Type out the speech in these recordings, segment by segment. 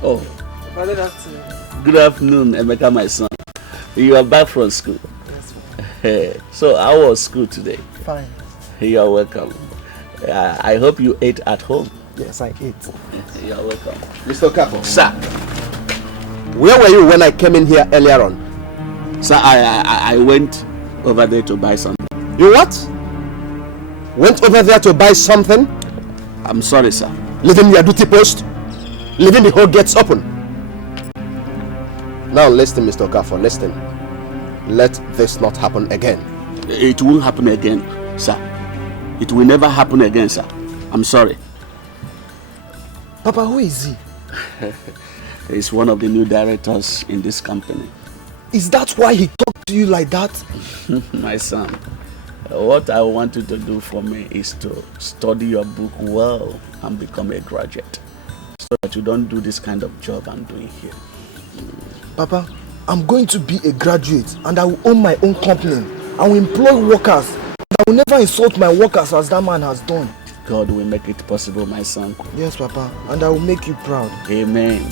Oh. Good afternoon. Good afternoon, Emeka, my son. You are back from school. Yes, ma'am. So, how was school today? Fine. You are welcome. I hope you ate at home. Yes, I ate. You are welcome. Mr. Okafor. Sir. Where were you when I came in here earlier on? Sir, I went over there to buy something. You what? Went over there to buy something? I'm sorry, sir. Leaving your duty post? Leaving the whole gates open? Now listen, Mr. Okafor, listen. Let this not happen again. It won't happen again, sir. It will never happen again, sir. I'm sorry. Papa, who is he? He's one of the new directors in this company. Is that why he talked to you like that? My son, what I want you to do for me is to study your book well and become a graduate, so that you don't do this kind of job I'm doing here. Papa, I'm going to be a graduate and I will own my own company. I will employ workers. I will never insult my workers as that man has done. God will make it possible, my son. Yes, Papa, and I will make you proud. Amen.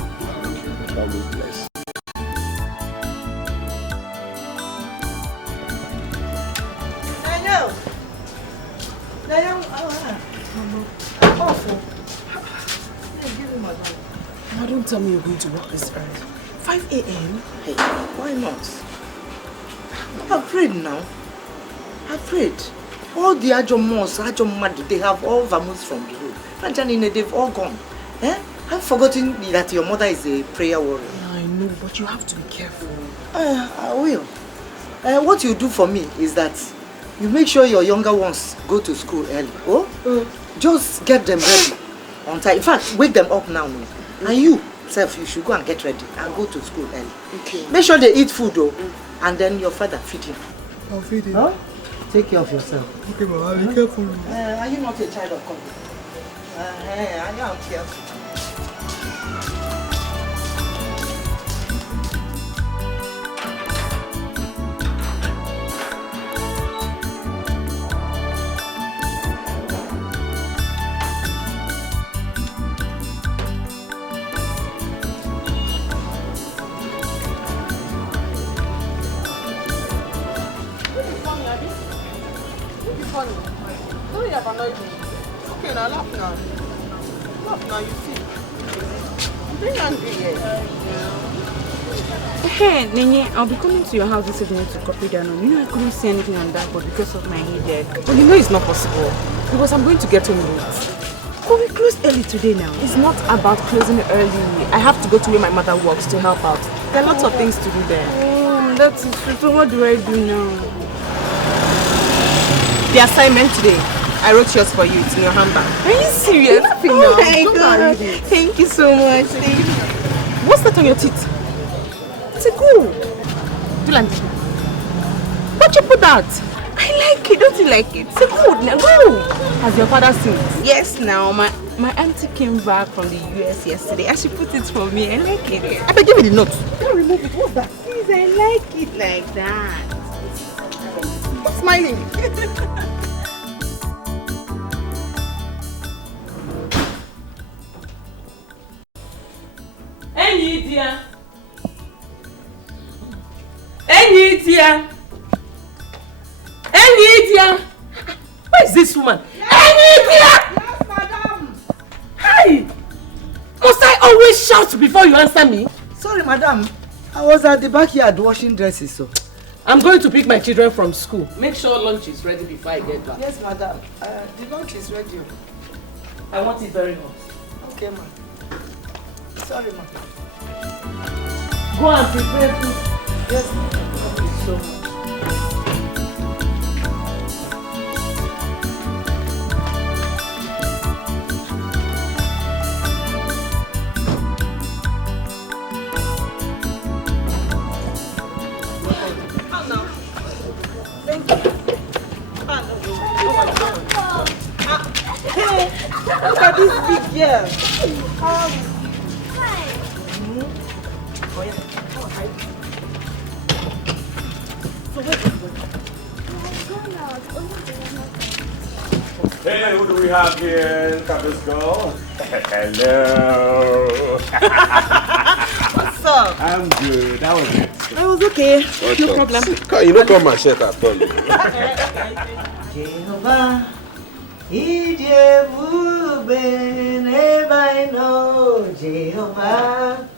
God will bless. Mama, don't tell me you're going to work this early. 5 a.m.? Hey, why not? I've prayed now. I've prayed. All the Ajomos, Ajomad, they have all vamoosed from the road. And Janine, they've all gone. Eh? I've forgotten that your mother is a prayer warrior. Yeah, I know, but you have to be careful. I will. What you do for me is that you make sure your younger ones go to school early. Oh? Just get them ready on time. In fact, wake them up now. And you, self, you should go and get ready and go to school early. Okay. Make sure they eat food though. And then your father feed him. I'll feed him. Huh? Take care of yourself. Okay, Mama, I'll be careful. Are you not a child of God? I am careful. Sorry, I've annoyed you. Okay, now laugh now. Laugh now, you see. I'm very angry here. Hey, Nenye, I'll be coming to your house this evening to copy down on. You know I couldn't see anything on that, but because of my headache. Well, you know it's not possible. Because I'm going to get home late. But we closed early today now. It's not about closing early. I have to go to where my mother works to help out. There are lots of things to do there. Oh, that's true. So what do I do now? The assignment today, I wrote yours for you. It's in your handbag. Are you serious? Oh my God. Thank you so much. Thank you. What's that on your teeth? It's a gold. Dulandi. Why'd you put that? I like it. Don't you like it? It's a gold. Now go. Has your father seen it? Yes, now my auntie came back from the US yesterday and she put it for me. I like it. I better give me the note. Don't remove it. What's that? Please, I like it like that. Stop smiling. Ini Edo. Where is this woman? Ini Edo! Yes, madam. Hi! Must I always shout before you answer me? Sorry, madam. I was at the backyard washing dresses, so. I'm going to pick my children from school. Make sure lunch is ready before I get back. Yes, madam. The lunch is ready. I want it very hot. Okay, ma'am. Sorry, ma'am. Go and prepare food. Yes, ma'am. Thank you so much. Look at this big girl. Hey, who do we have here? Look at this girl. Hello. What's up? I'm good. How was it? I was okay. No problem. You don't come and shake at all. Jehovah, Ijebube, never I know. Jehovah,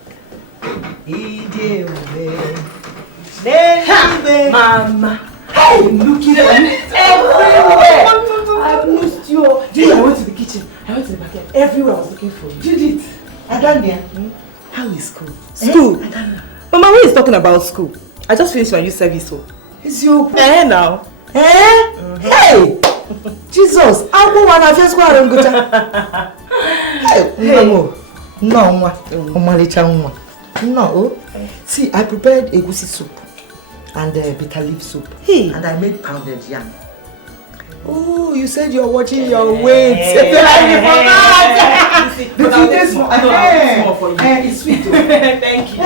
Ijebube, never. Mama, I'm looking for you everywhere. I've missed you. Judith, I went to the kitchen. I went to the backyard. Everywhere I was looking for you. Judith, Adania, how is school? School? Mama, who is talking about school? I just finished my youth service. So. It's your Now. Hey! Jesus! I go on a first one and go to. Hey! No. See, I prepared egusi soup and bitter leaf soup. Hey! And I made pounded yam. Oh, you said you're watching your weight. It's sweet. Thank you.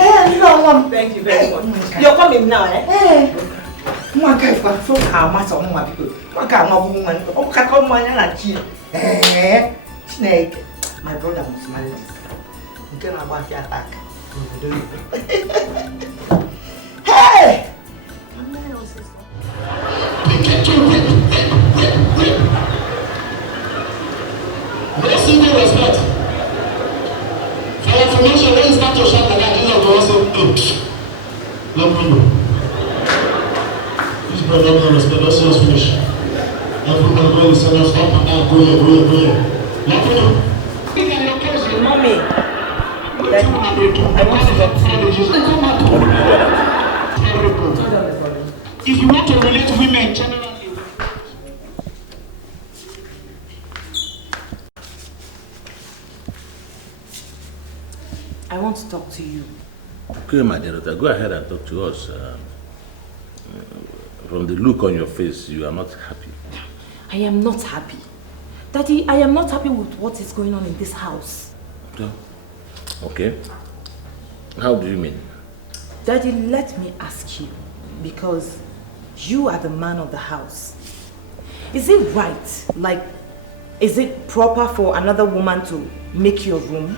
Thank you very much. You're coming now, eh? One guy from our master on my people. One guy, my woman, oh, come on, and snake. My brother was married. You can about the attack. Hey! Receiving respect. For information, when you start to shout like that, you know, also let me know. This brother don't respect, let's just finish. Everyone go and send us up and down, go here. Let me know. Mommy, I want to talk to you. If you want to relate to women generally, I want to talk to you. Okay, my dear daughter, go ahead and talk to us. From the look on your face, you are not happy. I am not happy. Daddy, I am not happy with what is going on in this house. Okay. How do you mean? Daddy, let me ask you, because you are the man of the house. Is it right, like, is it proper for another woman to make your room,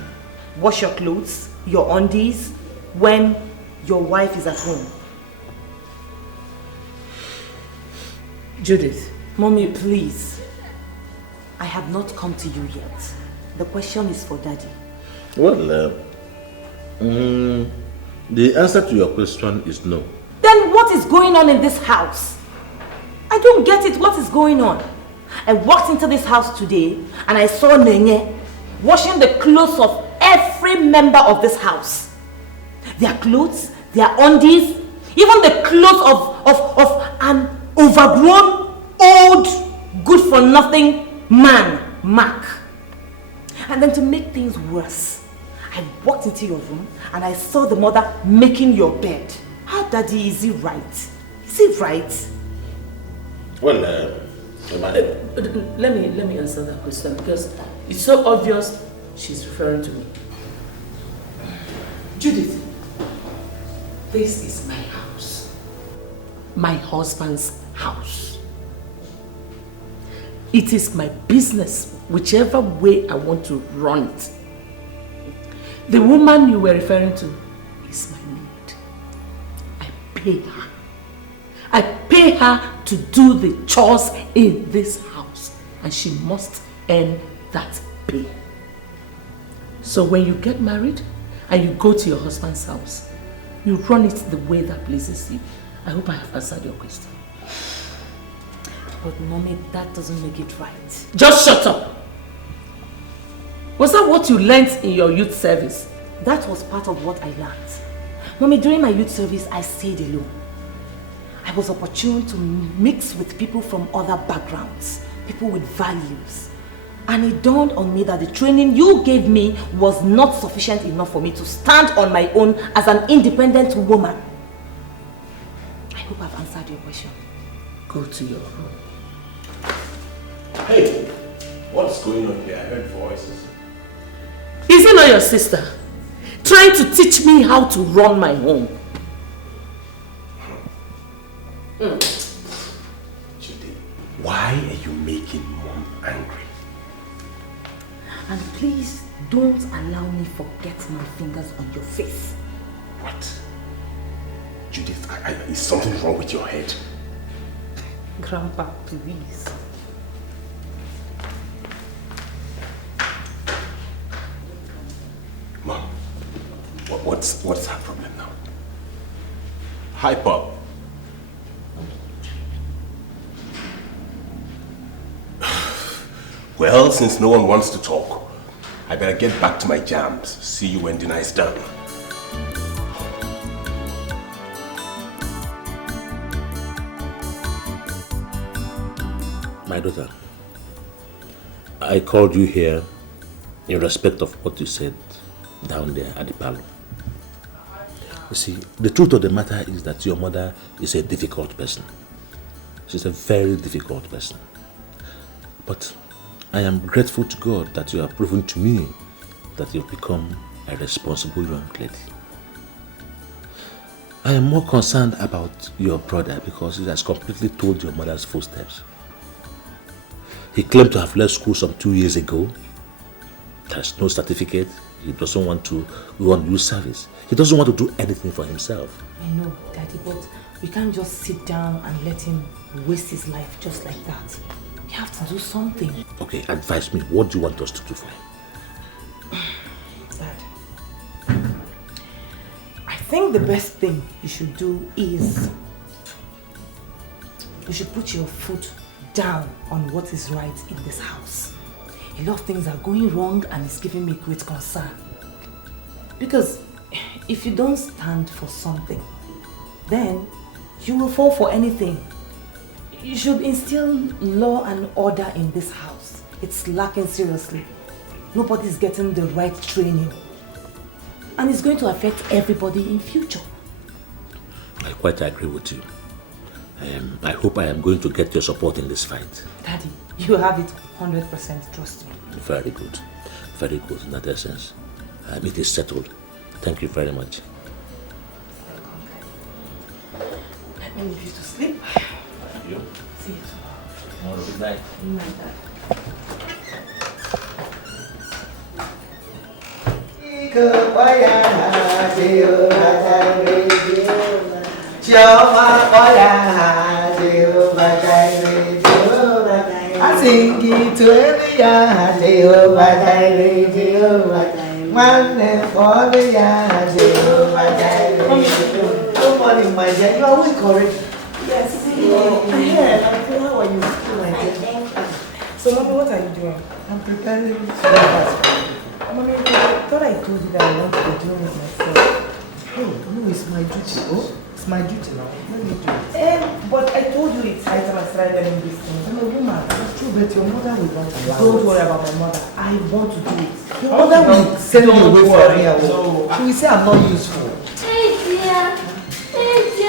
wash your clothes, your undies, when your wife is at home? Judith. Mommy, please. I have not come to you yet. The question is for Daddy. Well, the answer to your question is no. Then what is going on in this house? I don't get it. What is going on? I walked into this house today and I saw Nenye washing the clothes of every member of this house. Their clothes, their undies, even the clothes of an overgrown, old, good-for-nothing man, Mark. And then to make things worse, I walked into your room and I saw the mother making your bed. How, Daddy, is it right? Is it right? Well, let me answer that question because it's so obvious she's referring to me. Judith, this is my house. My husband's house. It is my business, whichever way I want to run it. The woman you were referring to is my maid. I pay her. I pay her to do the chores in this house, and she must earn that pay. So when you get married and you go to your husband's house, you run it the way that pleases you. I hope I have answered your question. But Mommy, that doesn't make it right. Just shut up! Was that what you learnt in your youth service? That was part of what I learned. Mommy, during my youth service, I stayed alone. I was opportune to mix with people from other backgrounds, people with values. And it dawned on me that the training you gave me was not sufficient enough for me to stand on my own as an independent woman. I hope I've answered your question. Go to your room. Hey, what's going on here? I heard voices. Is it not your sister trying to teach me how to run my home? Judy, why are you making Mom don't allow me forget my fingers on your face. What? Judith, is something wrong with your head? Grandpa, please. Mom, what's her problem now? Hi, Pop. Well, since no one wants to talk, I better get back to my jams. See you when dinner is done. My daughter, I called you here in respect of what you said down there at the parlor. You see, the truth of the matter is that your mother is a difficult person. She's a very difficult person. But I am grateful to God that you have proven to me that you've become a responsible young lady. I am more concerned about your brother because he has completely told your mother's footsteps. He claimed to have left school some 2 years ago. There's no certificate. He doesn't want to go on youth service. He doesn't want to do anything for himself. I know, Daddy, but we can't just sit down and let him waste his life just like that. We have to do something. Okay, advise me. What do you want us to do for him? Dad, I think the best thing you should do is you should put your foot down on what is right in this house. A lot of things are going wrong and it's giving me great concern. Because if you don't stand for something, then you will fall for anything. You should instill law and order in this house. It's lacking seriously. Nobody's getting the right training. And it's going to affect everybody in future. I quite agree with you. I hope I am going to get your support in this fight. Daddy, you have it 100%, trust me. Very good. Very good in that essence. It is settled. Thank you very much. Let me leave you to sleep. Thank you. See you tomorrow. Good night. Good night, Dad. I sing it to every yard, Jehovah Jireh, Jehovah Jireh. One name for the yard, Jehovah Jireh. Good morning, my dear. You are awake already? Yes. How are you? So, Mommy, what are you doing? I'm preparing breakfast. Mommy, I thought I told you that I want to do it myself. Hey, no, it's my duty. Oh, it's my duty now. Let me do it. But I told you it's high time I started learning these things. I'm a woman. It's true, but your mother will not allow Don't it. worry about my mother. I want to do it. Your mother will send me away from here. No. She will say I'm not useful. Hey dear,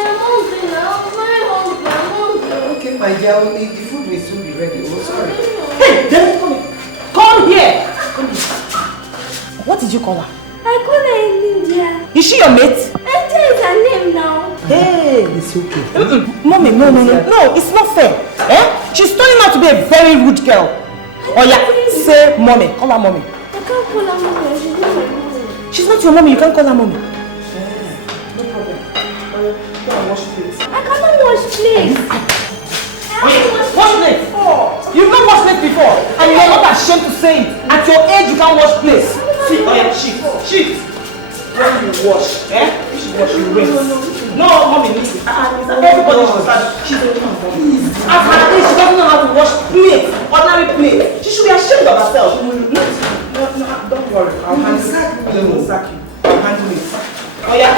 I'm hungry now. I'm very hungry. I'm hungry. Okay, my dear, the food will soon be ready. Oh, sorry. Hey, Daddy, come here. Come here. Come here. What did you call her? I call her India. Is she your mate? India is her name now. Hey. It's okay. Mommy, no, it's not fair. Eh? She's turning out to be a very rude girl. Oh yeah, say mommy. Call her mommy. I can't call her mommy. She's not my mommy. She's not your mommy. You can't call her mommy. No problem. Go and wash plates. I cannot wash plates. Wash plates? You've not washed plates before. And you're not ashamed to say it. At your age, you can't wash plates. See, oh yeah, shift. When you wash, you should wash your rinse. No, mommy needs it. Everybody should start. She's a woman for me. At her age, she doesn't know how to wash plates. Ordinary plates. She should be ashamed of herself. No, don't worry. I'll handle it. They will sack you. I'll handle it. Oh yeah.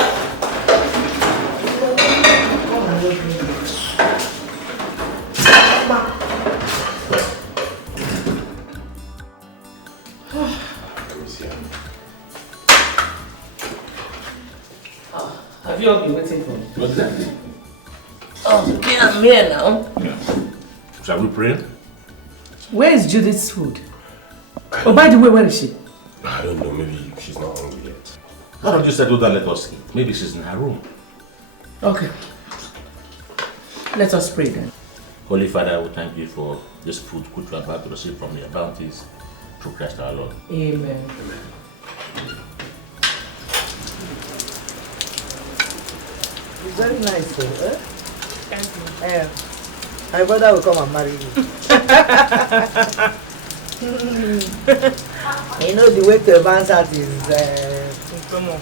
Have you all been waiting for me? Exactly. Oh, yeah, I'm here now. Yeah. Shall we pray? Where is Judith's food? Oh, by the way, where is she? I don't know, maybe she's not hungry yet. Why don't you settle down, let us eat? Maybe she's in her room. Okay. Let us pray then. Holy Father, we thank you for this food which we are about to receive from your bounties through Christ our Lord. Amen. very nice. My brother will come and marry you. You know the way to advance that is come on.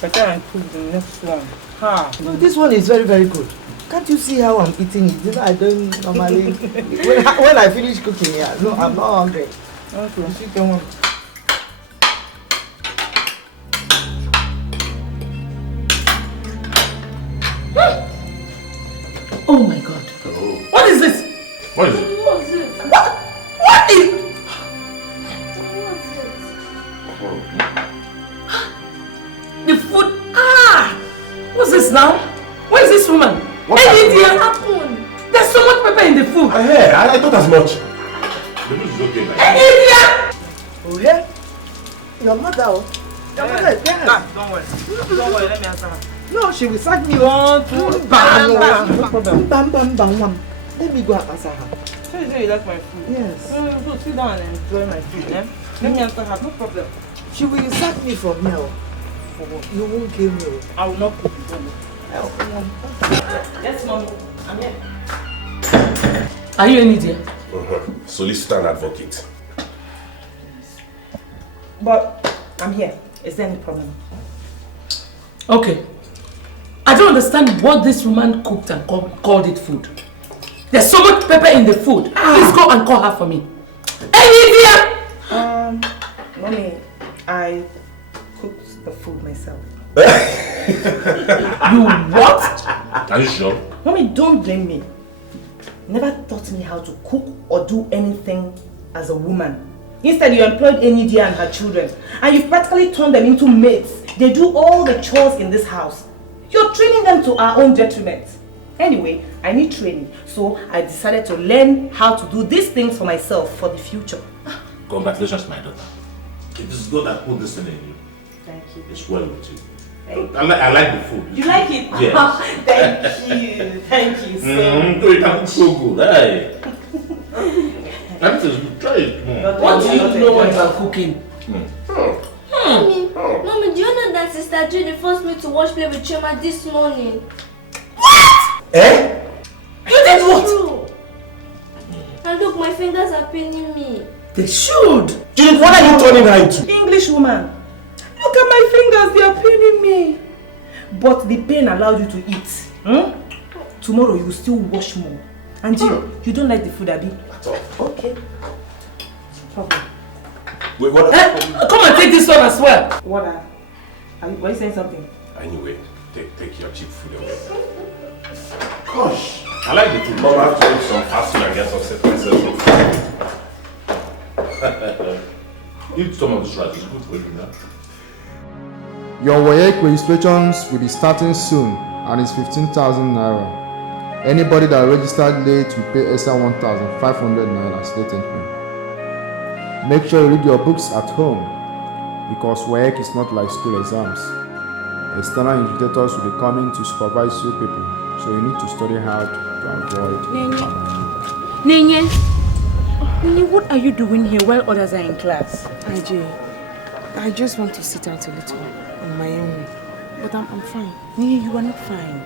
Better and cook the next one. No, this one is very, very good. Can't you see how I'm eating it? You know, I don't normally when I finish cooking here, no, I'm not hungry. Okay, chicken one. Oh my God. Oh. What is this? What is it? What is it? What is... The food... What's this now? Where is this woman? What happened? There's so much pepper in the food. I thought as much. The food is okay. Oh yeah? Your mother, Your mother, yes. Don't worry. Don't worry, let me answer her. No, she will sack me. 1, 2, bam, bam, no problem. Bam, bam, bam, bam. Let me go and answer her. So you say you like my food? Yes. No, go sit down and enjoy my food, eh? Let me answer her, no problem. She will sack me from here. You won't kill me. I will not cook you. Yes, mommy. I'm here. Are you an idiot? Solicitor and advocate. But I'm here. Is there any problem? Okay. I don't understand what this woman cooked and called it food. There's so much pepper in the food. Please go and call her for me. Hey, Mommy, I cooked the food myself. You what? Are you sure? Mommy, don't blame me. Never taught me how to cook or do anything as a woman. Instead, you employed Ini Edo and her children, and you've practically turned them into maids. They do all the chores in this house. You're training them to our own detriment. Anyway, I need training, so I decided to learn how to do these things for myself for the future. Congratulations, my daughter. It is God that put this thing in you. Thank you. It's well with you. I like the food. You like it? Yes. Thank you so It's so good. Hey. That is good. Try it. What do you know about cooking? Mommy, do you know that Sister Judy forced me to watch Play with Chema this morning? Eh? You did what? True. And look, my fingers are paining me. They should. Judy, what are you turning her into? English woman. Look at my fingers, they are paining me. But the pain allowed you to eat. Tomorrow you will still wash more. And you don't like the food, Abi? At all. Okay. Problem. Wait, what? Come and take this one as well. What? Were you saying something? Anyway, take your cheap food away. Gosh. I like the food. Mom, I have to eat some fast food and get some food. Eat some of this rice. It's good for you now. Your WAEC registrations will be starting soon and it's 15,000 naira. Anybody that registered late will pay extra 1,500 naira state entry. Make sure you read your books at home because WAEC is not like school exams. External invigilators will be coming to supervise you people, so you need to study hard to avoid. Nenye, what are you doing here while others are in class? I just want to sit out a little on my own. But I'm fine. Nenye, you are not fine.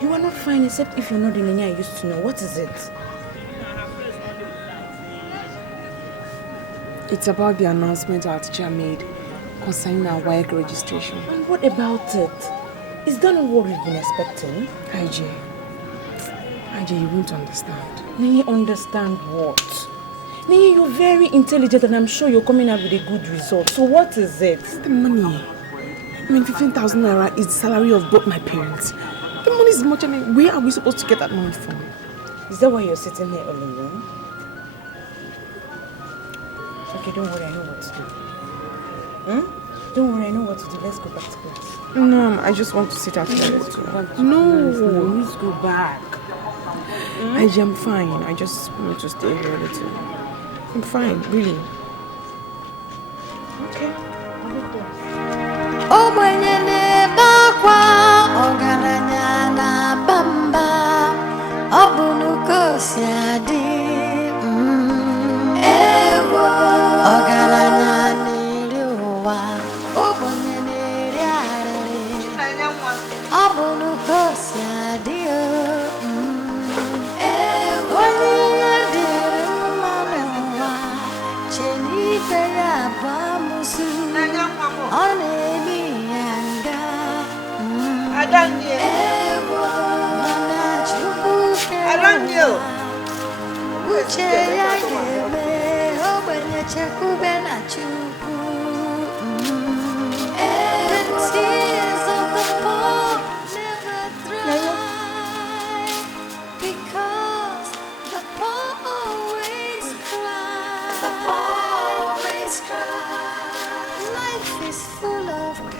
You are not fine except if you're not the Nenye I used to know. What is it? It's about the announcement our teacher made concerning our WAEC registration. And what about it? Is that not what we've been expecting? IJ, you won't understand. Nenye, understand what? Nenye, you're very intelligent and I'm sure you're coming up with a good result. So what is it? The money. 15,000 naira is the salary of both my parents. The money is much. Where are we supposed to get that money from? Is that why you're sitting here all alone? Okay, don't worry, I know what to do. Don't worry, I know what to do. Let's go back to class. No, I just want to sit out here. No, let's go back. I'm fine. I just want to stay here a little. I'm fine, really. Okay. Oh, my bakwa ogaranya na bamba obunuko siadi ewo ogaranya niriwa obonye niriare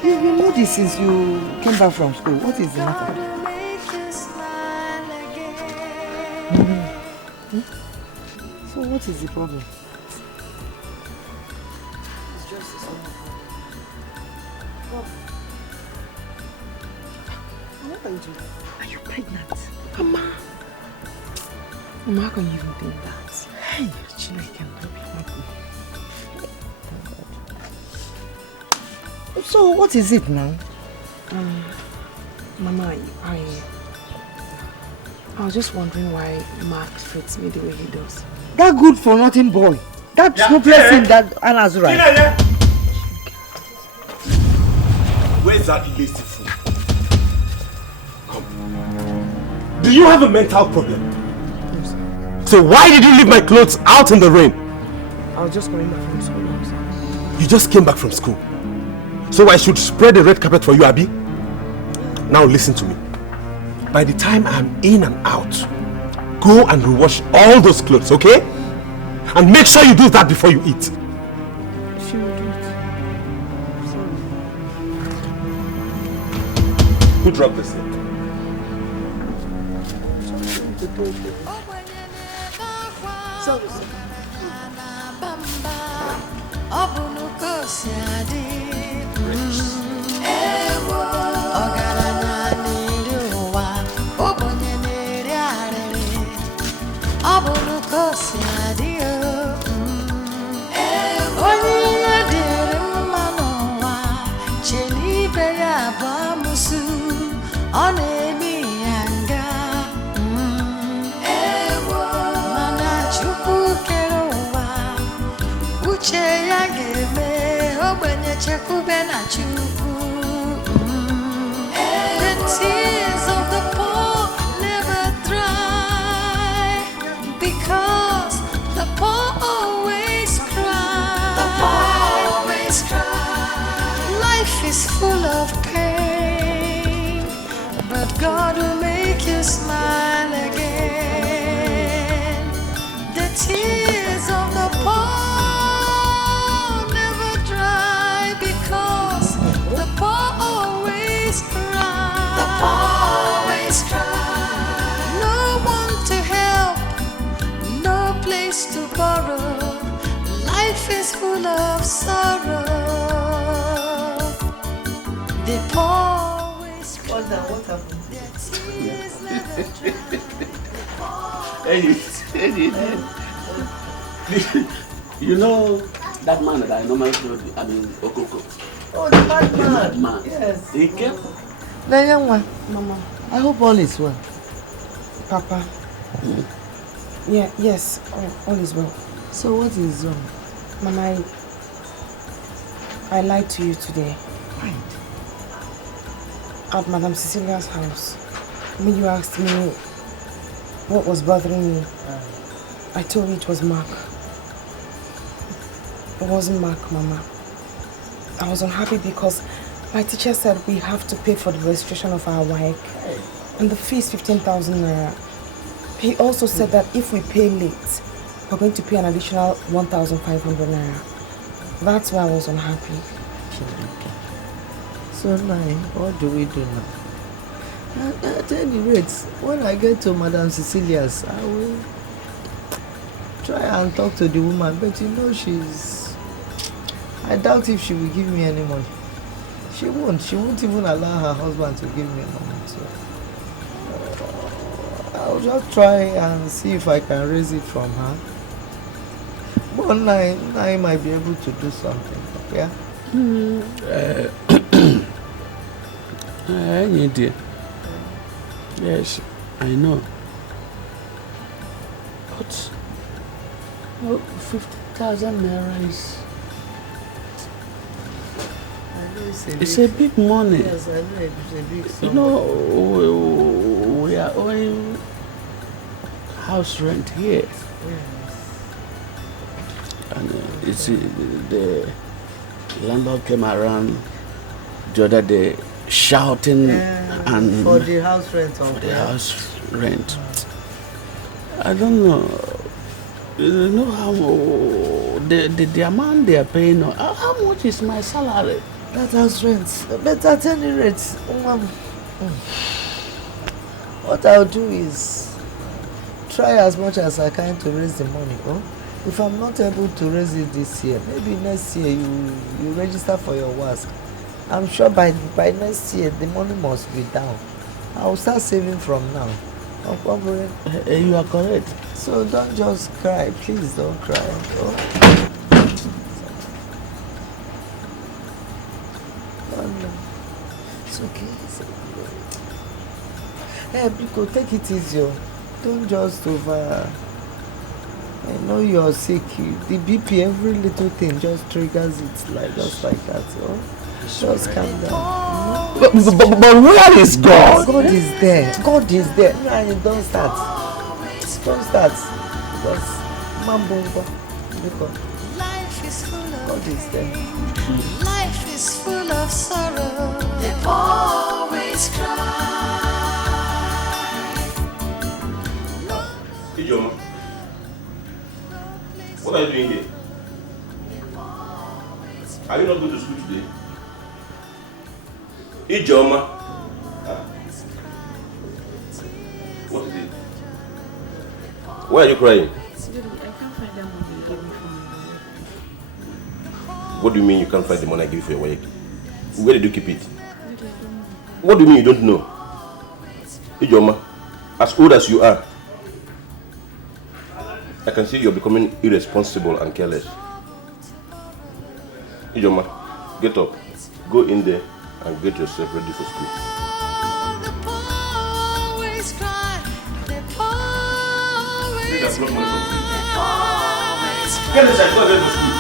You know this since you came back from school. What is the matter? So what is the problem? It's just the same. What are you doing? Are you pregnant? Mama, how can you even think that? Hey, Chineke, I'm happy. So what is it now? Mama, I was just wondering why Mark treats me the way he does. That good for nothing boy. That's no blessing that Anna's right. Where's that lazy fool? Come. Do you have a mental problem? Yes, sir. So why did you leave my clothes out in the rain? I was just coming back from school, sir. You just came back from school. So I should spread the red carpet for you, Abby? Now listen to me. By the time I'm in and out, go and rewash all those clothes, okay? And make sure you do that before you eat. She will do it. Sorry. Who dropped this thing? The tears of the poor never dry, because the poor always cry. The poor always cry. Life is full of pain, but God will make you smile again. The tears of the poor never dry, because the poor always cry. The poor always cry. No one to help, no place to borrow. Life is full of sorrow. The poor always cry. What happened? You know that man that I normally told you, Okoko. Oh, the madman. The madman. Yes. Dikeh. The young one. Mama. I hope all is well. Papa. Yeah, yes, all is well. So what is wrong? Mama, I lied to you today. Why? At Madam Cecilia's house. When you asked me what was bothering me, I told you it was Mark. It wasn't Mark, Mama. I was unhappy because my teacher said we have to pay for the registration of our WAEC. And the fee is 15,000 naira. He also said that if we pay late, we're going to pay an additional 1,500 naira. That's why I was unhappy. So now, what do we do now? At any rate, when I get to Madam Cecilia's, I will try and talk to the woman, but you know I doubt if she will give me any money. She won't even allow her husband to give me money. So I'll just try and see if I can raise it from her. One night I might be able to do something, yeah? Dear. Yes, I know. But 50,000 naira is... It's a big money. Yes, I know it's a big sum. You know, we are owing house rent here. And you see, the landlord came around the other day shouting and for the house rent. For the house rent. I don't know. You know how the amount they are paying. How much is my salary? That house rent. But at any rate, what I'll do is try as much as I can to raise the money. Oh? If I'm not able to raise it this year, maybe next year you register for your WASC. I'm sure by next year the money must be down. I'll start saving from now. You are correct. So don't just cry. Please don't cry. Oh. It's okay. Hey, Biko, take it easy. Don't just over. I know you're sick. The BP, every little thing just triggers it just like that. So just calm down. But where is God? God is there. God is there. No, don't start. Don't start. Just mambungo. Life is full of God is there. Life is full of sorrow. They always cry. Ijoma, what are you doing here? Are you not going to school today? Ijoma. What is it? Why are you crying? I can't find that money you gave me for my work. What do you mean you can't find the money I give you for your work? Where did you keep it? What do you mean you don't know? Ijoma, as old as you are, I can see you're becoming irresponsible and careless. Ijoma, get up, go in there and get yourself ready for school. Always cry. They always Get money from always cry. Get inside, go get to school.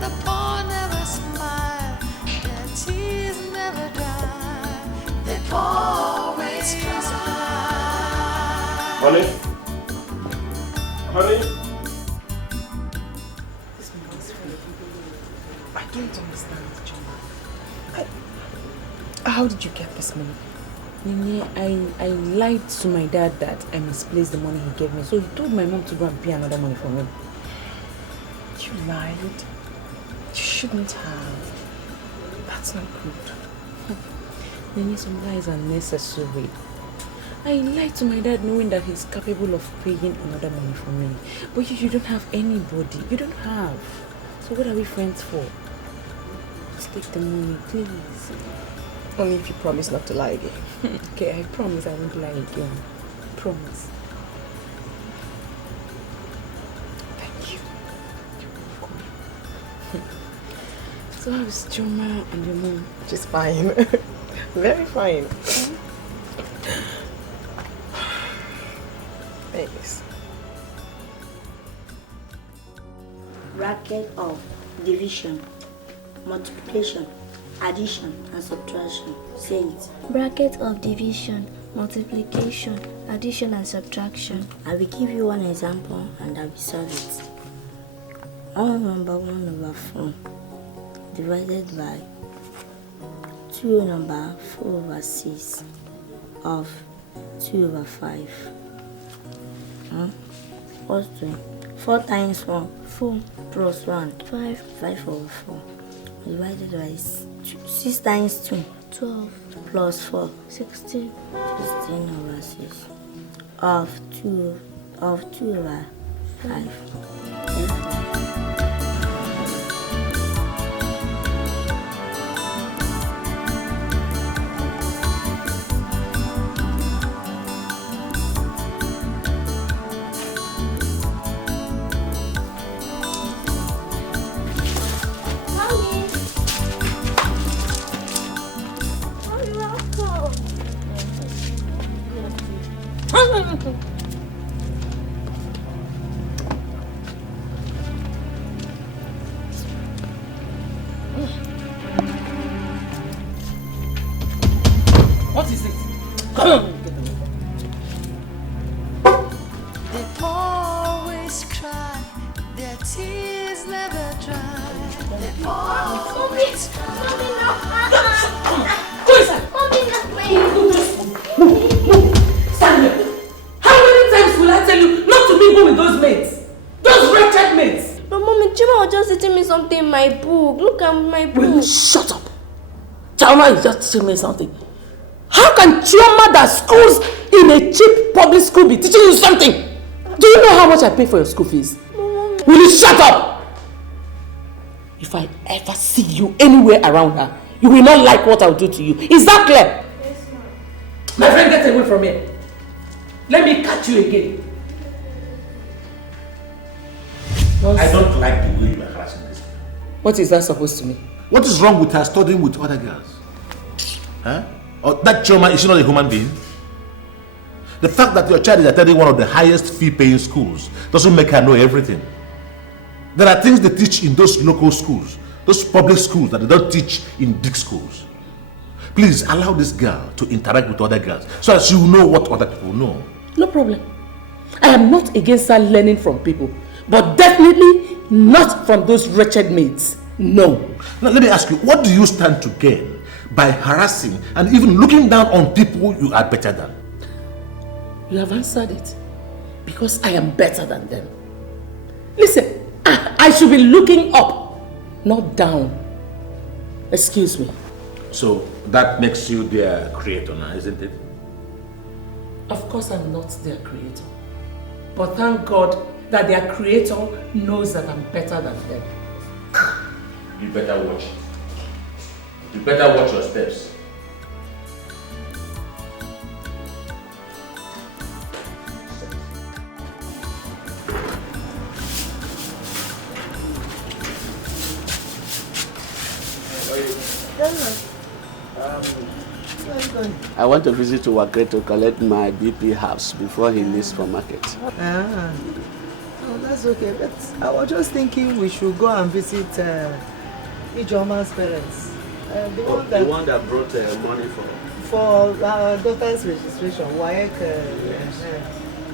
The poor never smile. Their tears never dry. They always cry. Honey? Honey? I don't understand, John. How did you get this money? Nene, I lied to my dad that I misplaced the money he gave me. So he told my mom to go and pay another money for me. You lied? You shouldn't have. That's not good. Nene, some lies are necessary. I lied to my dad knowing that he's capable of paying another money for me. But you don't have anybody. You don't have. So what are we friends for? Just take the money, please. Only if you promise not to lie again. Okay, I promise I won't lie again. Promise. Thank you. So how's Joma and your mom? She's fine. Very fine. Thanks. Bracket of division, multiplication, addition and subtraction. Say it. Bracket of division, multiplication, addition and subtraction. I will give you one example and I will solve it. 1/1/4 divided by 2/4/6 of 2/5. What's 2? 4 times 1, 4 plus 1, 5, 5/4 divided by 6 times 2, 12 plus 4, 16 16/6 of 2/5. Mommy, no. Go inside. Mommy, no. Stand here. How many times will I tell you not to mingle with those mates? Those wretched mates. But Mommy, Chima was just teaching me something in my book. Look at my book. Will you shut up? Chima is just teaching me something. How can Chioma that schools in a cheap public school be teaching you something? Do you know how much I pay for your school fees? Mommy. Will you shut up? If I ever see you anywhere around her, you will not like what I'll do to you. Is that clear? Yes, ma'am. My friend, get away from here. Let me catch you again. I don't like the way you are harassing this girl. What is that supposed to mean? What is wrong with her studying with other girls? Huh? Or that Chioma, is she not a human being? The fact that your child is attending one of the highest fee-paying schools doesn't make her know everything. There are things they teach in those local schools, those public schools that they don't teach in big schools. Please allow this girl to interact with other girls so that she will know what other people know. No problem. I am not against her learning from people, but definitely not from those wretched maids. No. Now let me ask you, what do you stand to gain by harassing and even looking down on people you are better than? You have answered it. Because I am better than them. Listen, I should be looking up, not down. Excuse me. So that makes you their creator now, isn't it? Of course I'm not their creator. But thank God that their creator knows that I'm better than them. You better watch. You better watch your steps. I want to visit Nwokoye to collect my BP herbs before he leaves for market. Ah, oh, that's okay. But I was just thinking we should go and visit Ijoma's parents. The one that brought money for our daughter's registration. WAEC.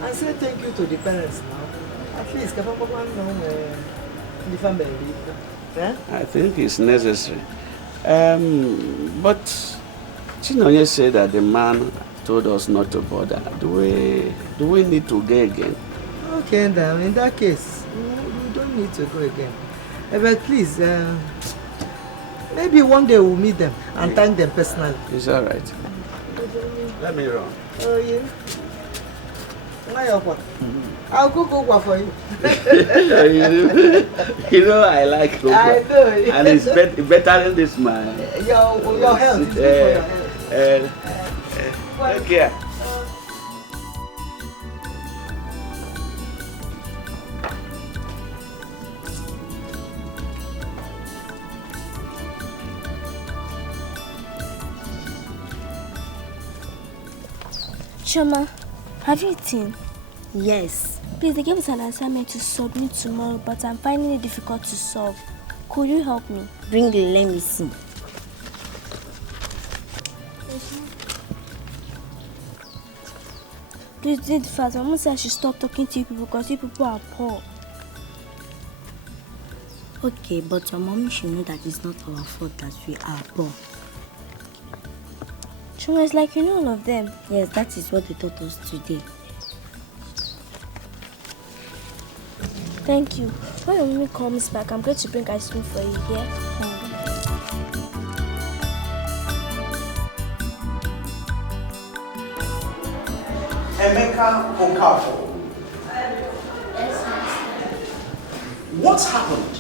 And say thank you to the parents now. At least, the family. I think it's necessary. But Chinonye said that the man told us not to bother. Do we need to go again? Okay, then in that case, we don't need to go again. But please, maybe one day we'll meet them and thank them personally. It's all right. Let me run. Oh, yeah. I'll cook for you. You know I like cocoa. I know. And it's better than this man. Your health is good for your health. Take care. Choma, have you eaten? Yes. Please, they gave us an assignment to submit tomorrow, but I'm finding it difficult to solve. Could you help me? Bring it, let me see. Please do it fast. Mama said I should stop talking to you people because you people are poor. Okay, but your mommy should know that it's not our fault that we are poor. Choma, it's like you know all of them. Yes, that is what they taught us today. Thank you. When your mommy comes back, I'm going to bring ice cream for you, yeah? Emeka Okafor. What happened?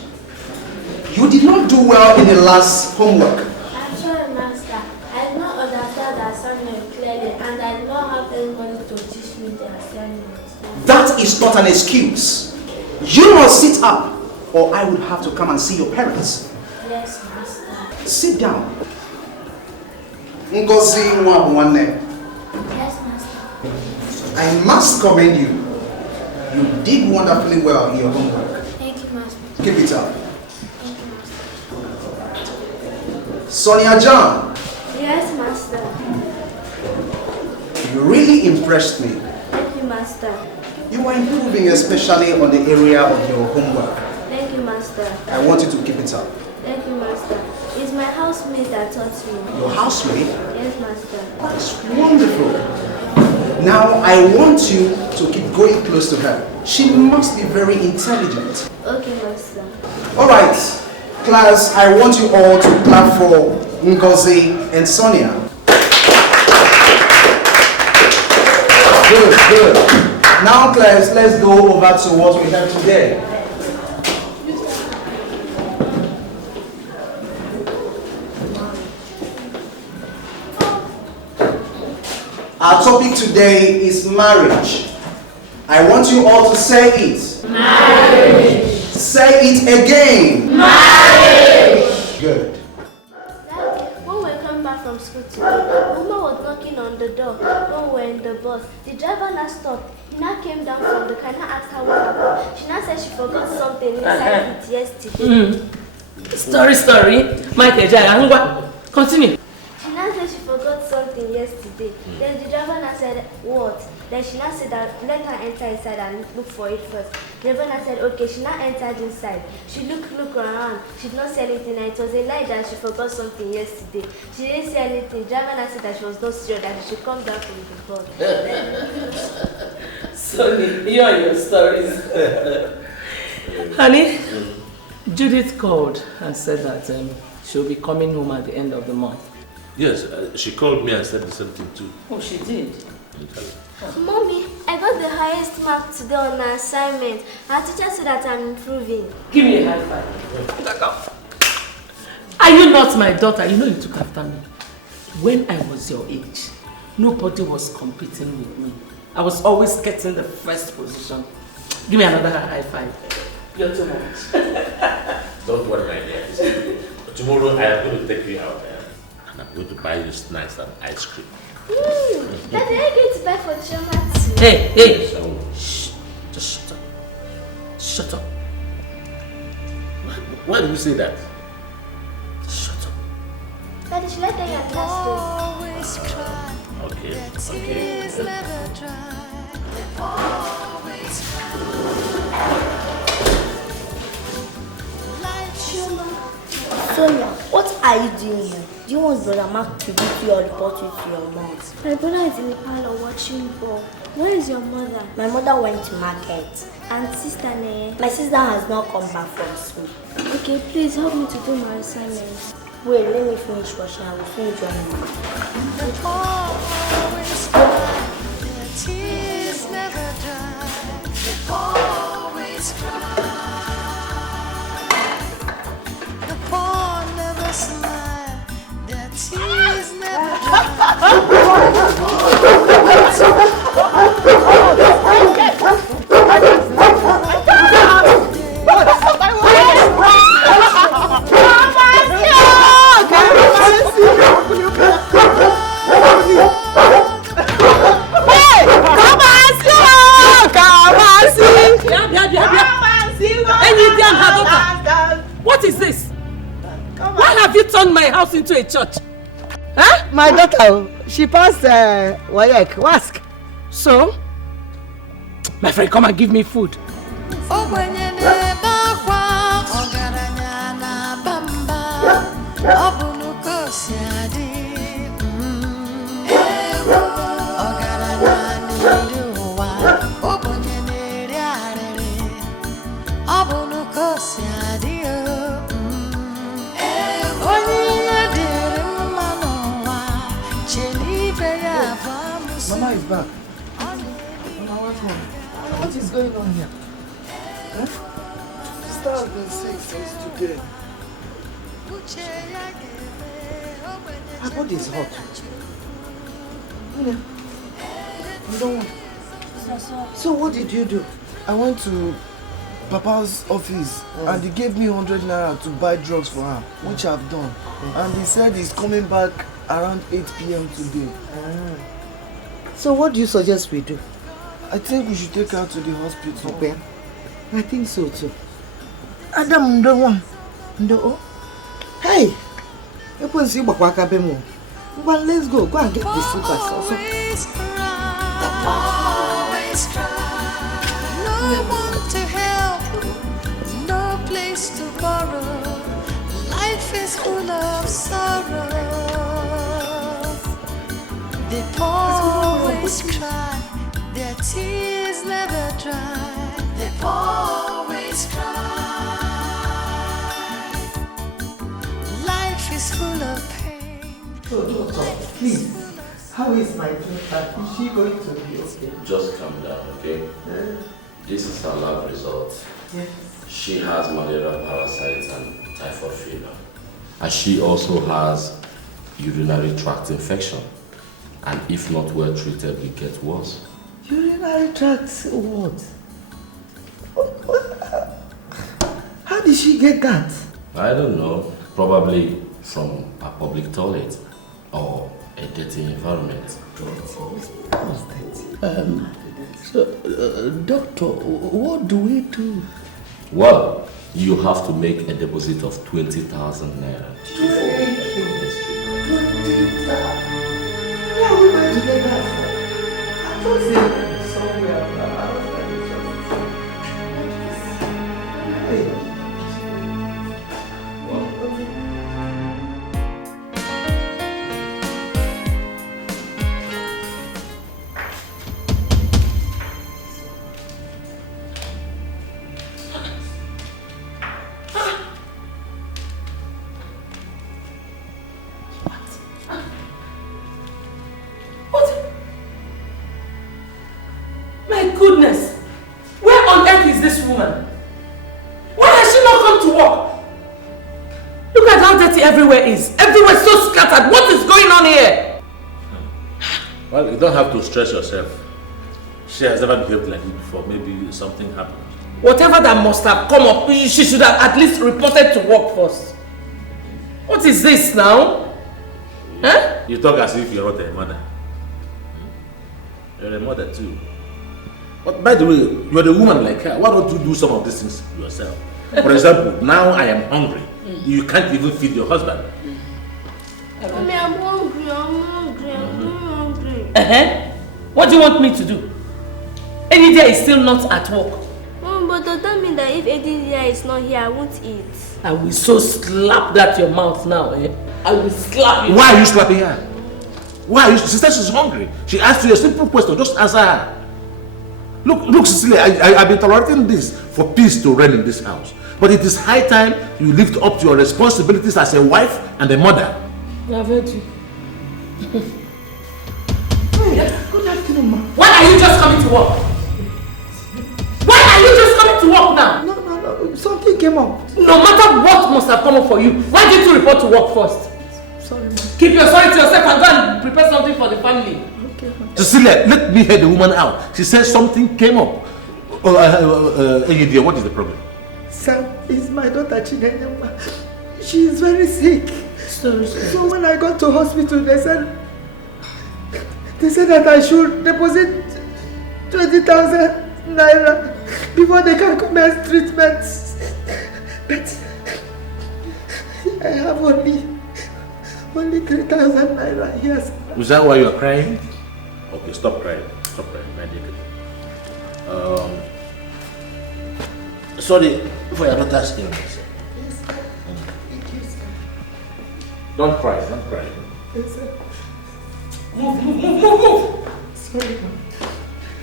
You did not do well in the last homework. I'm sorry, Master. I did not understand the assignment clearly, and I did not have anybody to teach me the assignment. That is not an excuse. You must sit up, or I would have to come and see your parents. Yes, Master. Sit down. Ngozi Nwabuwane. Yes, Master. I must commend you. You did wonderfully well in your homework. Thank you, Master. Keep it up. Thank you, Master. Sonia John, Yes, Master. you really impressed me. Thank you, Master. You are improving, especially on the area of your homework. Thank you, Master. I want you to keep it up. Thank you, Master. It's my housemate that taught me. Your housemate? Yes, Master. That's wonderful. Now I want you to keep going close to her. She must be very intelligent. Okay, Master. Alright, class, I want you all to clap for Ngozi and Sonia. Good. Now class, let's go over to what we have today. Our topic today is marriage. I want you all to say it. Marriage. Say it again. Marriage. Good. When we were coming back from school today, a woman was knocking on the door when we were in the bus. The driver now stopped. He now came down from the car and asked her what happened. She now said she forgot something inside it yesterday. Story. Mike Ejaya, continue. She now said she forgot something yesterday. Then the driver now said, what? Then she now said that let her enter inside and look for it first. The driver now said, okay. She now entered inside. She looked around. She did not see anything, and it was a lie that she forgot something yesterday. She didn't see anything. The driver now said that she was not sure that she should come down from the bus. So here are your stories. Honey, Judith called and said that she'll be coming home at the end of the month. Yes, she called me and said the same thing too. Oh, she did? Mommy, I got the highest mark today on my assignment. Our teacher said that I'm improving. Give me a high five. Are you not my daughter? You know you took after me. When I was your age, nobody was competing with me. I was always getting the first position. Give me another high five. You're too much. Don't worry, my dear. Tomorrow I am going to take you out there and I'm going to buy you snacks and ice cream. Daddy, are you going to buy for Choma too? Hey! Shh! Just shut up. Shut up. Why did you say that? Shut up. Daddy, should I tell you a last story? Okay. Sonia, what are you doing here? Do you want Brother Mark to beat you or report you to your mom? My brother is in the parlor watching ball. Where is your mother? My mother went to market. And sister Neye? My sister has not come back from school. Okay, please help me to do my assignments. Wait, let me finish washing. I will finish your hair. Tears never dry. They always cry. The poor never smile. Their tears never What is this? Why have you turned my house into a church? Huh? My daughter, she passed WAEC. Ask. So? My friend, come and give me food. Mama is back. Mama, what's wrong? What is going on here? Huh? Sister has been sick since today. Her body is hot. Don't want. So what did you do? I went to Papa's office and he gave me 100 naira to buy drugs for her, which I've done. And he said he's coming back around 8 p.m. today. So what do you suggest we do? I think we should take her to the hospital. Okay. I think so too. Adam, no one. No. Hey! Let's go. Go and get the slippers also. Always cry. No one to help, no place to borrow. sorrow. They always cry, their tears never dry. They always cry. Life is full of pain. Oh, doctor, please. How is my daughter? Is she going to be okay? Just calm down, okay? This is her lab result. Yes. She has malaria parasites and typhoid fever. And she also has urinary tract infection. And if not well treated, it gets worse. Urinary tract what? How did she get that? I don't know. Probably from a public toilet or a dirty environment. Doctor, what do we do? Well, you have to make a deposit of 20,000 naira. Where are we going to get that from? I thought somewhere Goodness! Where on earth is this woman? Why has she not come to work? Look at how dirty everywhere is. Everywhere is so scattered. What is going on here? Well, you don't have to stress yourself. She has never behaved like this before. Maybe something happened. Whatever that must have come up, she should have at least reported to work first. What is this now? Huh? You talk as if you're not a mother. You're a mother too. But by the way, you're the woman like her. Why don't you do some of these things yourself? For example, now I am hungry. You can't even feed your husband. Mommy, I'm hungry. I'm hungry. What do you want me to do? Eddie is still not at work. Mom, but does that mean that if Eddie is not here, I won't eat? I will so slap that your mouth now, eh? I will slap you. Why are you slapping her? Why are you? She said she's hungry. She asked you a simple question. Just answer her. Look, Cecilia, I've been tolerating this for peace to reign in this house. But it is high time you lived up to your responsibilities as a wife and a mother. I've heard you. Good afternoon, ma. Why are you just coming to work? Why are you just coming to work now? No. Something came up. No matter what must have come up for you, why didn't you report to work first? Sorry, ma. Keep your sorry to yourself and go and prepare something for the family. Cecilia, let me hear the woman out. She said something came up. Dear, what is the problem? Sir, it's my daughter Chinenye. She is very sick. Sorry. So when I got to hospital, they said that I should deposit 20,000 naira before they can commence treatment. But I have only 3,000 naira here. Is that why you are crying? Okay, stop crying. Stop crying. Sorry for your daughter's illness. Yes, sir. Thank you, sir. Don't cry. Yes, sir. Move. Sorry, ma'am.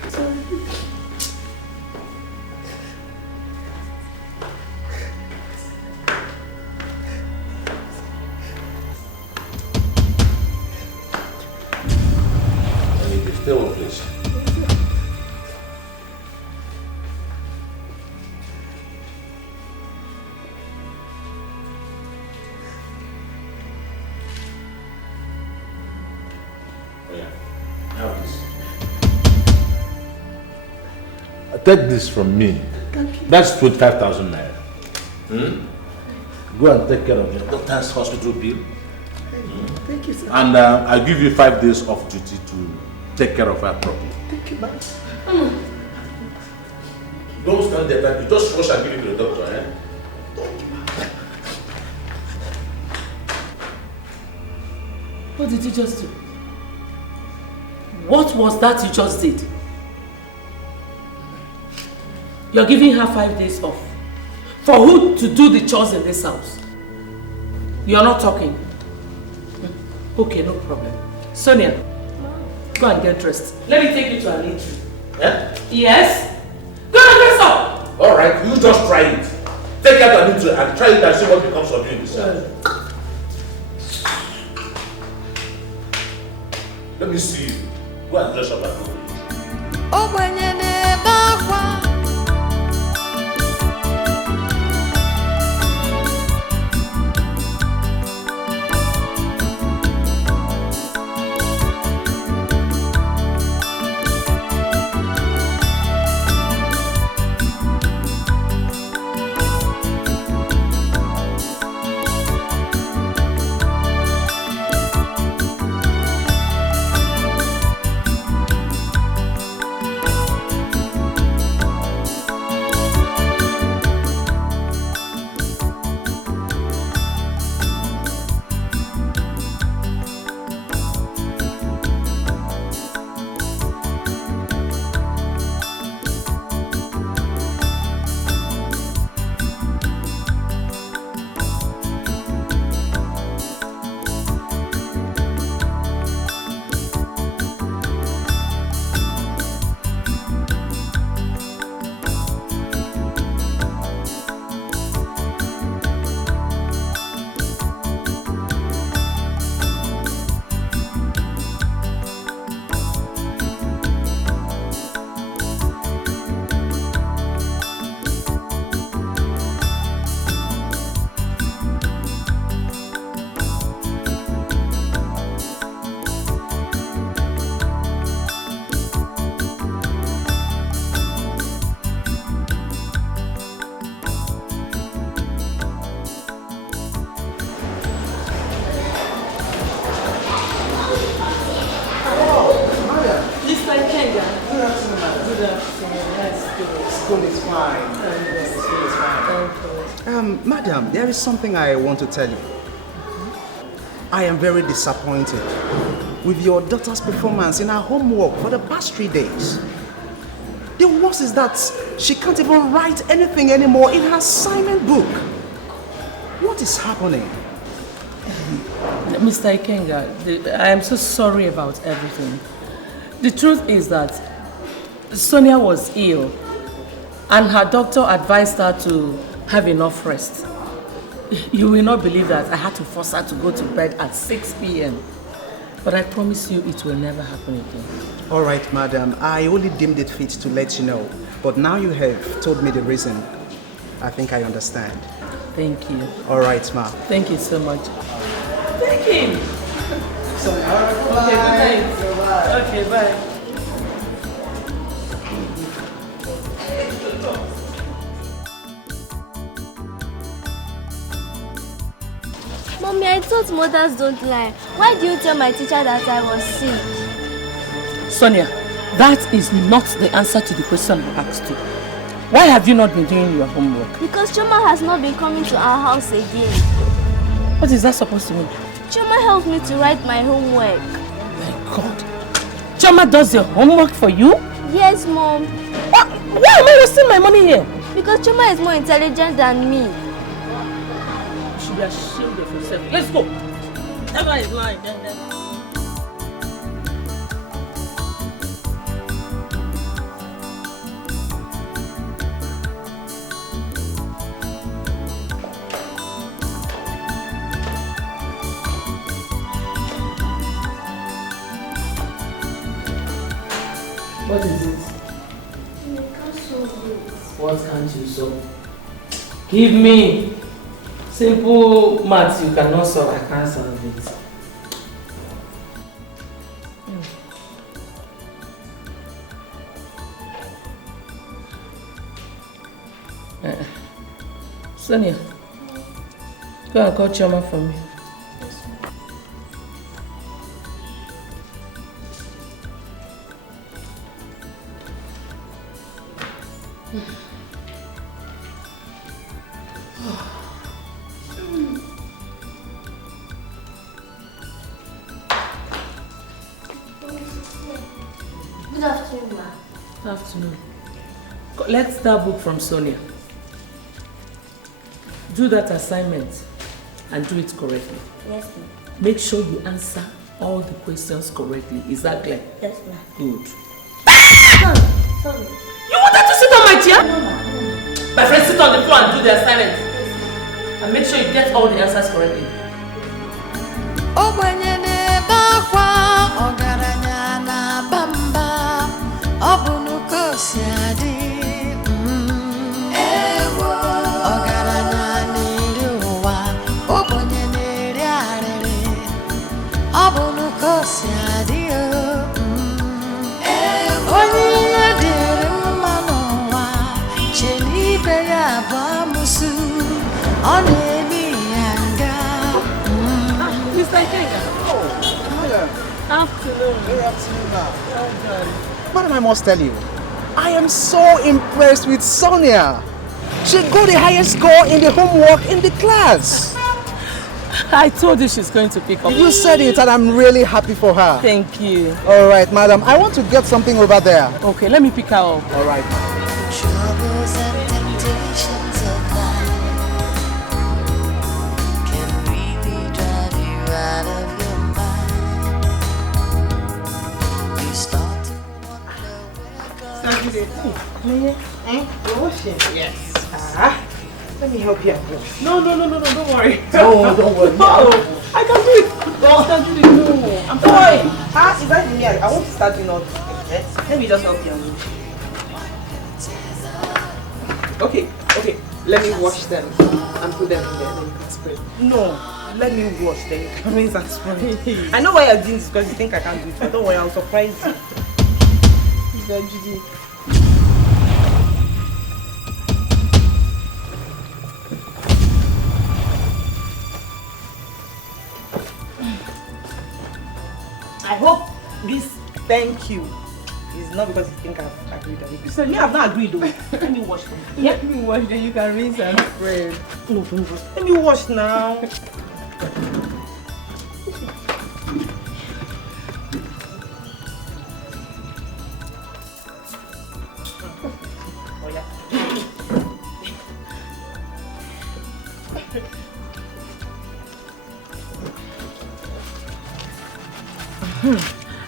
Sorry. Stay on, please. Take this from me. Thank you. That's 25,000 naira. Go and take care of your daughter's hospital bill. Thank you, sir. And I'll give you 5 days off duty to take care of her properly. Thank you, ma'am. Don't stand there, you just rush and give it to the doctor, eh? Thank you, ma'am. What did you just do? What was that you just did? You're giving her 5 days off. For who to do the chores in this house? You're not talking. Okay, no problem. Sonia, go and get dressed. Let me take you to an eatery. Eh? Yes? Go and dress up! Alright, you just try it. Take out an intro and try it and see what becomes of you in this house. Let me see you. Go and dress up and go. Madam, there is something I want to tell you. I am very disappointed with your daughter's performance in her homework for the past 3 days. The worst is that she can't even write anything anymore in her assignment book. What is happening? Mr. Ikenga, I am so sorry about everything. The truth is that Sonia was ill and her doctor advised her to have enough rest. You will not believe that I had to force her to go to bed at 6 p.m. But I promise you it will never happen again. All right, madam. I only deemed it fit to let you know. But now you have told me the reason. I think I understand. Thank you. All right, ma'am. Thank you so much. Thank him. Sorry. Okay, good night. Okay, bye. Mommy, I thought mothers don't lie. Why do you tell my teacher that I was sick? Sonia, that is not the answer to the question I asked you. Why have you not been doing your homework? Because Choma has not been coming to our house again. What is that supposed to mean? Choma helped me to write my homework. My God. Choma does your homework for you? Yes, Mom. Why am I wasting my money here? Because Choma is more intelligent than me. You should be ashamed of yourself. Let's go. That guy is lying. What is it? I can't solve it. What can't you solve? Give me. Simple maths you cannot solve, I can't solve it. Sonia, go and call Choma for me. Good afternoon, ma. Good afternoon. Collect that book from Sonia. Do that assignment. and do it correctly. Yes, ma'am. Make sure you answer all the questions correctly. Is that clear? Yes, ma'am. Good. Sorry. You wanted to sit on my chair? My friend, sit on the floor and do the assignment. And make sure you get all the answers correctly. Mr. Kenga. Oh, Afternoon. Good afternoon, ma'am. What am I must tell you? I am so impressed with Sonia. She got the highest score in the homework in the class. I told you she's going to pick up. You said it and I'm really happy for her. Thank you. All right, madam. I want to get something over there. Okay, let me pick her up. All right. Troubles and temptations of life can really drive you out of your mind. You start to wonder You're washing? Yes. Let me help you. No, don't worry. No, don't worry. No, I can do it. No, I can do it. No, I'm sorry. Is that me? I want to start doing all this. Let me just help you. Okay. Let me wash them and put them in there. Then you can spray. No, let me wash them. You can rinse and spray. I know why you're doing this because you think I can't do it. But don't worry, I'll surprise you. Judy. I hope this thank you is not because you think I've agreed on it. So me, I've not agreed though. Let me wash them. Let me wash them. You can rinse and spray. No, don't wash. Let me wash now. Oh yeah.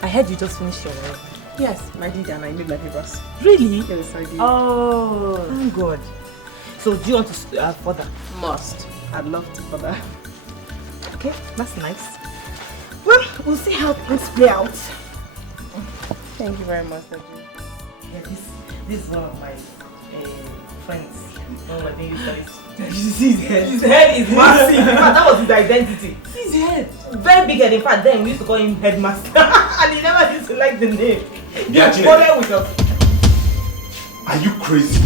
I heard you just finished your work. Yes, I did, and I made my papers. Really? Yes, I did. Oh, thank God. So do you want to further? Must. I'd love to further. Okay, that's nice. Well, we'll see how things play out. Thank you very much, Daddy. Yeah, this is one of my friends. One of my baby friends. You see his head? His head is massive. In fact, that was his identity. His head. Very big head. In fact, then we used to call him Headmaster. And he never used to like the name. He followed with us. Are you crazy?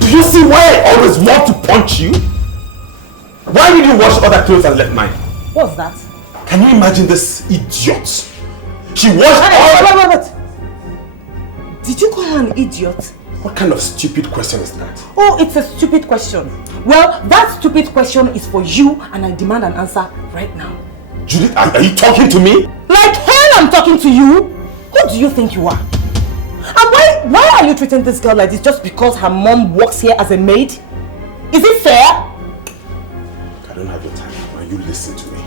Do you see why I always want to punch you? Why did you wash other clothes and left mine? What's that? Can you imagine this idiot? She washed all... Wait. Did you call her an idiot? What kind of stupid question is that? Oh, it's a stupid question. Well, that stupid question is for you and I demand an answer right now. Judith, are you talking to me? Like hell I'm talking to you? Who do you think you are? And why are you treating this girl like this just because her mom works here as a maid? Is it fair? I don't have your time now. You listen to me.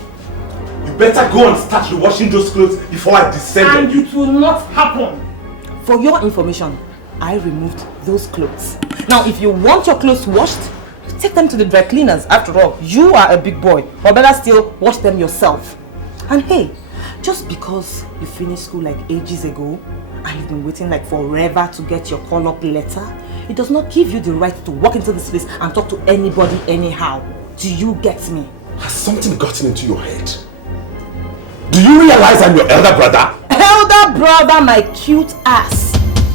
You better go and start washing those clothes before I descend on you. And it will not happen. For your information, I removed those clothes. Now, if you want your clothes washed, you take them to the dry cleaners. After all, you are a big boy. Or better still, wash them yourself. And hey, just because you finished school like ages ago, and you've been waiting like forever to get your call-up letter, it does not give you the right to walk into this place and talk to anybody anyhow. Do you get me? Has something gotten into your head? Do you realize I'm your elder brother? Elder brother, my cute ass.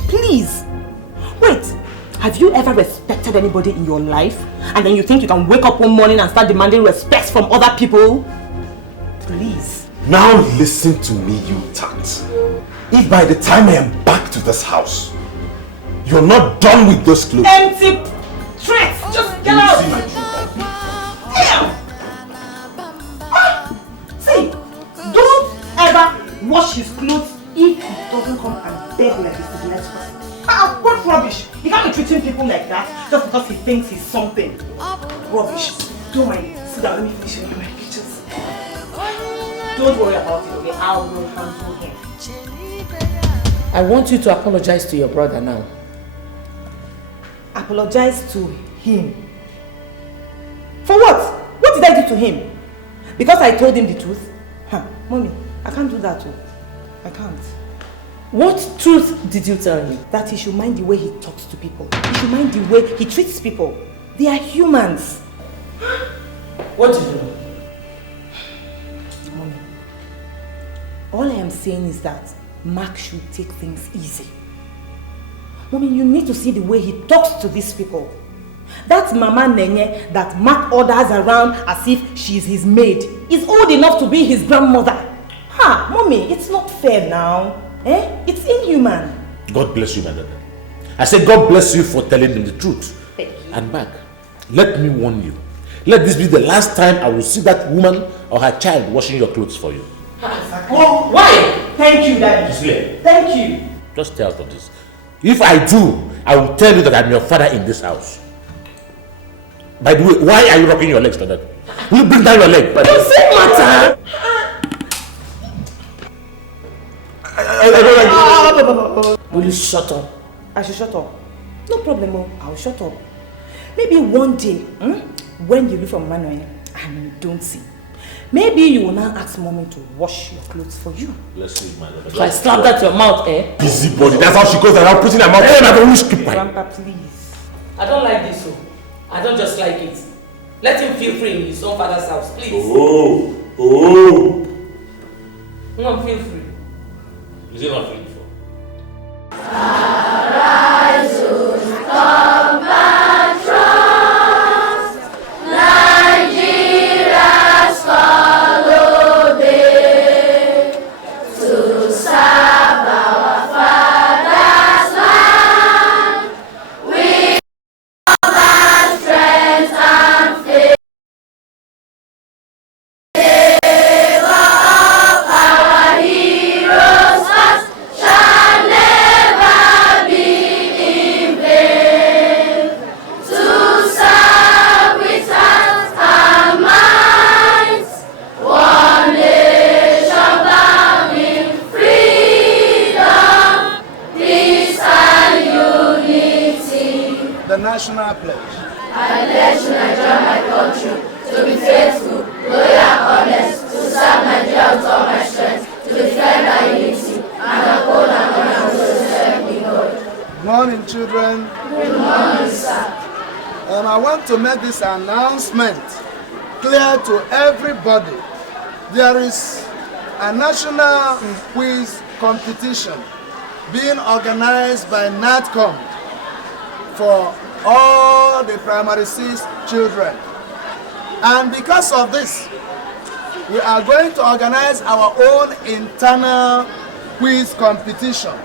Please. Wait, have you ever respected anybody in your life? And then you think you can wake up one morning and start demanding respect from other people? Please. Now listen to me, you tart. If by the time I am back to this house, you're not done with those clothes. Empty threats! Just get out! Damn! See, don't ever wash his clothes if he doesn't come and beg like this to the next person. What rubbish! He can't be treating people like that just because he thinks he's something. Rubbish. Don't mind. Sit down, let me finish in my kitchen. Don't worry about it, okay? I will handle him. I want you to apologize to your brother now. Apologize to him? For what? What did I do to him? Because I told him the truth? Huh, Mommy, I can't do that too. I can't. What truth did you tell him? That he should mind the way he talks to people. He should mind the way he treats people. They are humans. What did you do? Mommy, all I am saying is that Mark should take things easy. Mommy, you need to see the way he talks to these people. That Mama Nenye that Mark orders around as if she is his maid is old enough to be his grandmother. Ha, Mommy, it's not fair now. Eh? It's inhuman. God bless you, my daughter. I said God bless you for telling him the truth. Thank you. And Mark, let me warn you. Let this be the last time I will see that woman or her child washing your clothes for you. Oh, why? Thank you, Daddy. Gisele, thank you. just stay out of this. If I do, I will tell you that I'm your father in this house. By the way, why are you rocking your legs like that? Will you bring down your leg? Don't say matter. Will you shut up? I should shut up. No problem, I'll shut up. Maybe one day, when you leave from Manuel and you don't see, maybe you will now ask Mommy to wash your clothes for you. Let's leave, my daughter. So I slapped at your mouth, eh? Busybody, that's how she goes around putting her mouth. Grandpa, please. I don't like this, so I don't just like it. Let him feel free in his own father's house, please. Oh. No, feel free. Is it not free before? Nigeria's follow day to serve our father's land with all our strength and faith. Favor of our heroes past shall never be in vain. To serve with heart and minds, one nation bound in freedom, peace and unity. The national pledge. I pledge to Nigeria, my country, to be faithful, loyal, and honest, to serve Nigeria with all my strength, to defend our unity, and uphold and honor those who serve me, God. Good morning, children. Good morning, sir. I want to make this announcement clear to everybody. There is a national quiz competition being organized by NATCOM for all the primary 6 children. And because of this, we are going to organize our own internal quiz competition.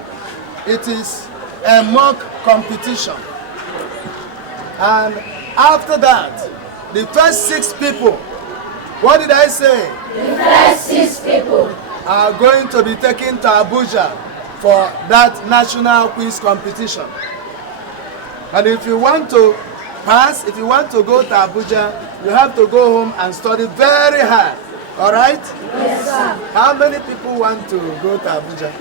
It is a mock competition. And after that, the first 6 people, what did I say? The first 6 people are going to be taken to Abuja for that national quiz competition. And if you want to pass, if you want to go to Abuja, you have to go home and study very hard. All right? Yes, sir. How many people want to go to Abuja?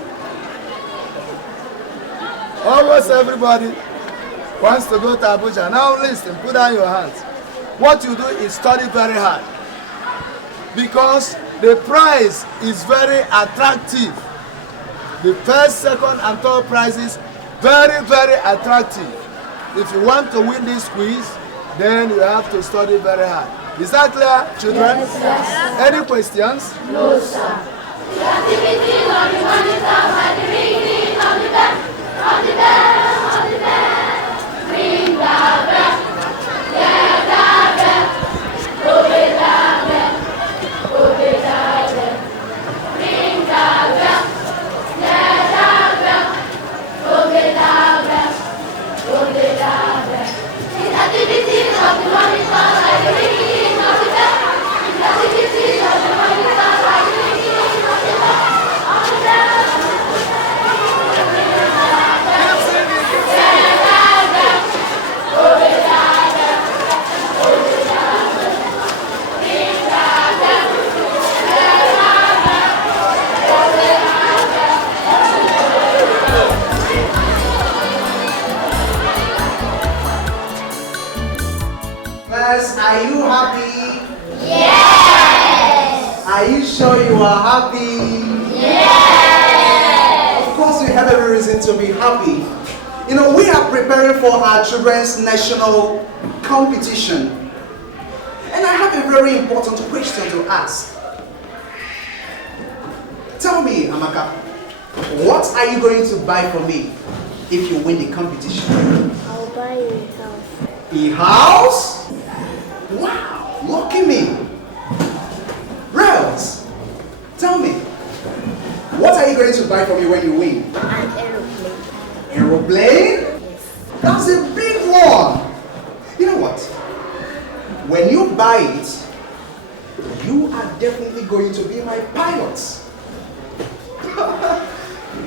Almost everybody wants to go to Abuja. Now listen, put down your hands. What you do is study very hard, because the prize is very attractive. The first, second, and third prizes very, very attractive. If you want to win this quiz, then you have to study very hard. Is that clear, children? Yes, sir. Any questions? No, sir. The activities of the monitor by the ringing of the bell, of the bell, of the bell. Ring the bell, get the bell, obey the bell, obey the bell. Ring the bell, get the bell, obey the bell, obey the bell. The activities of the monitor by the ringing of the bell, the activities of the monitor by the ringing of the bell, of the bell. Get the bell, obey the Are you sure you are happy? Yes! Of course, we have every reason to be happy. You know, we are preparing for our children's national competition. And I have a very important question to ask. Tell me, Amaka, what are you going to buy for me if you win the competition? I'll buy you a house. A house? Wow, lucky me. Rels, tell me, what are you going to buy for me when you win? An aeroplane. Aeroplane? Yes. That's a big one. You know what? When you buy it, you are definitely going to be my pilot.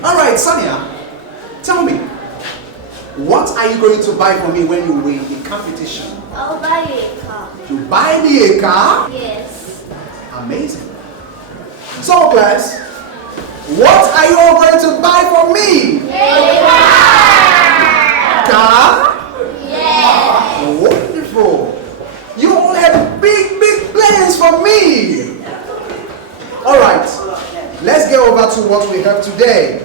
Alright, Sonia, tell me, what are you going to buy for me when you win the competition? I'll buy you a car. You buy me a car? Yes. Amazing. So, class, what are you all going to buy for me? A car? Yes. Wonderful. You all have big, big plans for me. All right, let's get over to what we have today.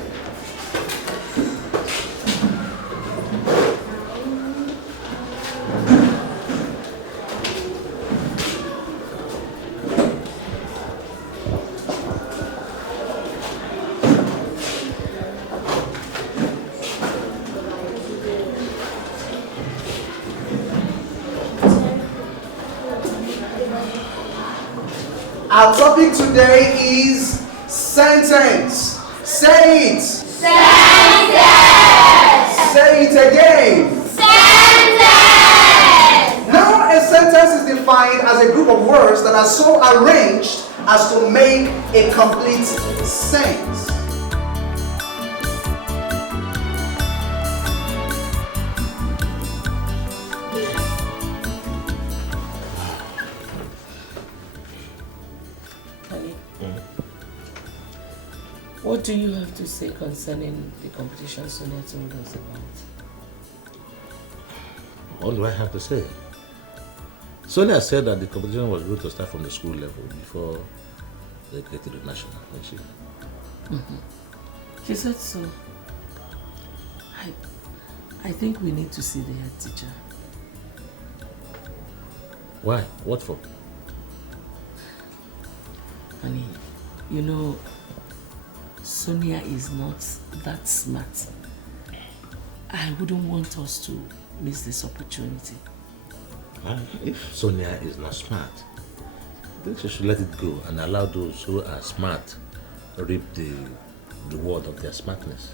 Our topic today is sentence. Say it. Sentence. Say it again. Sentence. Now a sentence is defined as a group of words that are so arranged as to make a complete sense. What do you have to say concerning the competition Sonia told us about? What do I have to say? Sonia said that the competition was going to start from the school level before they get to the national, didn't she? She said so. I think we need to see the head teacher. Why? What for? Honey, you know, Sonia is not that smart. I wouldn't want us to miss this opportunity. If Sonia is not smart, I think she should let it go and allow those who are smart reap the reward of their smartness.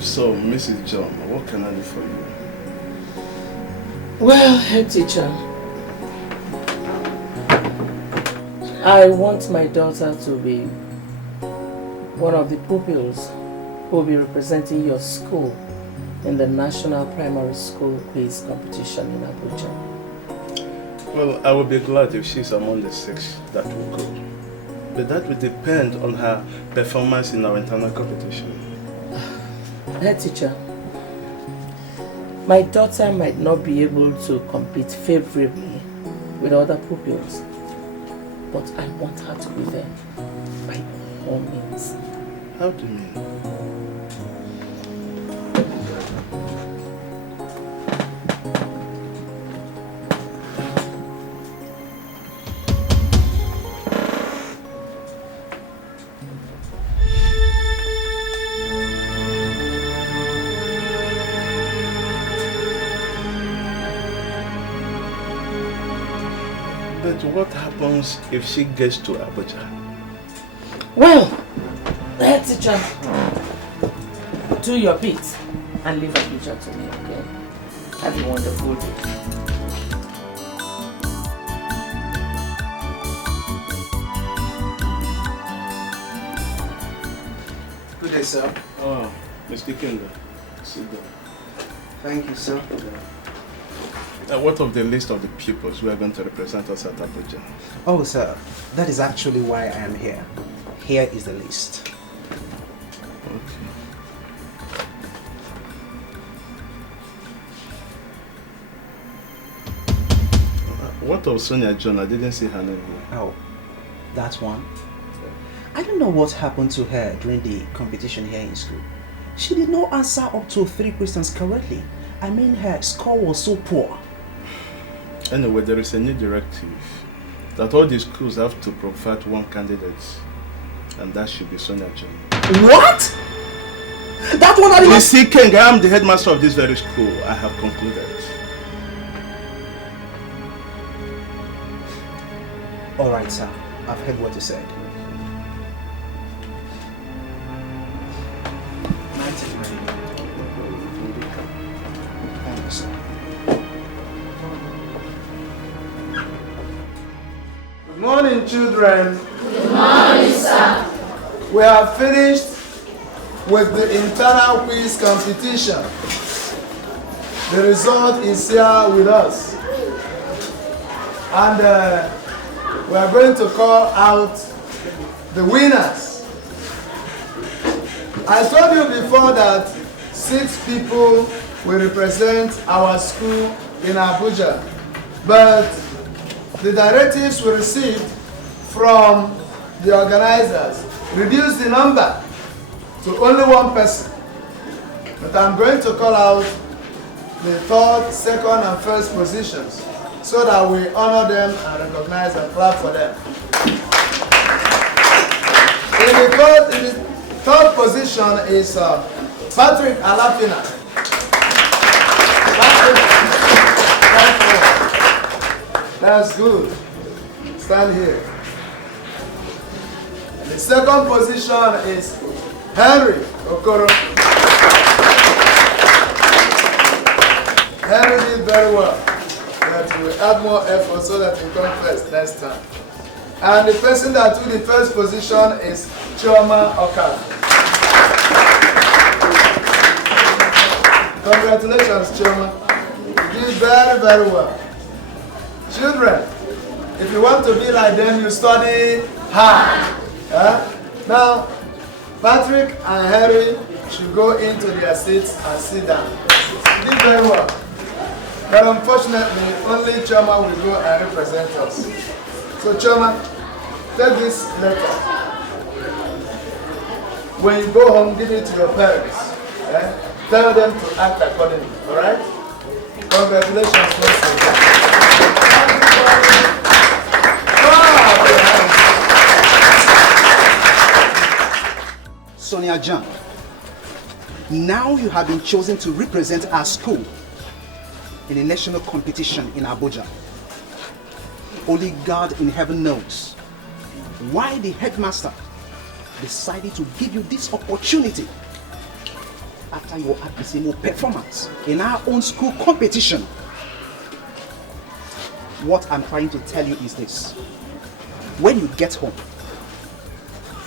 So, Mrs. John, what can I do for you? Well, head teacher, I want my daughter to be one of the pupils who will be representing your school in the National Primary School Quiz Competition in Abuja. Well, I will be glad if she's among the 6 that will go. But that will depend on her performance in our internal competition. Head teacher, my daughter might not be able to compete favorably with other pupils, but I want her to be there by all means. How do you mean? But what happens if she gets to Abuja? Well, head teacher, do your bit and leave Abuja to me, okay? Have a wonderful day. day, sir. Oh, Mr. King, sit down. Thank you, sir. What of the list of the pupils who are going to represent us at Abuja? Oh, sir, that is actually why I am here. Here is the list. Okay. What of Sonia John? I didn't see her name here. Oh, that one? I don't know what happened to her during the competition here in school. She did not answer up to 3 questions correctly. I mean, her score was so poor. Anyway, there is a new directive that all the schools have to provide one candidate, and that should be Sonia John. What? That one I You see, King, I am the headmaster of this very school. I have concluded. All right, sir. I've heard what you said. Thank you, sir. Good morning, children. Good morning, sir. We have finished with the internal quiz competition. The result is here with us. And we are going to call out the winners. I told you before that 6 people will represent our school in Abuja, but the directives we received from the organizers reduced the number to only 1 person. But I'm going to call out the 3rd, 2nd, and 1st positions so that we honor them and recognize and clap for them. In the 3rd position is Patrick Alapina. That's good. Stand here. And the 2nd position is Henry Okoro. Henry did very well. But we add more effort so that we come first next time. And the person that took the 1st position is Chioma Okara. Congratulations, Chioma. You did very, very well. Children, if you want to be like them, you study hard. Now, Patrick and Harry should go into their seats and sit down. You did very well. But unfortunately, only Chioma will go and represent us. So Chioma, take this letter. When you go home, give it to your parents. Tell them to act accordingly, alright? Congratulations once again. Sonia John, now you have been chosen to represent our school in a national competition in Abuja. Only God in heaven knows why the headmaster decided to give you this opportunity after your abysmal performance in our own school competition. What I'm trying to tell you is this. When you get home,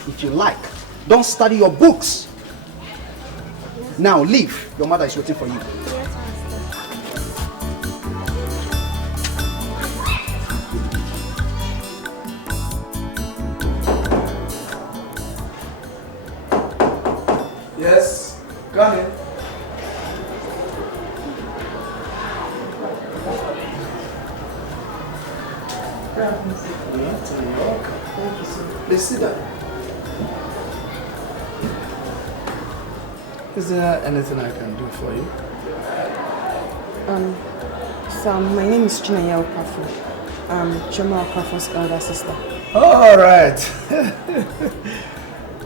if you like, don't study your books. Now leave. Your mother is waiting for you. Yes, come in. Please sit down. Is there anything I can do for you? Sir, my name is Chinaya Okafu. I'm Chioma Okafu's elder sister. All right.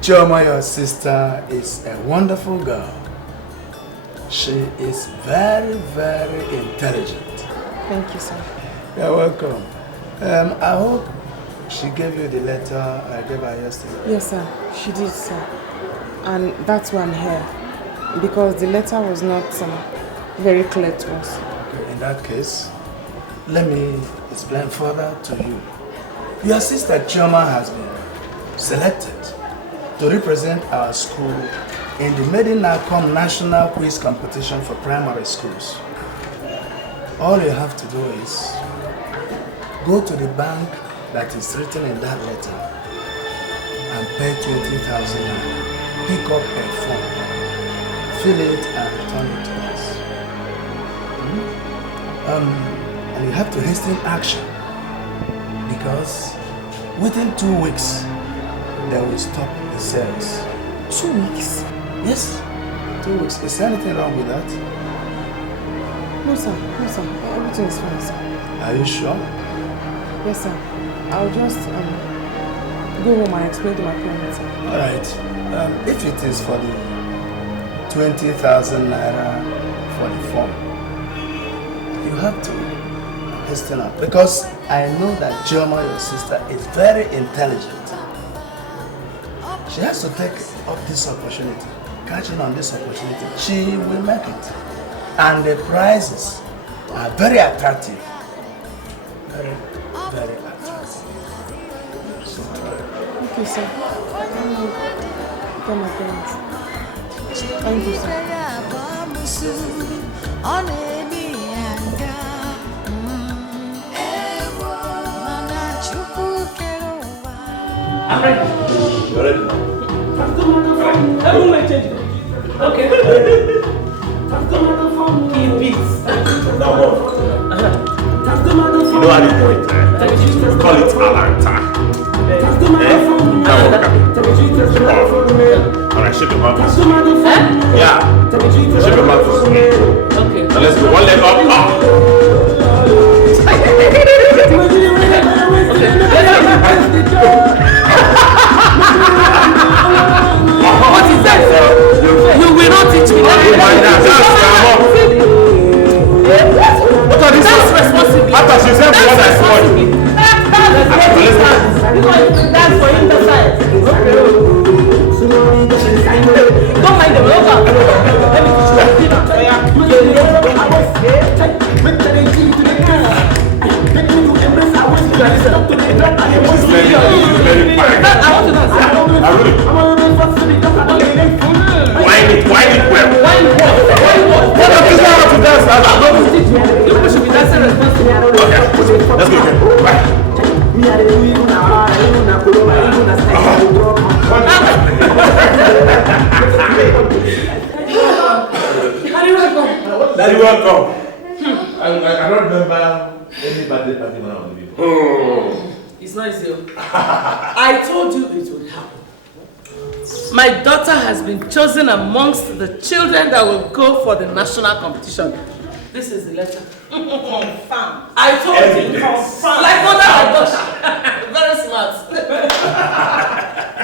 Chioma, your sister, is a wonderful girl. She is very, very intelligent. Thank you, sir. You're welcome. I hope she gave you the letter I gave her yesterday. Yes, sir. She did, sir. And that's why I'm here. Because the letter was not very clear to us. Okay, in that case, let me explain further to you. Your sister Chioma has been selected to represent our school in the Medinacom National Quiz Competition for primary schools. All you have to do is go to the bank that is written in that letter and pay 20,000 naira. Pick up a form, fill it and return it to us. And you have to hasten action because within 2 weeks they will stop the sales. 2 weeks? Yes, 2 weeks. Is there anything wrong with that? No sir, everything is fine sir. Are you sure? Yes sir, I'll just go home and explain to my parents. Alright, if it is for the 20,000 naira for the form, you have to hasten up because I know that Chioma, your sister, is very intelligent. She has to take up this opportunity, catching on this opportunity. She will make it. And the prizes are very attractive. Very, very attractive. So, okay, sir. Tell my parents. Thank you, sir. I'm ready. You're ready? I've got my phone. Everyone might change it. Okay. I've got my phone. Key beats. Now what? I've got my phone. You know how to do it, eh? We call it Alanta. Now what can Alright, shake your mouth. Yeah. Shake your mouth. Okay. Now let's go. One leg up. What is that? You will not teach me. What are these? That's responsibility. After she said what I said. That's for exercise. Don't mind them. Let me Why it well? What is this how to dance? You should be dancing responsibly. Okay, let's go again. Bye. Daddy, welcome. I don't remember any birthday party when I was living. It's not easy. I told you it would happen. My daughter has been chosen amongst the children that will go for the national competition. This is the letter. Confirm. I told you. Confirm. Like mother and daughter. Very smart.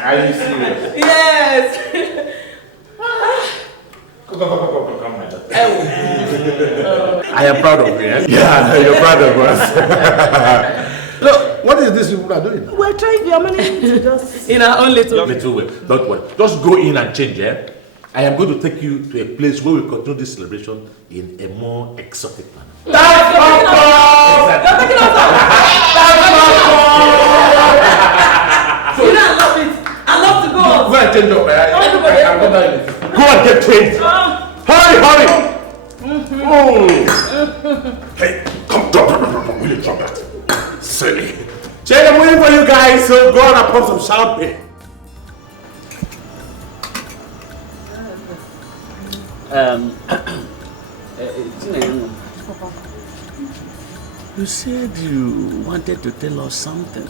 Are you serious? Yes. Come, my daughter. I am proud of you. Eh? Yeah, you're proud of us. Look, what is this you are doing? We're trying. We are managing to just in our own little way. Don't worry. Just go in and change. Eh? I am going to take you to a place where we continue this celebration in a more exotic manner. That's so, you know, I love it. I love to go. Go and change up. Go and get changed. Hurry. Hey, come, drop. Will you drop that? Silly. Jay, I'm waiting for you guys, so go on and pop some champagne. You said you wanted to tell us something.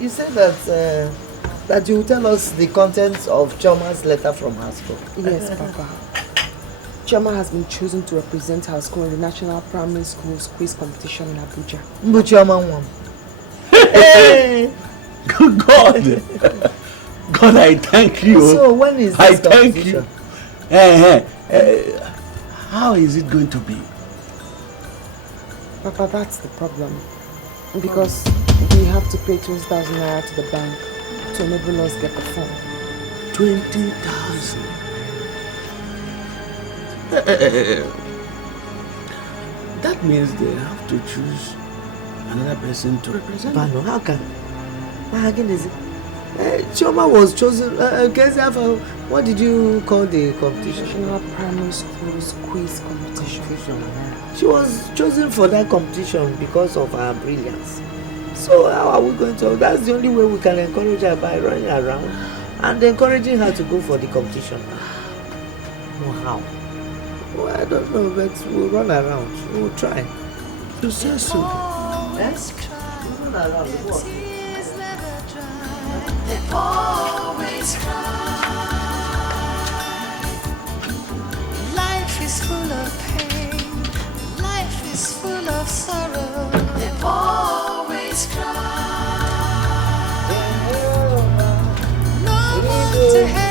You said that you will tell us the contents of Chioma's letter from her school. Yes, Papa. Chioma has been chosen to represent her school in the National Primary Schools Quiz Competition in Abuja. But Chioma won. Hey! God! God, I thank you. So when is this competition? How is it going to be? Papa, that's the problem. Because we have to pay 20,000 naira to the bank to enable us get the form. 20,000. That means they have to choose another person to represent. But no, how can? How again is it? Chioma was chosen. What did you call the competition? National Primary Schools Quiz Competition. She was chosen for that competition because of her brilliance. So how are we going to? That's the only way we can encourage her, by running around and encouraging her to go for the competition. Wow. Well, I don't know, but we'll run around. We'll try. You say so. Yes? We'll run around. What? They always cry. Life is full of pain. Life is full of sorrow. They always cry. No one to help.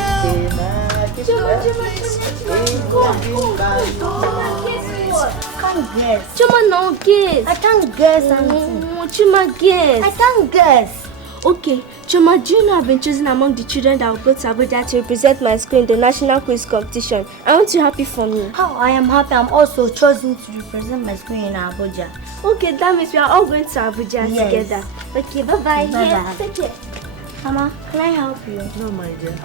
Chuma, no guess. I can't guess anything. Chuma, guess. I can't guess. Okay, Chuma, do you know I've been chosen among the children that will go to Abuja to represent my school in the national quiz competition? Aren't you happy for me? How I am happy. I'm also chosen to represent my school in Abuja. Okay, that means we are all going to Abuja Yes. together. Okay, bye-bye. Bye-bye. Yeah, take care. Mama, can I help you? No, my dear.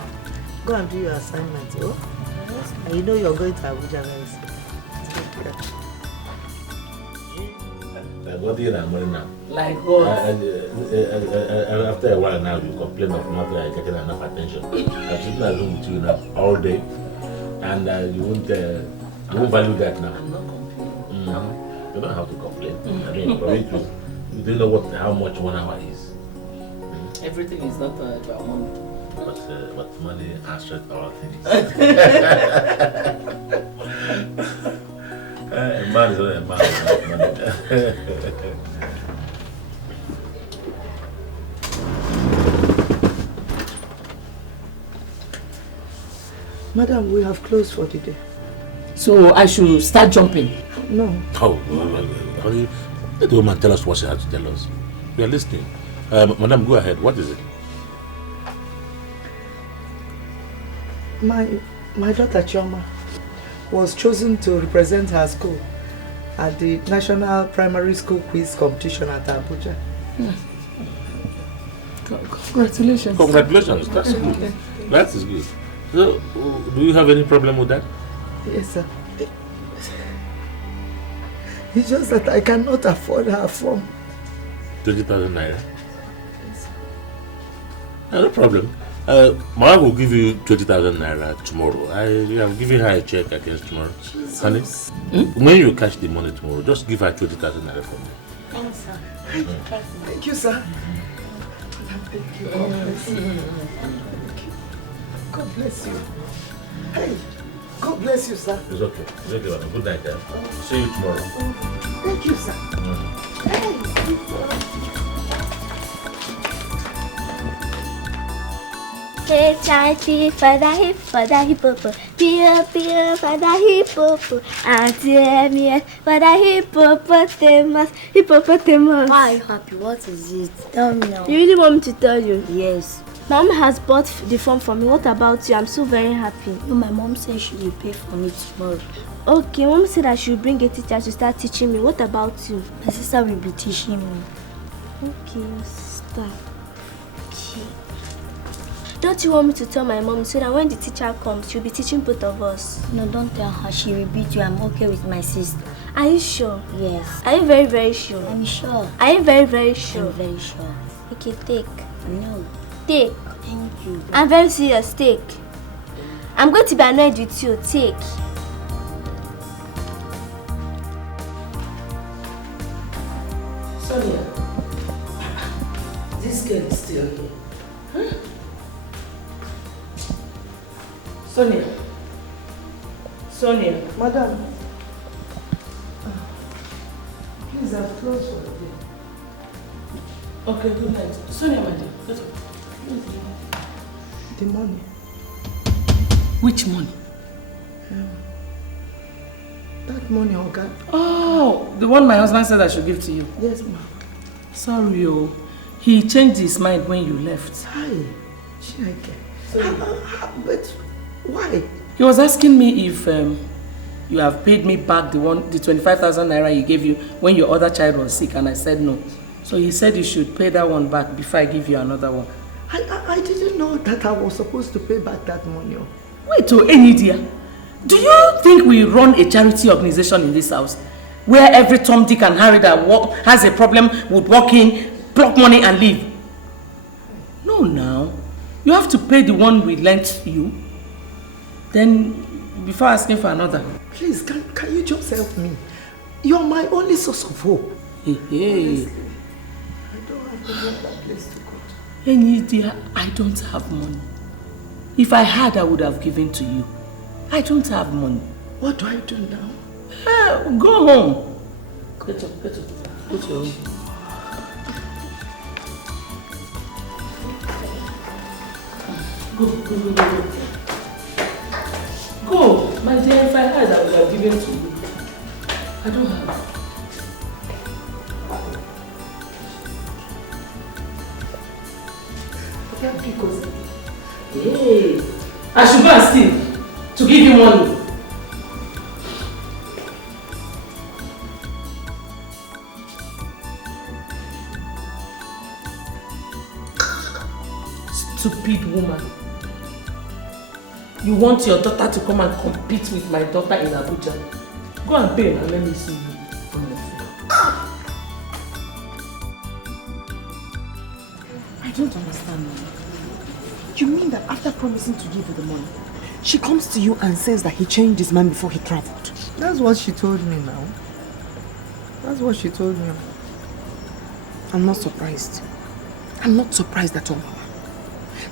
Go and do your assignment, oh? And you know you're going to Abuja very soon. Take care. What do you know now? Like what? After a while now, you complain of not getting enough attention. I'm sitting at home with you now all day, and you won't value that now. I'm not complaining. You don't have to complain. I mean, for me too, you don't know how much 1 hour is. Everything is not about money. But money answers all things. A man is not a man without money. Madam, we have closed for the day. So I should start jumping? No. Oh, honey, let the woman tell us what she has to tell us. We are listening. Madam, go ahead. What is it? My daughter Chioma was chosen to represent her school at the National Primary School Quiz Competition at Abuja. Congratulations. Congratulations. That's good. That is good. So, do you have any problem with that? Yes, sir. It's just that I cannot afford her form. 20,000 naira? Yes. No problem. Mama will give you 20,000 naira tomorrow. I am giving her a check against tomorrow. Jesus. Honey, when you catch the money tomorrow, just give her 20,000 naira for me. Thanks, sir. Thank you, sir. Thank you. God bless you. God bless you. Hey, God bless you, sir. It's okay. It's okay, Mama. Good night, eh? See you tomorrow. Thank you, sir. Hey, H-I-P for the hippo, P-O-P-O for the hippo, Auntie for the hippopotamus. Why are you happy? What is it? Tell me now. You really want me to tell you? Yes. Mom has bought the form for me. What about you? I'm so very happy. No, my mom said she will pay for me tomorrow. Okay, Mom said I should bring a teacher to start teaching me. What about you? My sister will be teaching me. Okay, your sister. Okay. Don't you want me to tell my mom so that when the teacher comes, she'll be teaching both of us? No, don't tell her. She will beat you. I'm okay with my sister. Are you sure? Yes. Are you very, very sure? I'm sure. Are you very, very sure? I'm very sure. Okay, take. No. Take. Thank you. I'm very serious. Take. I'm going to be annoyed with you. Take. Sonia, this girl is still here. Huh? Sonia, Madam. Please, I've closed for the day. Okay, good night. Sonia, my dear, get up. The money. Which money? That money, Oga. Oh, the one my husband said I should give to you. Yes, ma'am. Sorry, oh. He changed his mind when you left. Hi. But why? He was asking me if you have paid me back the 25,000 naira he gave you when your other child was sick, and I said no. So he said you should pay that one back before I give you another one. I didn't know that I was supposed to pay back that money. Wait, Ini dear. Do you think we run a charity organization in this house where every Tom, Dick and Harry that has a problem would walk in, pluck money and leave? No, now. You have to pay the one we lent you. Then, before asking for another. Please, can you just help me? You're my only source of hope. Hey. Honestly, I don't have another place to go to. Ini dear, I don't have money. If I had, I would have given to you. I don't have money. What do I do now? Go home. Get up. Go to your room. Go. My dear, if I had, I would have given to you. I don't have. Because hey, I should go and steal to give you money. Stupid woman. You want your daughter to come and compete with my daughter in Abuja? Go and pay and let me see you. I don't understand, Mama. You mean that after promising to give her the money, she comes to you and says that he changed his mind before he traveled? That's what she told me now. That's what she told me. I'm not surprised. I'm not surprised at all.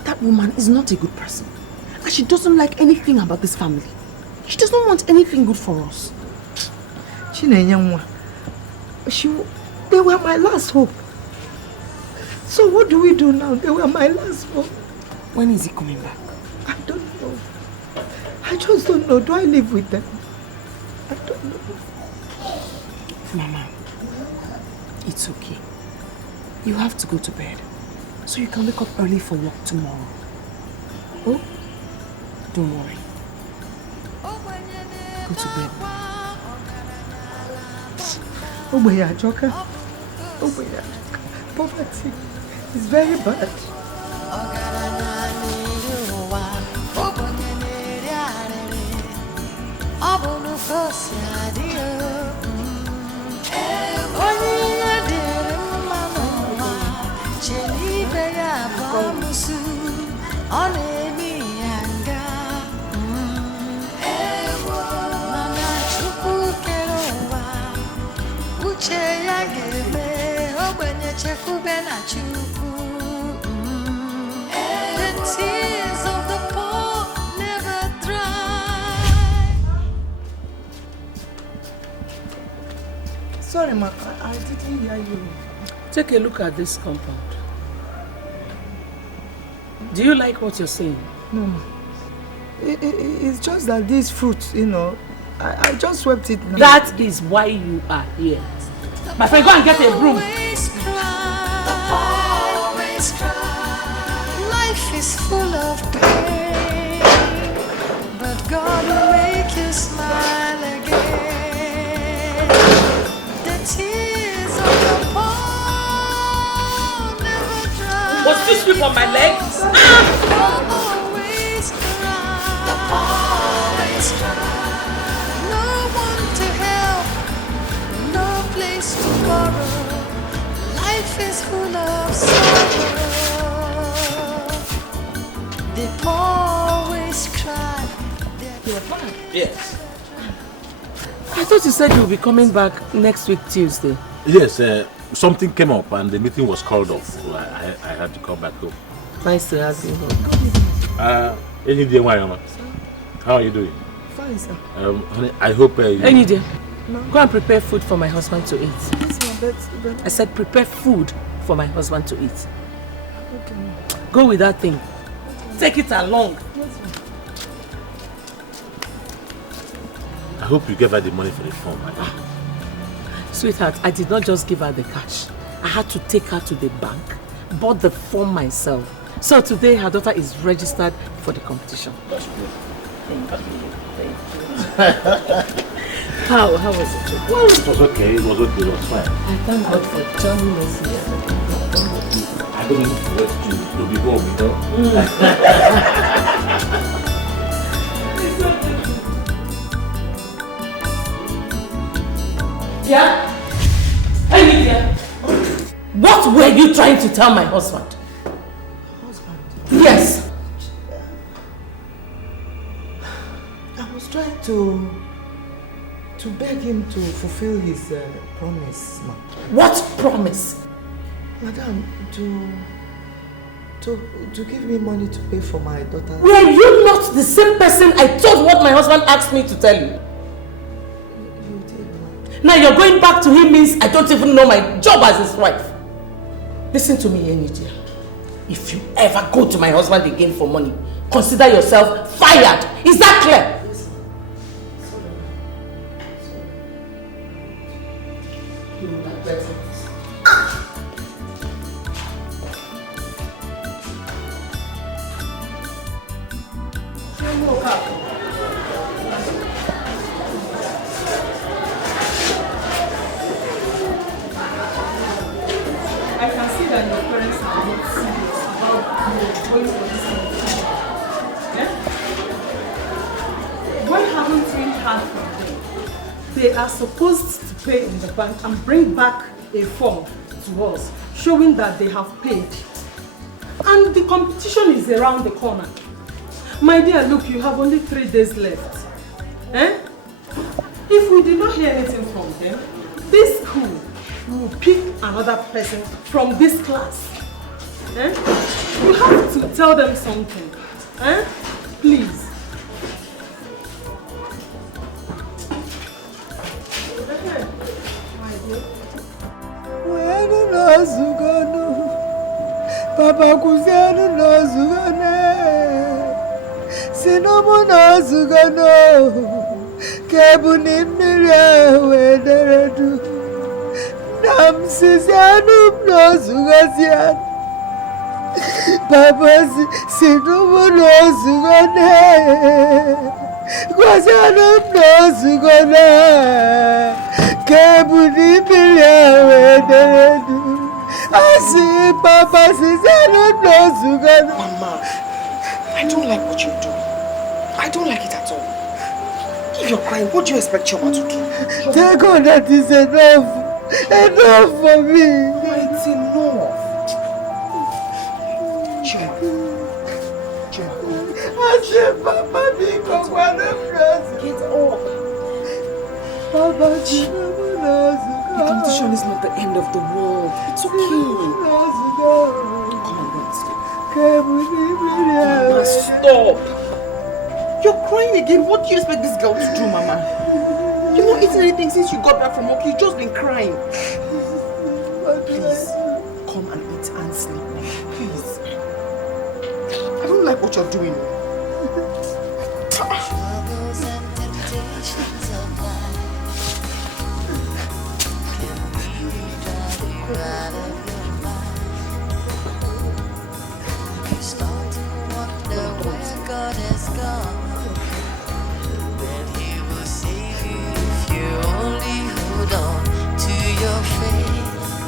That woman is not a good person. And she doesn't like anything about this family. She doesn't want anything good for us. Chinenyanwa, they were my last hope. So what do we do now? They were my last hope. When is he coming back? I don't know. I just don't know. Do I live with them? I don't know. Mama, it's okay. You have to go to bed so you can wake up early for work tomorrow. Oh? Don't worry. Go to bed. Poverty is very bad. The tears of the poor never dry. Sorry, ma, I didn't hear you. Take a look at this compound. Do you like what you're saying? No, ma. It's just that these fruits, you know, I just swept it now. That is why you are here. My friend, go and get a broom. Always cry. Life is full of pain, but God will make you smile again. The tears of the poor never dry. What's this sweep on my legs? Always cry. Always cry. No one to help, no place to borrow. Life is full of sorrow. They always cry. You're back? Yes. I thought you said you'll be coming back next week Tuesday. Yes, something came up and the meeting was called off. So I had to come back home. Nice to have you home. How are you doing? Fine, sir. Honey, I hope you... Enide, go and prepare food for my husband to eat. Yes, but I said prepare food for my husband to eat. okay. Go with that thing. Take it along. Yes, I hope you gave her the money for the form. Sweetheart, I did not just give her the cash. I had to take her to the bank, bought the form myself. So today her daughter is registered for the competition. That's good. Thank you. How was it? Well, it was okay. It was okay. It was fine. I thank God for joining us here. I don't know what to be home, you know. Yeah? Hey, Lydia. What were you trying to tell my husband? Husband? Yes. I was trying to beg him to fulfill his promise, ma. What promise? Madam, to give me money to pay for my daughter. Were you not the same person I told what my husband asked me to tell you? You did, Now you're going back to him means I don't even know my job as his wife. Listen to me, Ini Edo. If you ever go to my husband again for money, consider yourself fired. Is that clear? I can see that your parents are not serious about you going for this competition. Yeah? Why haven't we heard from them? They are supposed to pay in the bank and bring back a form to us showing that they have paid. And the competition is around the corner. My dear, look, you have only 3 days left. Eh? If we did not hear anything from them, this school will pick another person from this class. Eh? You have to tell them something. Eh? Please. Papa Kusiano no Zugane, Sinomo no Zugano, Kabunim Wederadu, Nam Sisianum no Zugasian, Papa Sinomo no Zugane, Quasianum no Zugana, Kabunim Wederadu. I see Papa says I don't know Sugar. Mama, I don't like what you're doing. I don't like it at all. If you're crying, what do you expect Choma to do? Thank God that is enough. Enough for me. It's enough. Choma. I say Papa become one of us. Get up. Papa Chima knows. The competition is not the end of the world. It's okay. Come on, Mama, stop. You're crying again. What do you expect this girl to do, Mama? You've not eaten anything since you got back from work. You've just been crying. Please, come and eat and sleep. Please. I don't like what you're doing.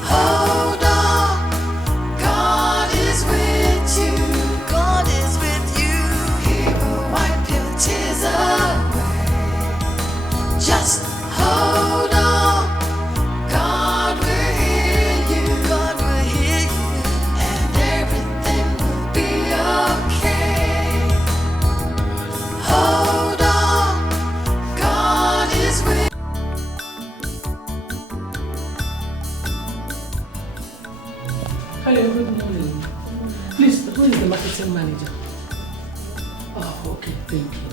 Hold on, God is with you. God is with you. He will wipe your tears away. Just hold on, God will hear you. God will hear you, and everything will be okay. Hold on, God is with you. Hello, good morning. Please, who is the marketing manager? Oh, okay, thank you.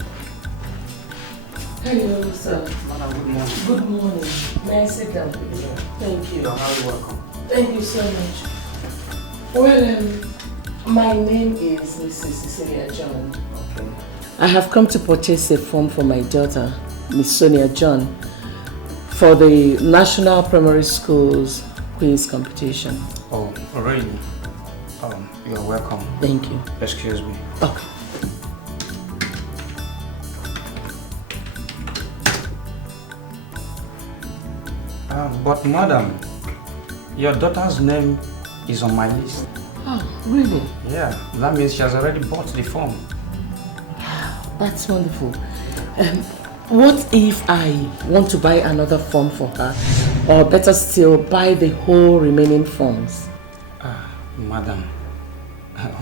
Hello, sir. Madam, good morning. Good morning. May I sit down, please? Thank you. You're highly welcome. Thank you so much. Well, my name is Mrs. Cecilia John. Okay. I have come to purchase a form for my daughter, Miss Sonia John, for the National Primary Schools quiz competition. Oh, really? You're welcome. Thank you. Excuse me. Okay. But madam, your daughter's name is on my list. Oh, really? Yeah, that means she has already bought the form. That's wonderful. What if I want to buy another form for her? Or better still, buy the whole remaining forms? Madam,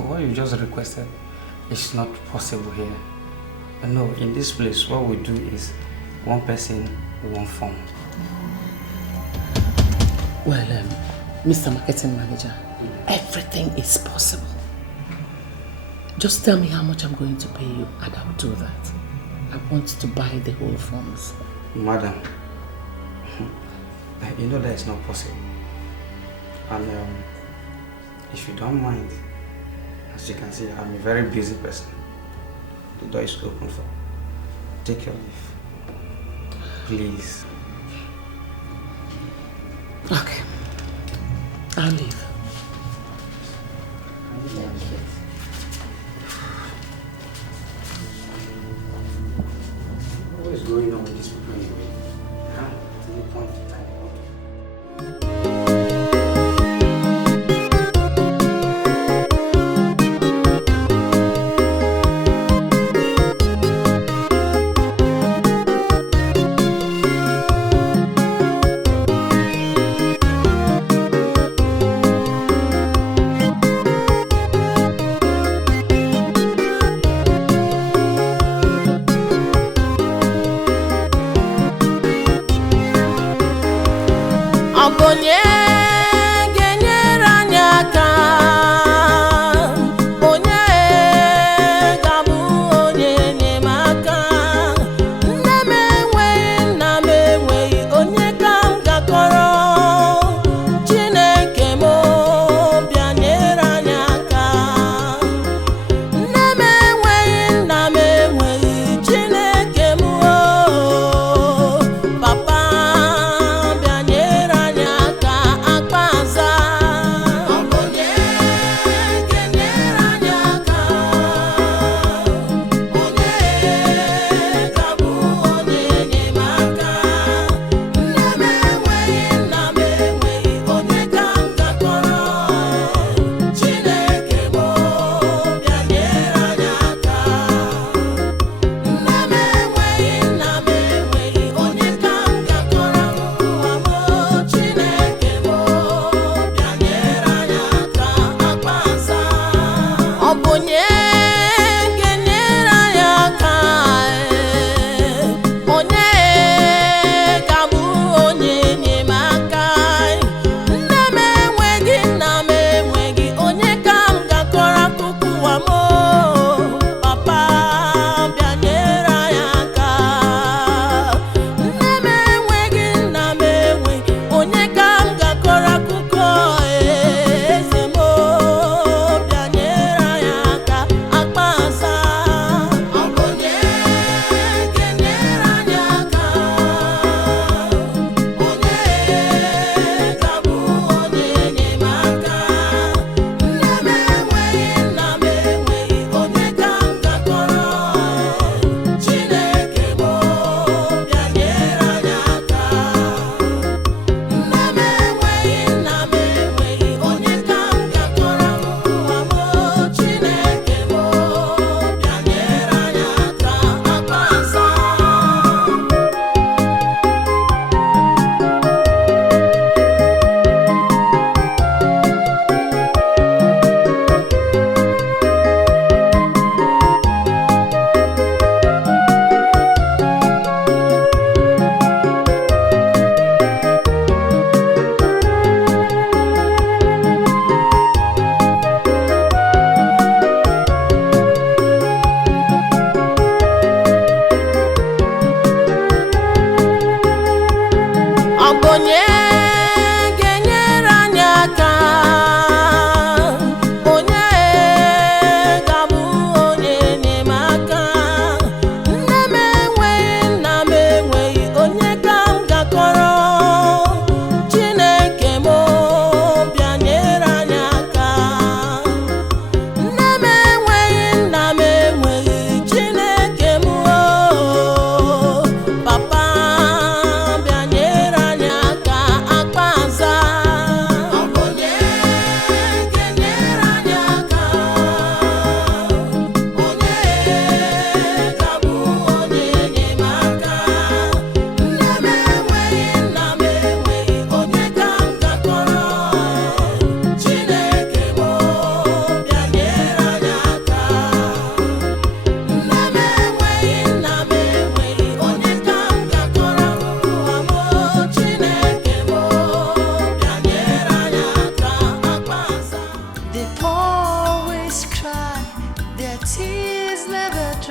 what you just requested is not possible here. No, in this place, what we do is one person, one form. Well, Mr. Marketing Manager, everything is possible. Just tell me how much I'm going to pay you and I'll do that. I want to buy the whole forms. Madam, you know that is not possible. And if you don't mind, as you can see, I'm a very busy person. The door is open for. Take your leave. Please. Okay. I'll leave. What is going on with this people anyway? At any point in time.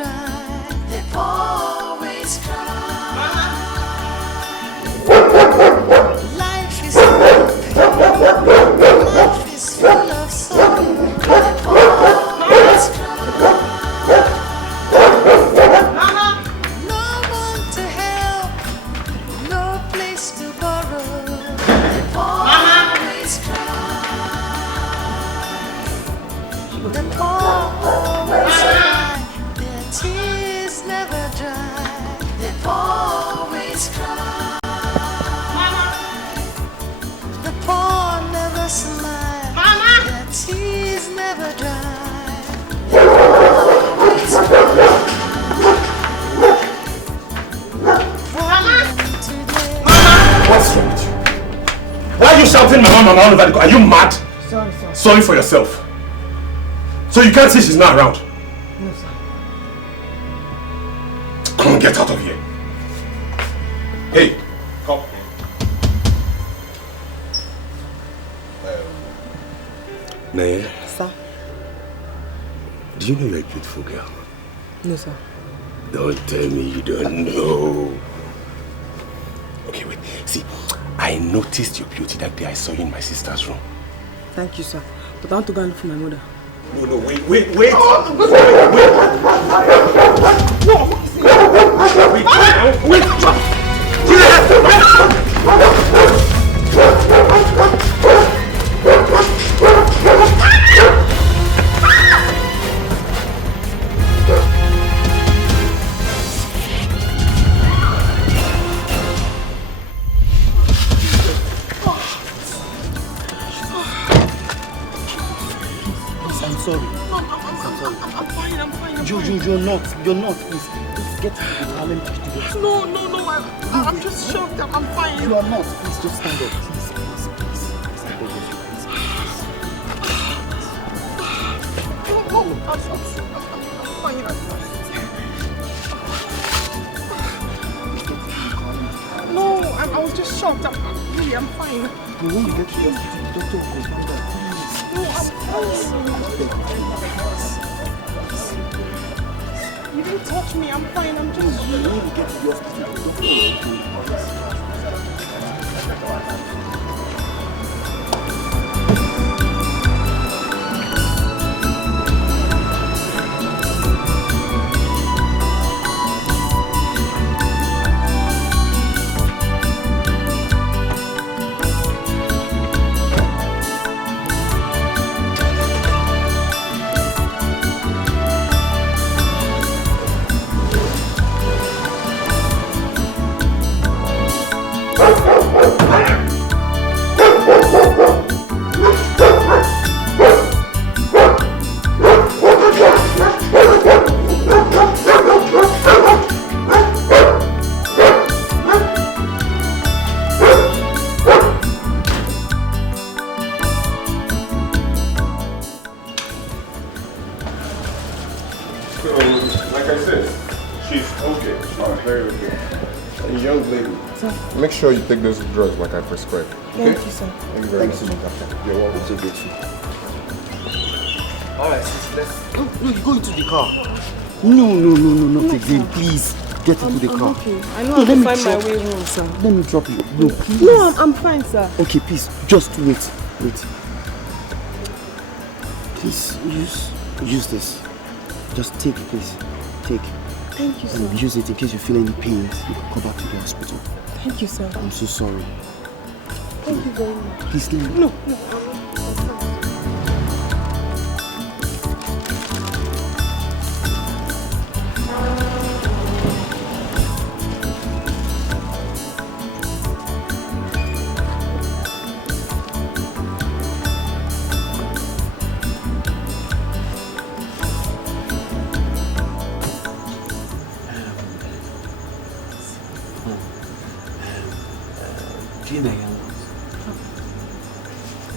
dry. They always cry. Life is dark. Life is full of sorrow. They always cry. No one to help, no place to borrow. They always cry. They always cry. Their tears never dry. They always cry. The poor never smile. Their tears never dry. They always cry. What's wrong with you? Why are you shouting mama all over the car? Are you mad? Sorry, sir. Sorry for yourself. So you can't see she's not around? No, sir. Come on, get out of here. Hey, come. Naya, Sir? do you know you're a beautiful girl? No, sir. Don't tell me you don't know. Okay, wait. See, I noticed your beauty that day I saw you in my sister's room. Thank you, sir. But I want to go and look for my mother. No, wait. Wait, I'm sorry. I'm fine. You're not. Please get to the car. Let me push the door. No. I'm just shocked. I'm fine. You are not. Please just stand up. Please. I beg of you, please. No, I was just shocked. I'm fine. When you get to the hospital, the doctor will come back. No, I'm fine. You didn't touch me. I'm fine. I'm just. When you get to the hospital, the doctor will come. Make sure you take those drugs like I prescribed. Okay? Thank you, sir. Thank you very much. Doctor. You're welcome. So grateful. Alright, let's... No, you go into the car. No, not again. Please, get into the car. I'm okay. I know how to find my way home, sir. Let me drop you. No, please. No, I'm fine, sir. Okay, please, just wait. Please, use this. Just take it, please. Take. Thank you, sir. And use it in case you feel any pains. You can come back to the hospital. Thank you, sir. I'm so sorry. Thank you very much. Please, let me... No.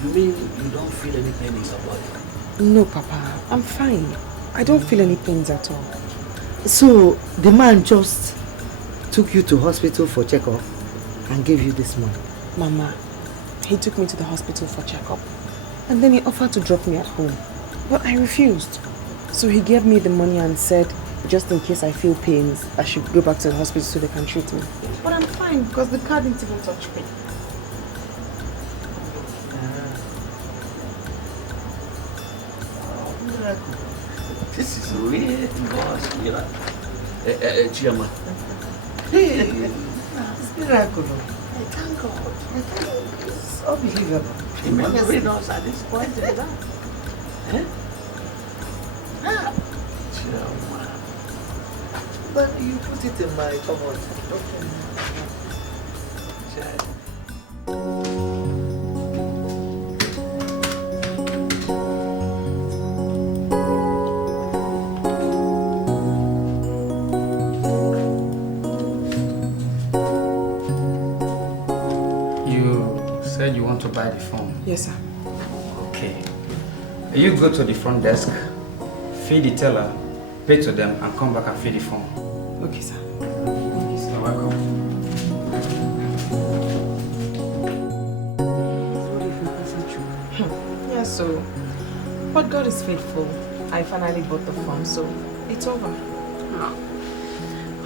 You mean you don't feel any pain in your body? No, Papa. I'm fine. I don't feel any pains at all. So, the man just took you to hospital for checkup and gave you this money? Mama, he took me to the hospital for checkup. And then he offered to drop me at home. But I refused. So he gave me the money and said just in case I feel pains, I should go back to the hospital so they can treat me. But I'm fine because the car didn't even touch me. This is weird, boss. You know, Chioma. Hey, it's miracle. I thank God. It's unbelievable. Remembering us at this point in time. Eh? Chioma. But you put it in my cupboard. Okay. Child. You want to buy the phone? Yes, sir. Okay. You go to the front desk, feed the teller, pay to them, and come back and feed the phone. Okay, sir. You're welcome. Yeah, so, but God is faithful. I finally bought the phone, so it's over.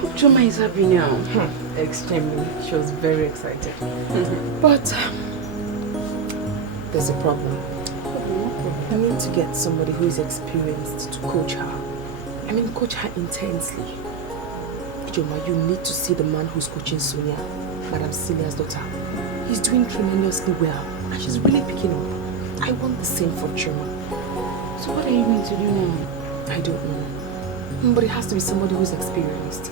Hope Choma is happy now. Extremely. She was very excited. But there's a problem. I need to get somebody who is experienced to coach her. I mean, coach her intensely. Choma, you need to see the man who's coaching Sonia, Madam Celia's daughter. He's doing tremendously well, and she's really picking up. I want the same for Choma. So what are you going to do now? I don't know. But it has to be somebody who's experienced.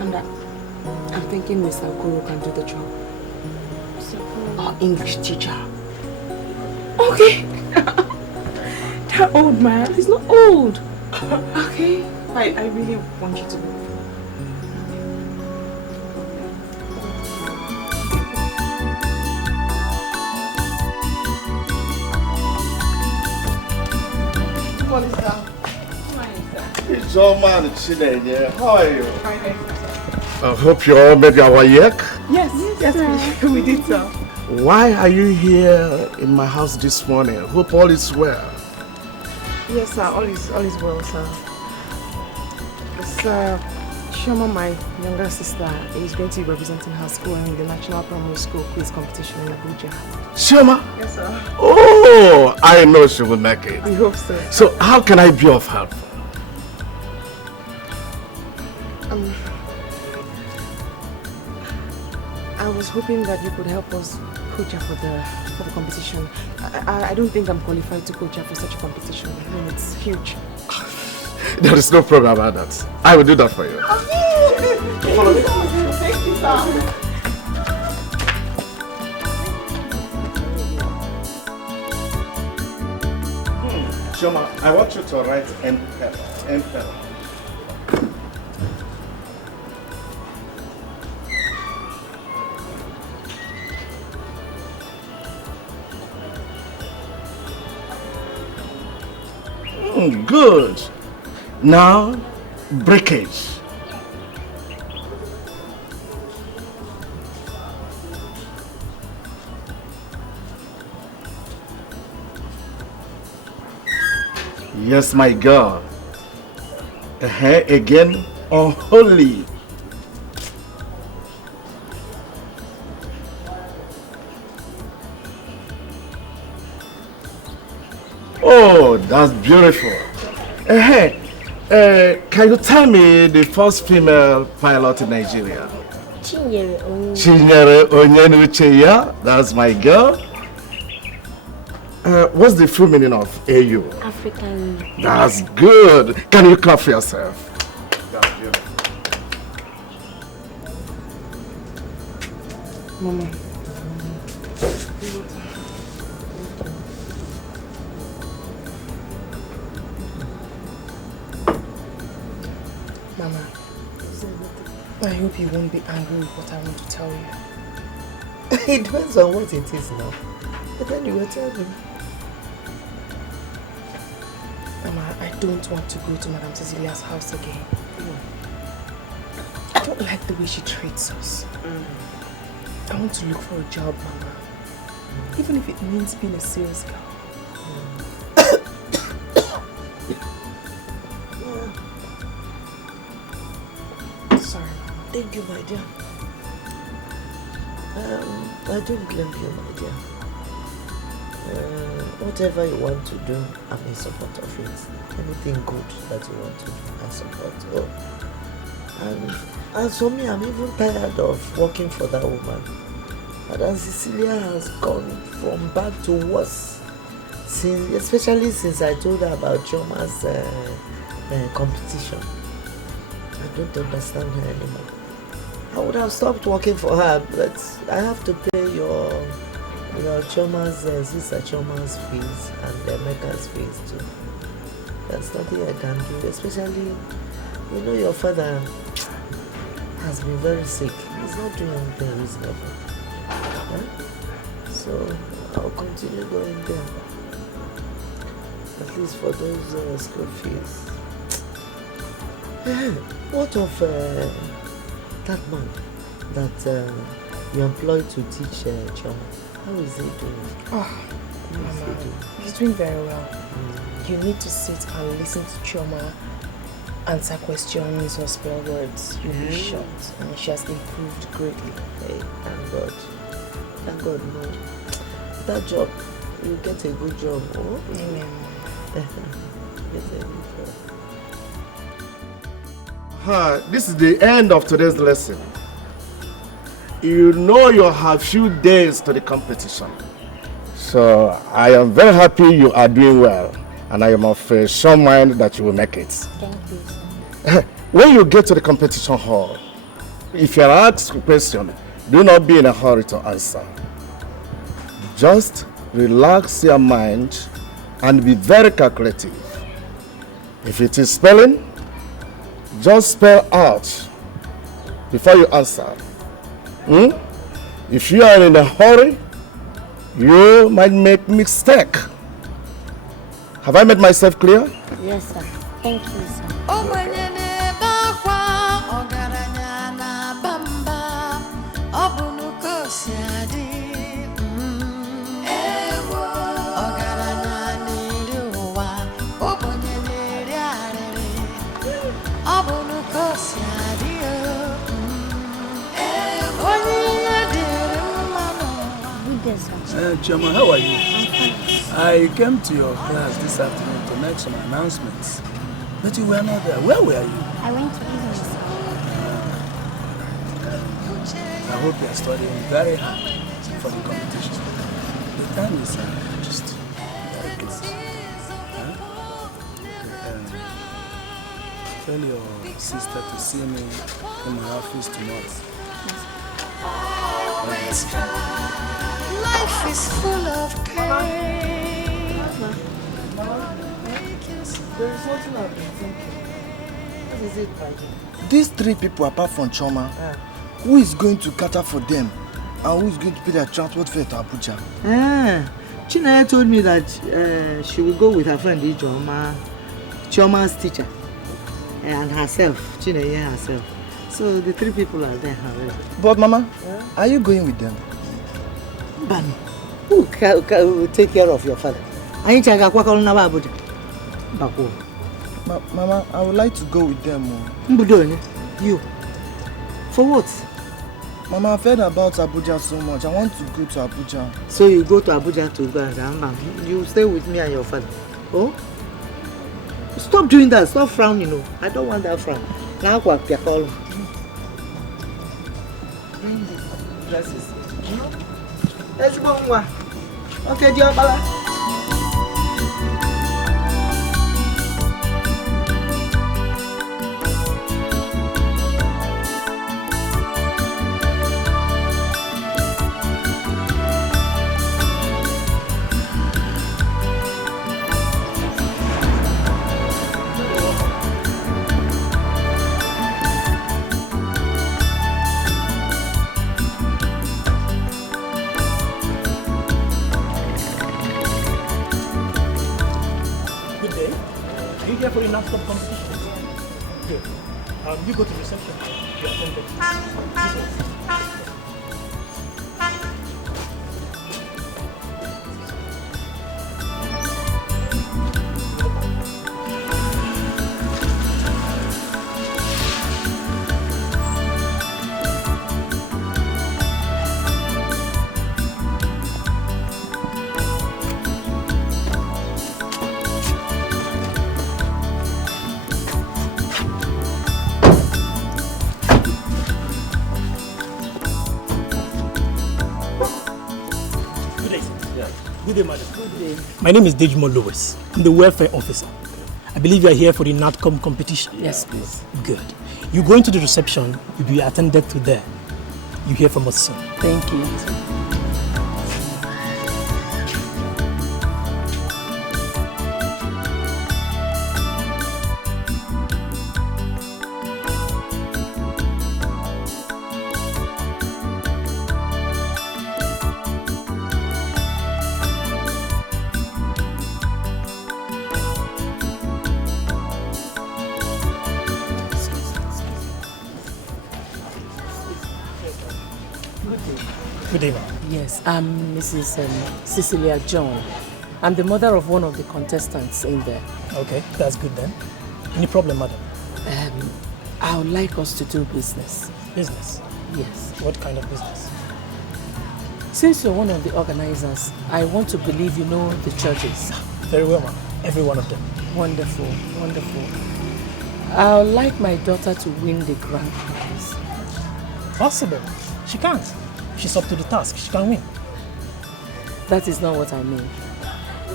And I'm thinking Mr. Okoro can do the job. Our English teacher. Okay. That old man. He's not old. Okay. I really want you to know. What is that? It's all man sitting here. How are you? I hope you all made your WAEC. Yes, we did, sir. Why are you here in my house this morning? Hope all is well. Yes, sir. All is well, sir. Sir, Shoma, my younger sister, is going to be representing her school in the National Primary School quiz competition in Abuja. Shoma? Yes, sir. Oh, I know she will make it. We hope so. So how can I be of help? I was hoping that you could help us coach her for the competition. I don't think I'm qualified to coach her for such a competition. I mean, it's huge. There is no problem about that. I will do that for you. Follow me. Thank you, sir. Shoma, I want you to write MPL. Good. Now, breakage. Yes, my God. Again, unholy. Oh, that's beautiful. Can you tell me the first female pilot in Nigeria? Chinyere Onyenuche, that's my girl. What's the full meaning of AU? African. That's good. Can you clap for yourself? That's beautiful. Mama. Mama, I hope you won't be angry with what I want to tell you. It depends on what it is now. But anyway, tell me. Mama, I don't want to go to Madam Cecilia's house again. I don't like the way she treats us. I want to look for a job, Mama. Even if it means being a sales girl. Thank you, my dear. I don't blame you, my dear. Whatever you want to do, I'm in support of it. Anything good that you want to do, I support. Oh. And as for me, I'm even tired of working for that woman. Madam Cecilia has gone from bad to worse, especially since I told her about Chioma's competition. I don't understand her anymore. I would have stopped working for her, but I have to pay your Chioma's, sister Chioma's fees and Emeka's fees too. There's nothing I can do, especially, your father has been very sick. He's not doing anything reasonable. So I'll continue going there. At least for those school fees. What of that man that you employed to teach Chioma? How is he doing? Oh, Mama, he's doing very well. You need to sit and listen to Chioma answer questions or spell words. You'll be shocked. And she has improved greatly. Hey, thank God. Thank God, no. That job, you get a good job. Oh? Amen. Get a good job. This is the end of today's lesson. You know you have few days to the competition. So I am very happy you are doing well, and I am of some mind that you will make it. Thank you, sir. When you get to the competition hall, if you are asked a question, do not be in a hurry to answer. Just relax your mind and be very calculative. If it is spelling, just spell out before you answer. If you are in a hurry, you might make mistake. Have I made myself clear? Yes, sir. Thank you, sir. Chioma, how are you? I came to your class this afternoon to make some announcements, but you were not there. Where were you? I went to business. I hope you are studying very hard for the competition. The time is just very close. Tell your sister to see me in my office tomorrow. Life is full of pain. There is something I've been thinking. What is it, my dear? These three people apart from Chioma, who is going to cater for them and who is going to pay their transport fare to Abuja? Chinaya told me that she will go with her friend Ijoma, Chioma's teacher, and herself, Chinaya herself. So the three people are there already. But Mama, are you going with them? Bami, who will take care of your father? Mama, I would like to go with them. You? For what? Mama, I've heard about Abuja so much. I want to go to Abuja. So you go to Abuja to go and you stay with me and your father? Oh? Stop doing that. Stop frowning. No. I don't want that frown. Now what? Bring the dresses. Let's go. Okay, dear Bala. For your NASCAR competition. Good. You go to reception. You attend it. day, madam. Good day. My name is Dejimo Lewis. I'm the welfare officer. I believe you are here for the NATCOM competition. Yes, please. Good. You go into the reception, you'll be attended to there. You hear from us soon. Thank you. Good day, ma'am. Yes, I'm Mrs. Cecilia John. I'm the mother of one of the contestants in there. Okay, that's good then. Any problem, madam? I would like us to do business. Business? Yes. What kind of business? Since you're one of the organizers, I want to believe you know the churches. Very well, ma'am. Every one of them. Wonderful, wonderful. I would like my daughter to win the grand prize. Possible. She can't. She's up to the task. She can win. That is not what I mean.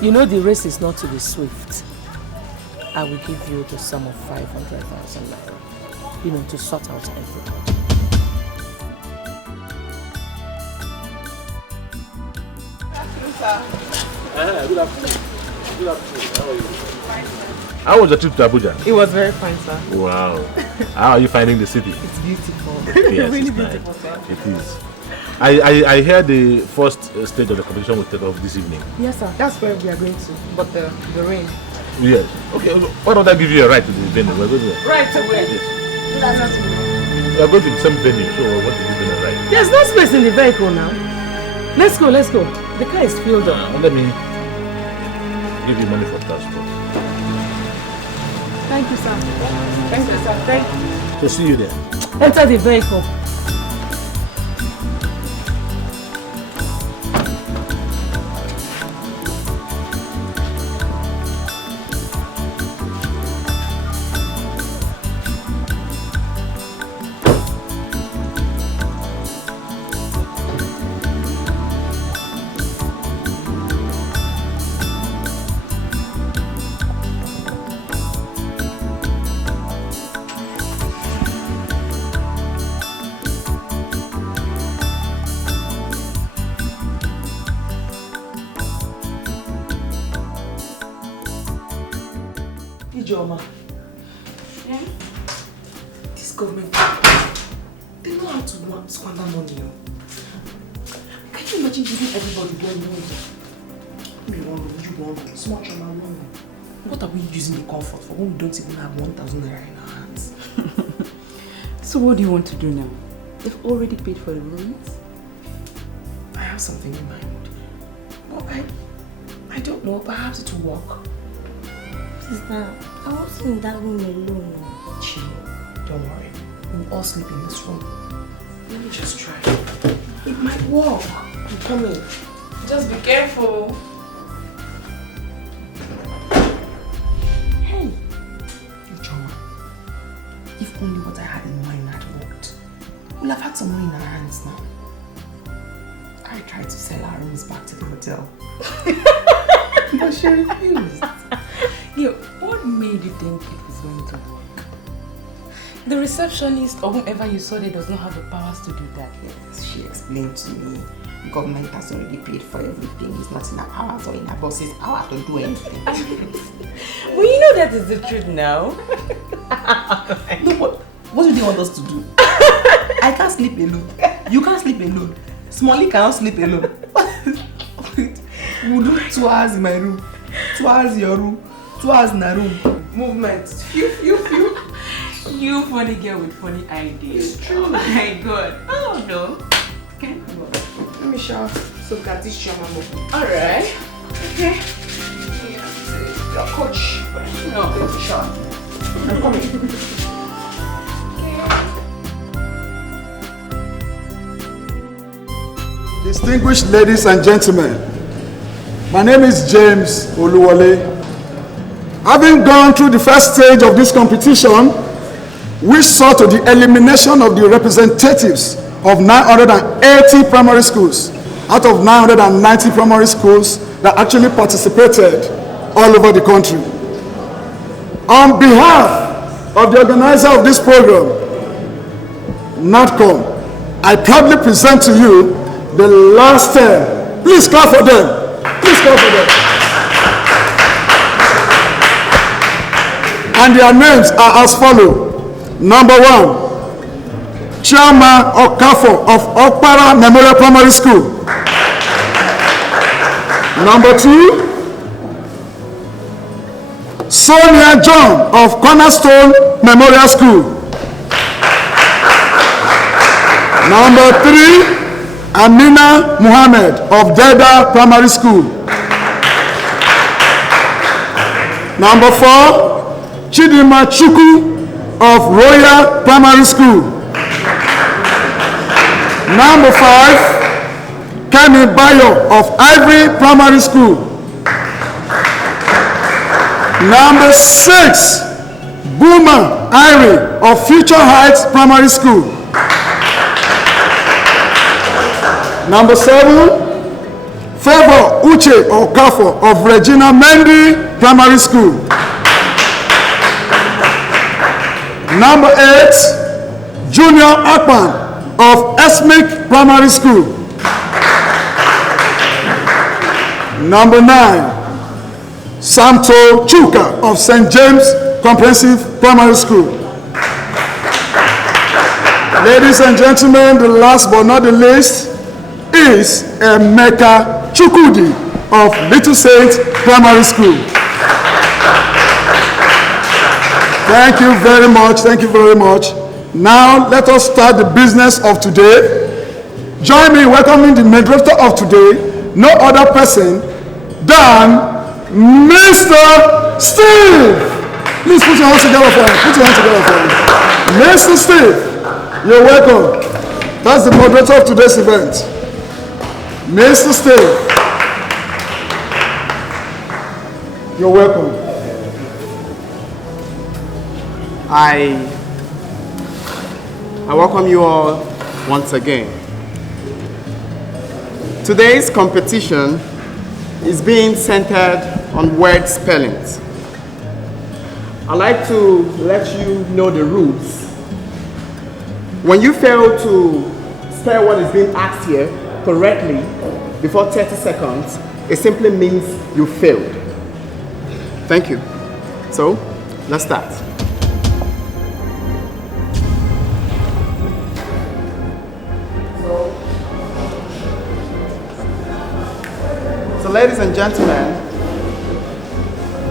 You know the race is not to the swift. I will give you the sum of 500,000 naira. You know, to sort out everything. Good afternoon. Good afternoon. How are you? How was the trip to Abuja? It was very fine, sir. Wow. How are you finding the city? It's beautiful. Yes, really it's beautiful, nice. sir. It is. I hear the first stage of the competition will take off this evening. Yes, sir. That's where we are going to. But the rain. Yes. Okay. Why don't I give you a ride to the venue? We're going to. Right away. Yes. We are going to the same venue, so we're going to give them a ride. There's no space in the vehicle now. Let's go, let's go. The car is filled up. Let me give you money for transport. Thank you, sir. Thank you, sir. Thank you. So see you there. Enter the vehicle. Ijoma. Yeah? This government, they know how to squander money. Can you imagine giving everybody one room? Me one room, you one room, small chama one room. What are we using the comfort for when we don't even have 1,000 naira in our hands? So what do you want to do now? They've already paid for the rooms. I have something in mind. But I don't know, perhaps it will work. Sister, I wasn't in that room alone. Chill, don't worry. We'll all sleep in this room. Let me just try. It might work. You come in. Just be careful. Hey, Ijoma. If only what I had in mind had worked. We'll have had some money in our hands now. I tried to sell our rooms back to the hotel. But she refused. Yeah, what made you think it was going to work? The receptionist or whoever you saw there does not have the powers to do that. Yes, she explained to me. The government has already paid for everything. It's not in our powers or in our boss's power to do anything. Well, you know that is the truth now. No, but what do they want us to do? I can't sleep alone. You can't sleep alone. Smalley cannot sleep alone. We'll do 2 hours in my room, 2 hours in your room, 2 hours in a room. Movement. Phew. You funny girl with funny ideas. It's true. Oh my god. Oh no. Okay. Let me shower so that this shower more. Alright. Okay. Your coach. No. Let me shower. I'm coming. Distinguished ladies and gentlemen, my name is James Oluwole. Having gone through the first stage of this competition, which saw to the elimination of the representatives of 980 primary schools out of 990 primary schools that actually participated all over the country. On behalf of the organizer of this program, NATCOM, I proudly present to you the last 10. Please clap for them. Please clap for them. And their names are as follows. Number 1, Chairman Okafo of Okpara Memorial Primary School. Number 2, Sonia John of Cornerstone Memorial School. Number 3, Amina Muhammad of Deda Primary School. Number 4, Chidima Chuku of Royal Primary School. Number 5, Kemi Bayo of Ivory Primary School. Number 6, Buma Irie of Future Heights Primary School. Number 7, Favor Uche Okafo of Regina Mendy Primary School. Number 8, Junior Akpan of Esmic Primary School. Number 9, Samto Chuka of St. James Comprehensive Primary School. Ladies and gentlemen, the last but not the least is Emeka Chukudi of Little Saint Primary School. Thank you very much. Thank you very much. Now let us start the business of today. Join me in welcoming the moderator of today, no other person than Mr. Steve. Please put your hands together for him. Put your hands together for him. Mr. Steve, you're welcome. That's the moderator of today's event. Mr. Steve, you're welcome. I welcome you all once again. Today's competition is being centered on word spellings. I'd like to let you know the rules. When you fail to spell what is being asked here correctly before 30 seconds, it simply means you failed. Thank you. So, let's start. So ladies and gentlemen,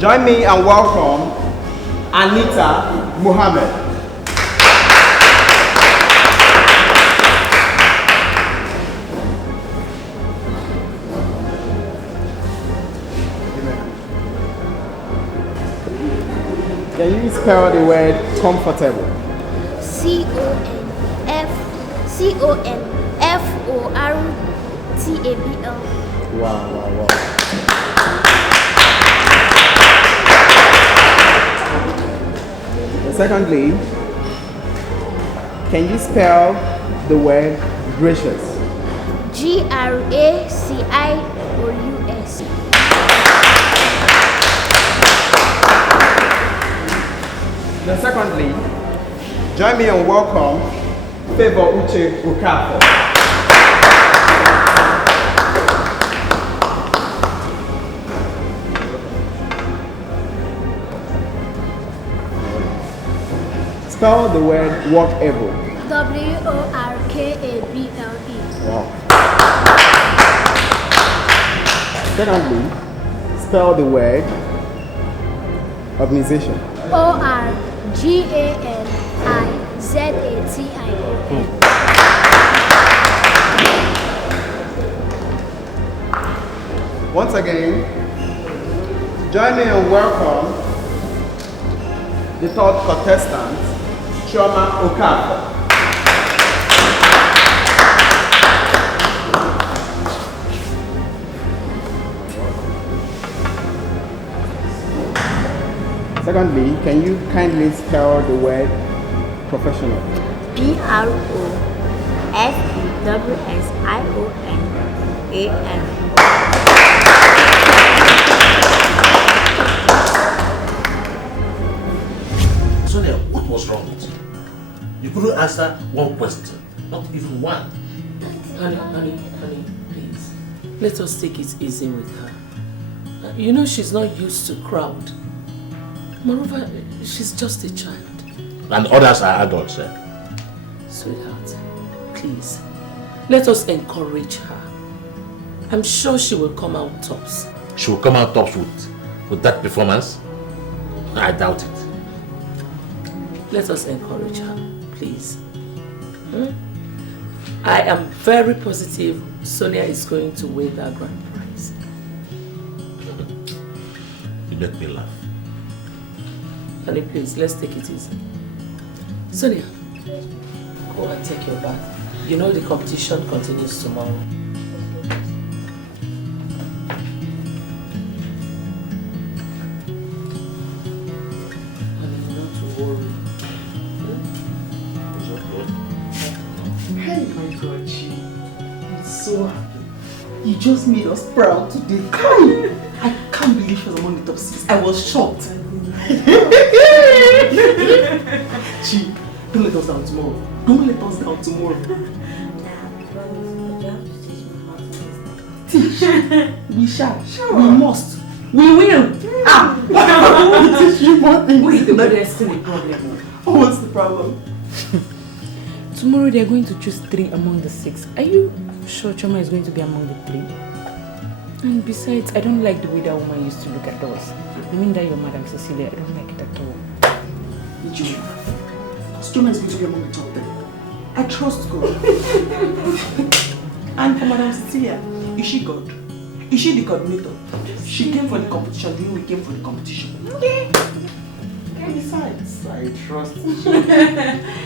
join me and welcome Anita Muhammad. Can you spell the word comfortable? C-O-N-F-O-R-T-A-B-L. Wow. Secondly, can you spell the word gracious? G-R-A-C-I-O-U-S. Then secondly, join me and welcome Favor Uche Okafo. Spell the word workable. W-O-R-K-A-B-L-E. Wow. Secondly, spell the word organization. O-R-G-A-N-I-Z-A-T-I-O-N. Once again, join me and welcome the third contestant, Chioma Okafor. Secondly, can you kindly spell the word professional? P-R-O-F-E-W-S-I-O-N-A-L. Sonia, what was wrong with you? You couldn't answer one question, not even one. Honey, please. Let us take it easy with her. You know she's not used to crowd. Moreover, she's just a child. And others are adults, eh? Sweetheart, please, let us encourage her. I'm sure she will come out tops. She will come out tops with that performance? I doubt it. Let us encourage her, please. I am very positive Sonia is going to win that grand prize. You make me laugh. Honey, please, let's take it easy. Sonia, go and take your bath. You know the competition continues tomorrow. Honey, not to worry. It's okay. Hey, my God, I'm so happy. You just made us proud today. I can't believe she was among the top 6. I was shocked. Chi, don't let us down tomorrow. Don't let us down tomorrow. Teach. We shall. We must. We will. We teach you more things. Wait, there's still a problem. What's the problem? Tomorrow they're going to choose 3 among the 6. Are you sure Choma is going to be among the 3? And besides, I don't like the way that woman used to look at us. I mean that your Madam Cecilia, I don't like it at all. Choma is going to be among the top 10. I trust God. And for Madam Cecilia, is she God? Is she the coordinator? She came for the competition, you know we came for the competition. And besides, I trust you.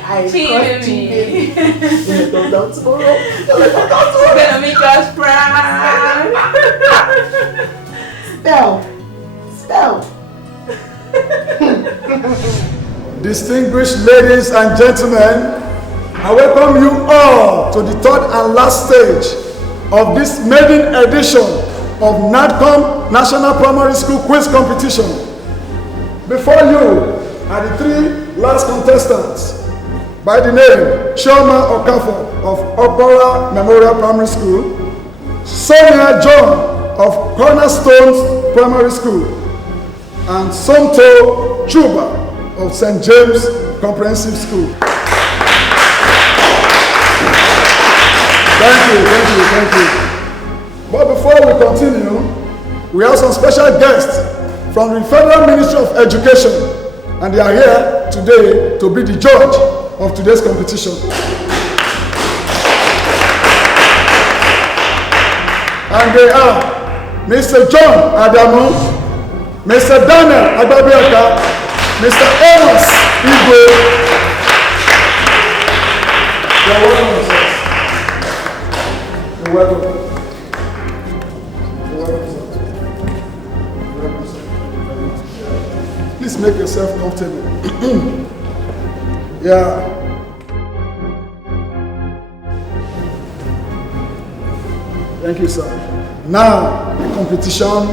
I trust you. Let us down tomorrow. Let us down tomorrow. It's gonna make us proud. Spell. Distinguished ladies and gentlemen, I welcome you all to the 3rd and last stage of this maiden edition of NADCOM National Primary School Quiz Competition. Before you are the 3 last contestants by the name Chioma Okafor of Okpara Memorial Primary School, Sonia John of Cornerstones Primary School, and Somto Chuba of St. James Comprehensive School. Thank you. But before we continue, we have some special guests from the Federal Ministry of Education, and they are here today to be the judge of today's competition. And they are Mr. John Adamu, Mr. Daniel Agbabiaka, Mr. Amos Igwe. You're welcome, sir. You're welcome. Please make yourself comfortable. Yeah. Thank you, sir. Now, the competition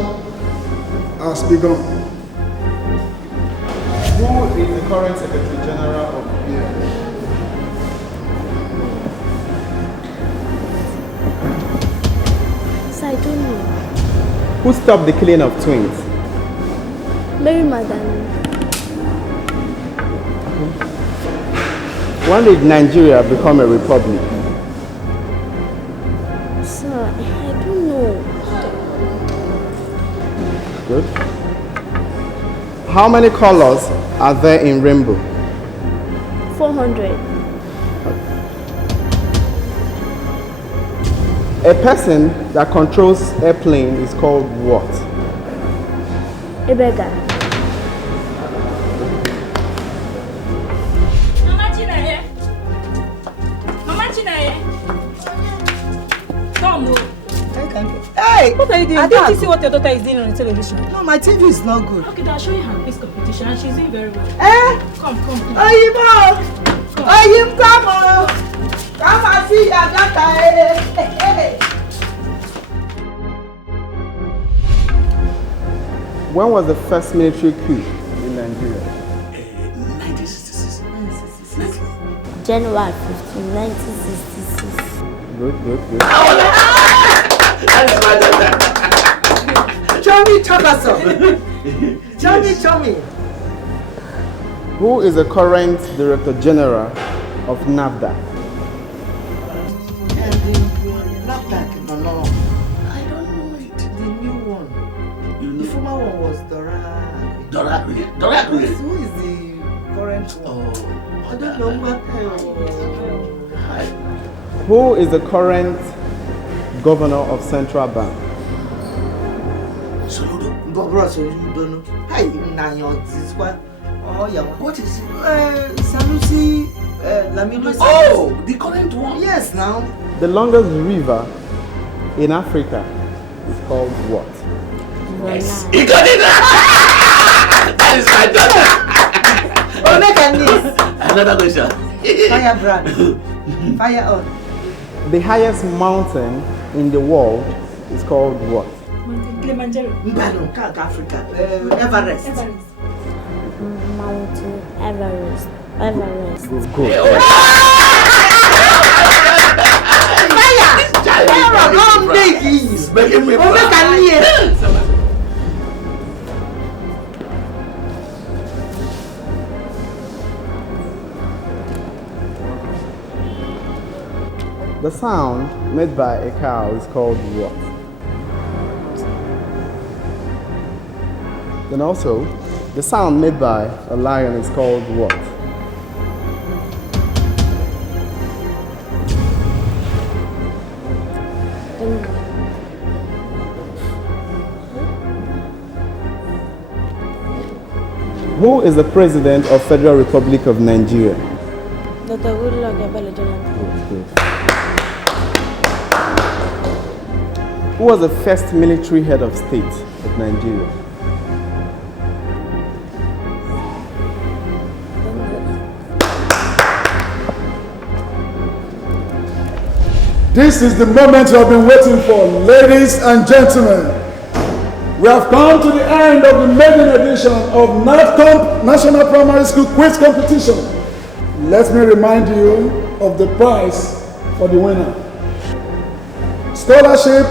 has begun. Who is the current Secretary General of the BM? So I don't know. Who stopped the killing of twins? Mary Magdalene. When did Nigeria become a republic? Sir, I don't know. Good. How many colors are there in rainbow? 400. A person that controls airplane is called what? A beggar. Hey! What are you doing? I didn't see what your daughter is doing on the television. No, my TV is not good. Okay, I'll show you her quiz competition and she's doing very well. Come. Oyinbo! Oyinbo, come on! Come and see your daughter. When was the first military coup in Nigeria? 1960. January 15, 1966. Good. That's my daughter. Chummy Chakaso. Chummy. Who is the current Director General of NAFDAC? No. I don't know it. The new one. The former one was Dora. Who is the current one? I don't know what. Who is the current Governor of Central Bank? Bro, Soludo. Hey, Nanyo, this one. Oh, yeah. What is it? Sanusi Lamido. Oh, the current one? Yes, now. The longest river in Africa is called what? Yes. He got it! That is my daughter! Oh, make a this. Another question. Fire brand. Fire on. The highest mountain in the world is called what? Kilimanjaro. Mbano, Africa. Everest. Mountain Everest. Good. He's making me proud. The sound made by a cow is called what? Then also, the sound made by a lion is called what? Who is the President of Federal Republic of Nigeria? Dr. Goodluck Ebele Jonathan. Who was the first military head of state of Nigeria? This is the moment you have been waiting for, ladies and gentlemen. We have come to the end of the maiden edition of NATCOMP National Primary School Quiz Competition. Let me remind you of the prize for the winner. Scholarship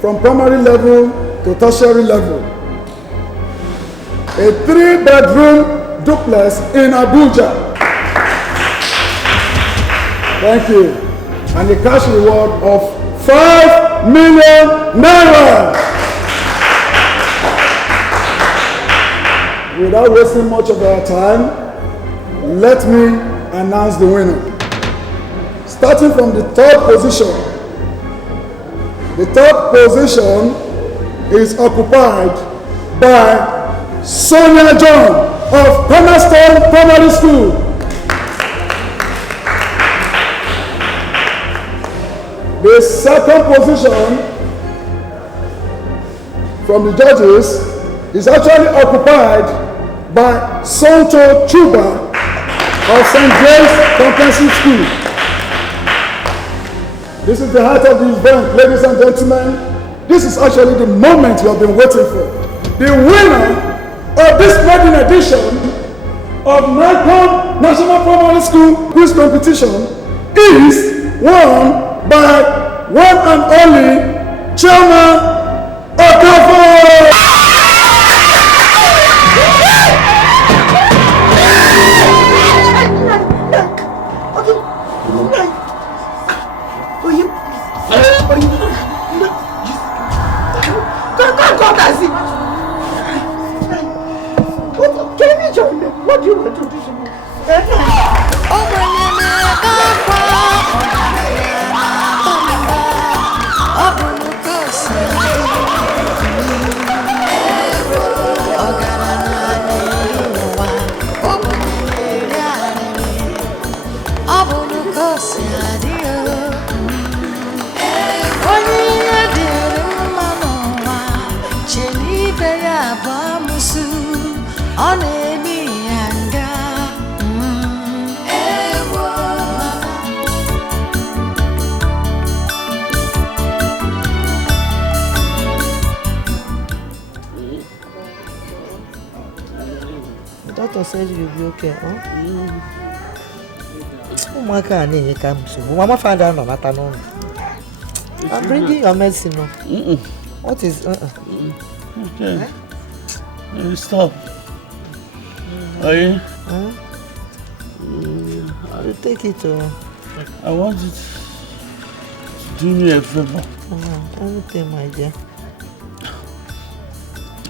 from primary level to tertiary level. A 3-bedroom duplex in Abuja. Thank you. And a cash reward of 5 million naira. Without wasting much of our time, let me announce the winner. Starting from the third position. The third position is occupied by Sonia John of Cornerstone Primary School. The second position from the judges is actually occupied by Tonto Chuba of St. James Comprehensive School. This is the heart of the event, ladies and gentlemen. This is actually the moment you have been waiting for. The winner of this maiden edition of NATCOMP National Primary School Quiz Competition is won by one and only Chairman Okafo! What do you want to do? The doctor said you'll be okay, huh? Oh Mama can't come soon. Mama found out on that. I'm bringing your medicine. What is Okay. Stop. Are you? You take it. I want you to do me a favor. Anything, my dear.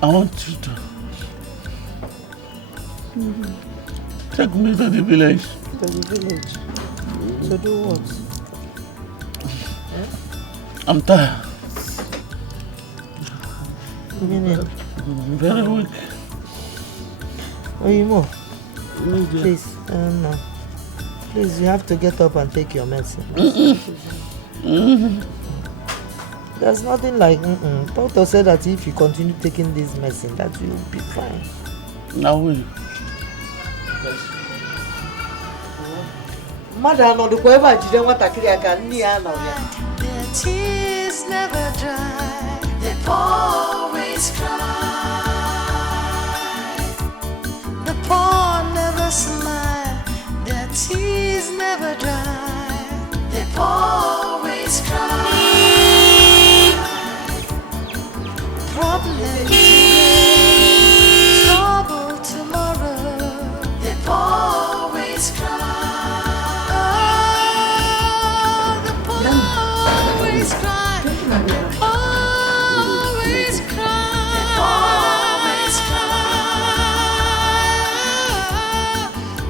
I want you to take me to the village. To the village? To do what? I'm tired. Meaning? I'm very weak. Oyimo, please, no. Please, you have to get up and take your medicine. There's nothing like Doctor said that if you continue taking this medicine, that you'll be fine. Now will. Mother, no, the whoever didn't want to create a near now. Their tears never dry. They always cry. The poor never smile. Their tears never dry. They always cry. Problems today, trouble tomorrow. They always cry. The poor always cry. Always cry. Always cry.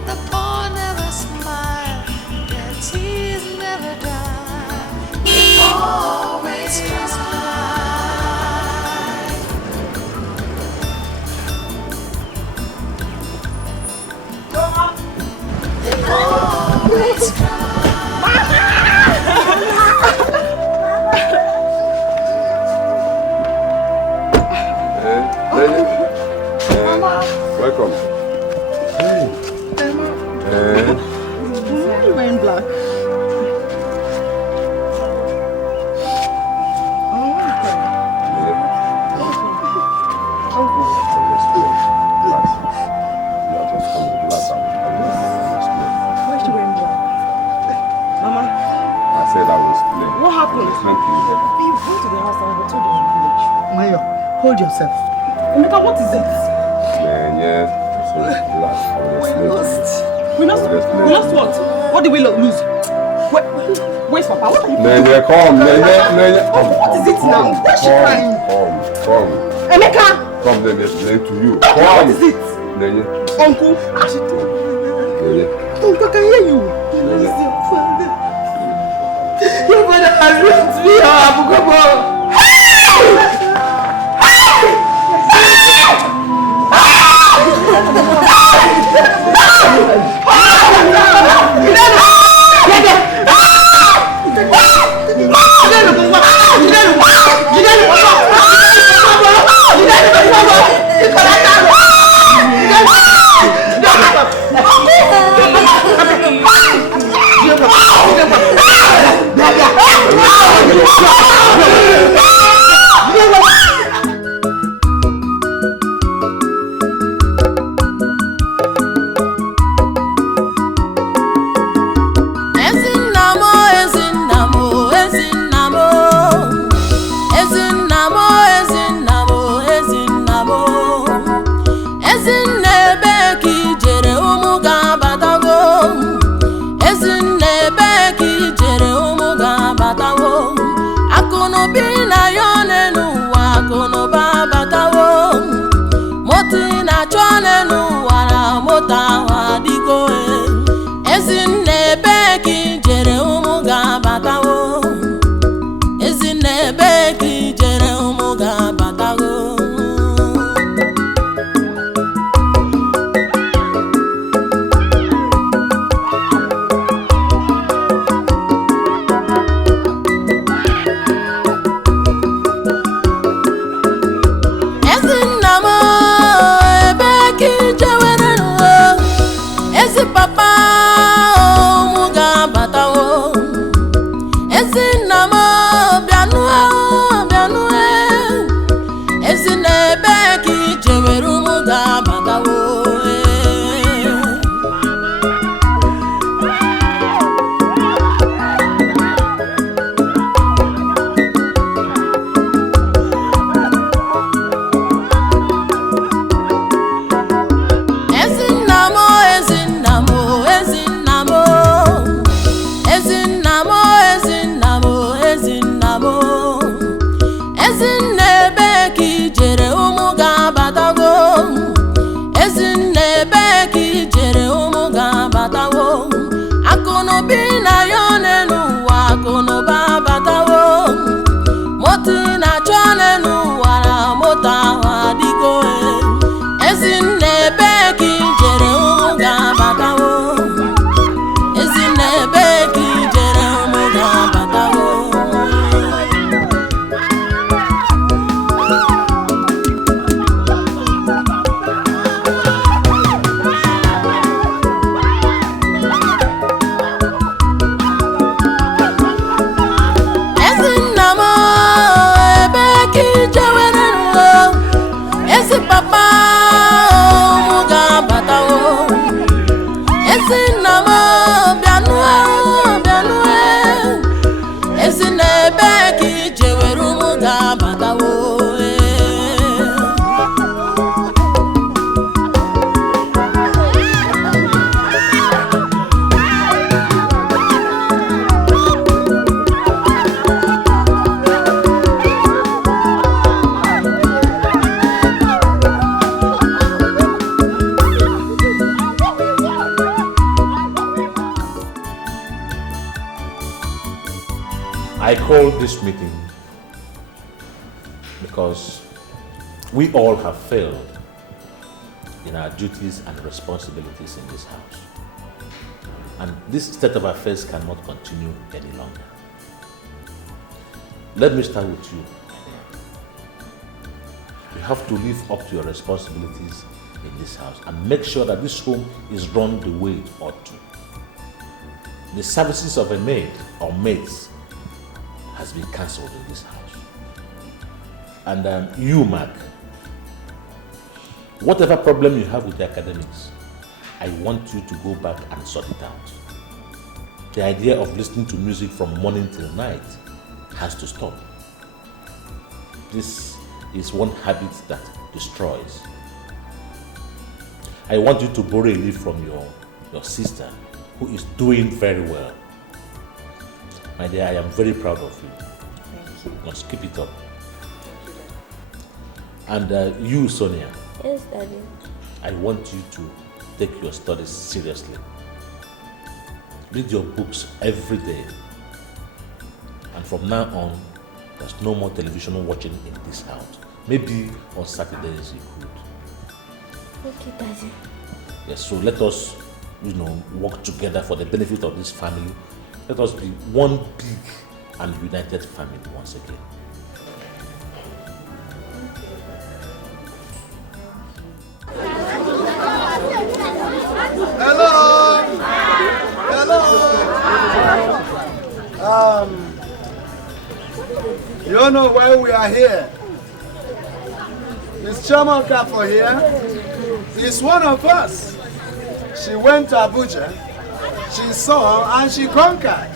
The poor never smile. Their tears never die. They always cry. Always Welcome. Why are you wearing black? Why is she wearing black? Mama, I said I was playing. what happened? You go to the house and we told you in the village. Mayo, hold yourself. Emeka, what is it? We lost what? What did we lose? Where's Papa? What are you doing? Come. What is it now? Why is she crying? Come. Emeka! Come, let me explain to you. What is it? Uncle? Uncle, I can hear you. Your father has left me, Abuja. I called this meeting because we all have failed in our duties and responsibilities in this house. And this state of affairs cannot continue any longer. Let me start with you. You have to live up to your responsibilities in this house and make sure that this home is run the way it ought to. The services of a maid or maids has been cancelled in this house. And you, Mark, whatever problem you have with the academics, I want you to go back and sort it out. The idea of listening to music from morning till night has to stop. This is one habit that destroys. I want you to borrow a leaf from your sister, who is doing very well. My dear, I am very proud of you. Thank you. Let's keep it up. And you, Sonia. Yes, Daddy. I want you to take your studies seriously. Read your books every day. And from now on, there's no more television watching in this house. Maybe on Saturdays you could. Okay, Daddy. Yes, so let us, work together for the benefit of this family. Let us be one big and united family once again. Hello. You don't know why we are here. Miss Chiamaka for here is one of us. She went to Abuja, she saw and she conquered.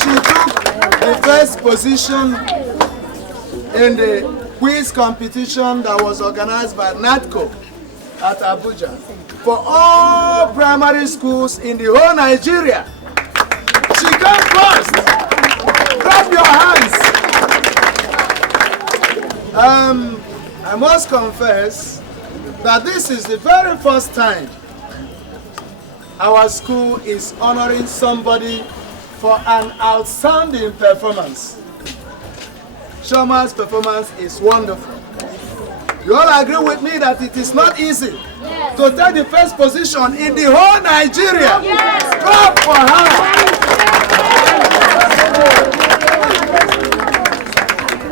She took the first position in the quiz competition that was organized by NATCO at Abuja for all primary schools in the whole Nigeria. She came first. Clap your hands. I must confess that this is the very first time our school is honoring somebody for an outstanding performance. Shoma's performance is wonderful. You all agree with me that it is not easy to take the first position in the whole Nigeria. Clap for her.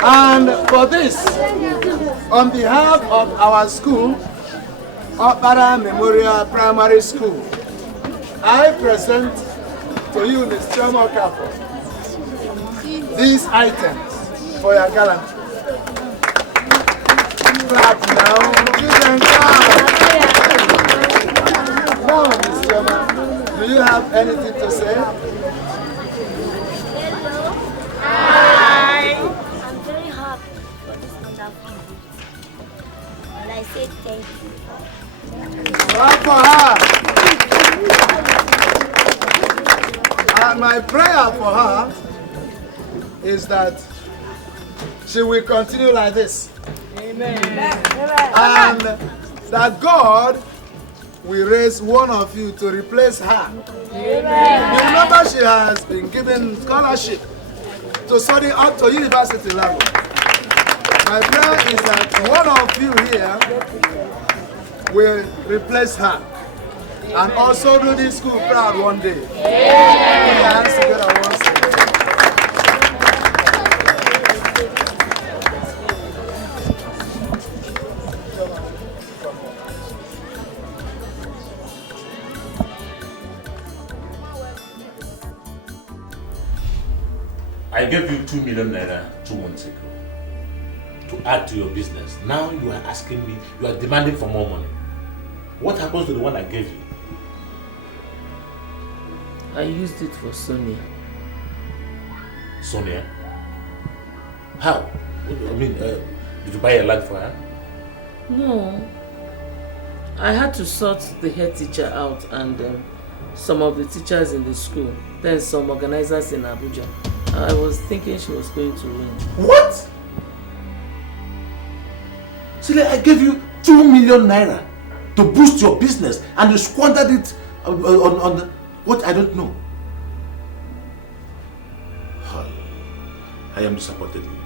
And for this, on behalf of our school, Opara Memorial Primary School, I present to you, Ms. Chiamaka, these items for your gallantry. Clap now. Children, clap. Now, Ms. Chiamaka, do you have anything to say? Hello. Hi. I'm very happy for this wonderful video. And I say thank you. Clap for her. And my prayer for her is that she will continue like this. Amen. And that God will raise one of you to replace her. Amen. You remember she has been given scholarship to study up to university level. My prayer is that one of you here will replace her and also do this school proud one day. Put your hands together once again. I gave you 2 million naira 2 months ago to add to your business. Now you are asking me, you are demanding for more money. What happens to the one I gave you? I used it for Sonia. Sonia? How? I mean, did you buy a land for her? No. I had to sort the head teacher out and some of the teachers in the school. Then some organizers in Abuja. I was thinking she was going to win. What? See, I gave you 2 million naira to boost your business and you squandered it on what I don't know. I am disappointed in you.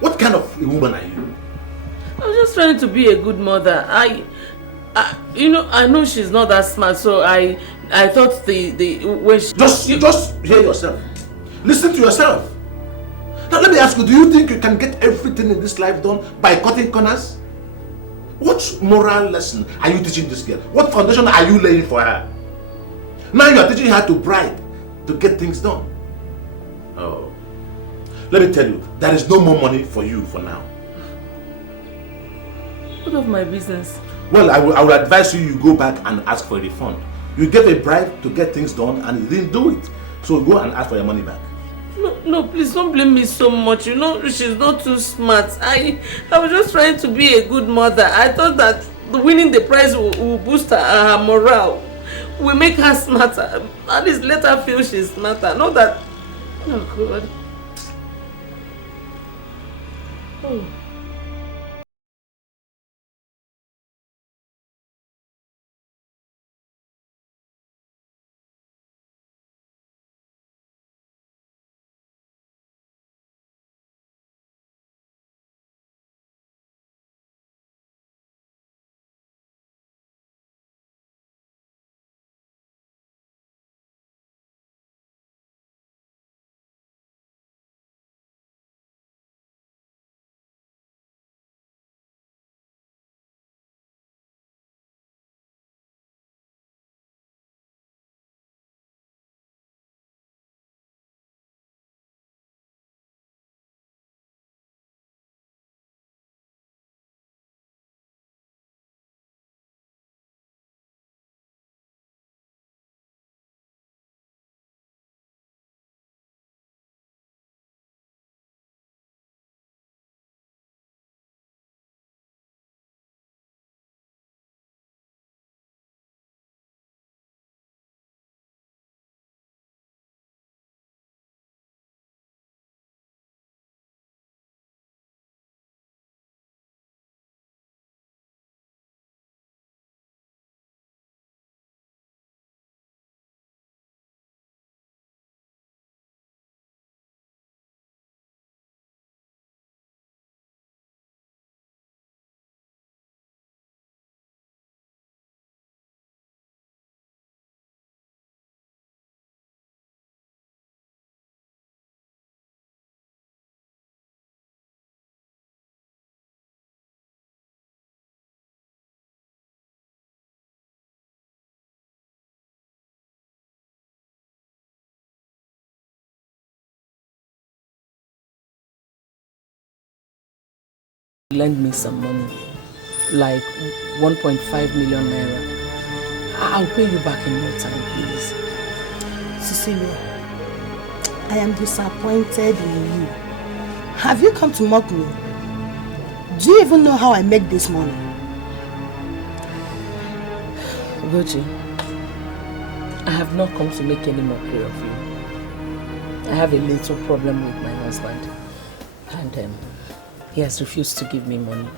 What kind of a woman are you? I was just trying to be a good mother. I know she's not that smart, so I thought when she... Just hear yourself. Listen to yourself. Now let me ask you, do you think you can get everything in this life done by cutting corners? What moral lesson are you teaching this girl? What foundation are you laying for her? Now you are teaching her to bribe to get things done. Oh. Let me tell you, there is no more money for you for now. What of my business? Well, I will advise you go back and ask for a refund. You gave a bribe to get things done and you didn't do it. So go and ask for your money back. No, please don't blame me so much. You know, she's not too smart. I was just trying to be a good mother. I thought that winning the prize will boost her morale. Will make her smarter. At least let her feel she's smarter. Not that... Oh, God. Oh. Lend me some money, like 1.5 million naira. I'll pay you back in no time, please. Cecilia, I am disappointed in you. Have you come to mock me? Do you even know how I make this money? Ugochi, I have not come to make any mockery of you. I have a little problem with my husband, and he has refused to give me money.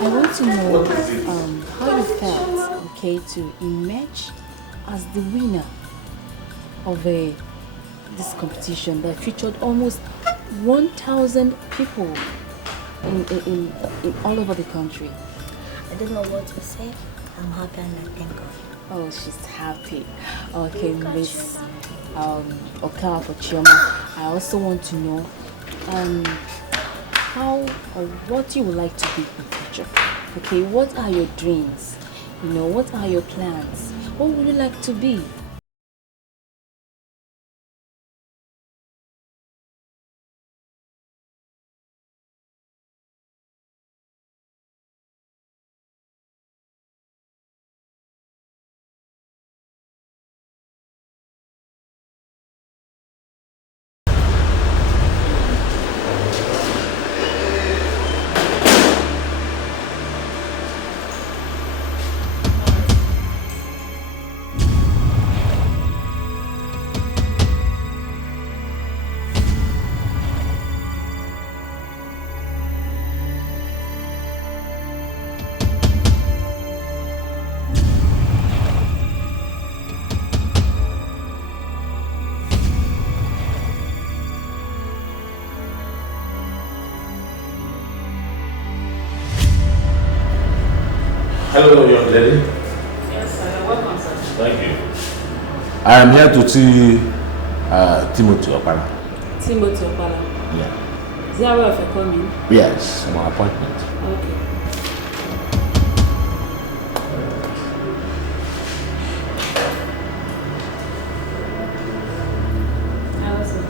I want to know how you felt, okay, to emerge as the winner of this competition that featured almost 1,000 people in all over the country. I don't know what to say. I'm happy and I thank God. Oh, she's happy. Okay, Miss Okawa for Chioma. I also want to know how or what you would like to be in the future. Okay, what are your dreams? You know, what are your plans? What would you like to be? Hello, young lady. Yes, sir. Welcome, sir. Thank you. I am here to see Timothy Opala. Timothy Opala. Yeah. Is there a way of coming? Yes, my appointment. Okay. Hello, sir.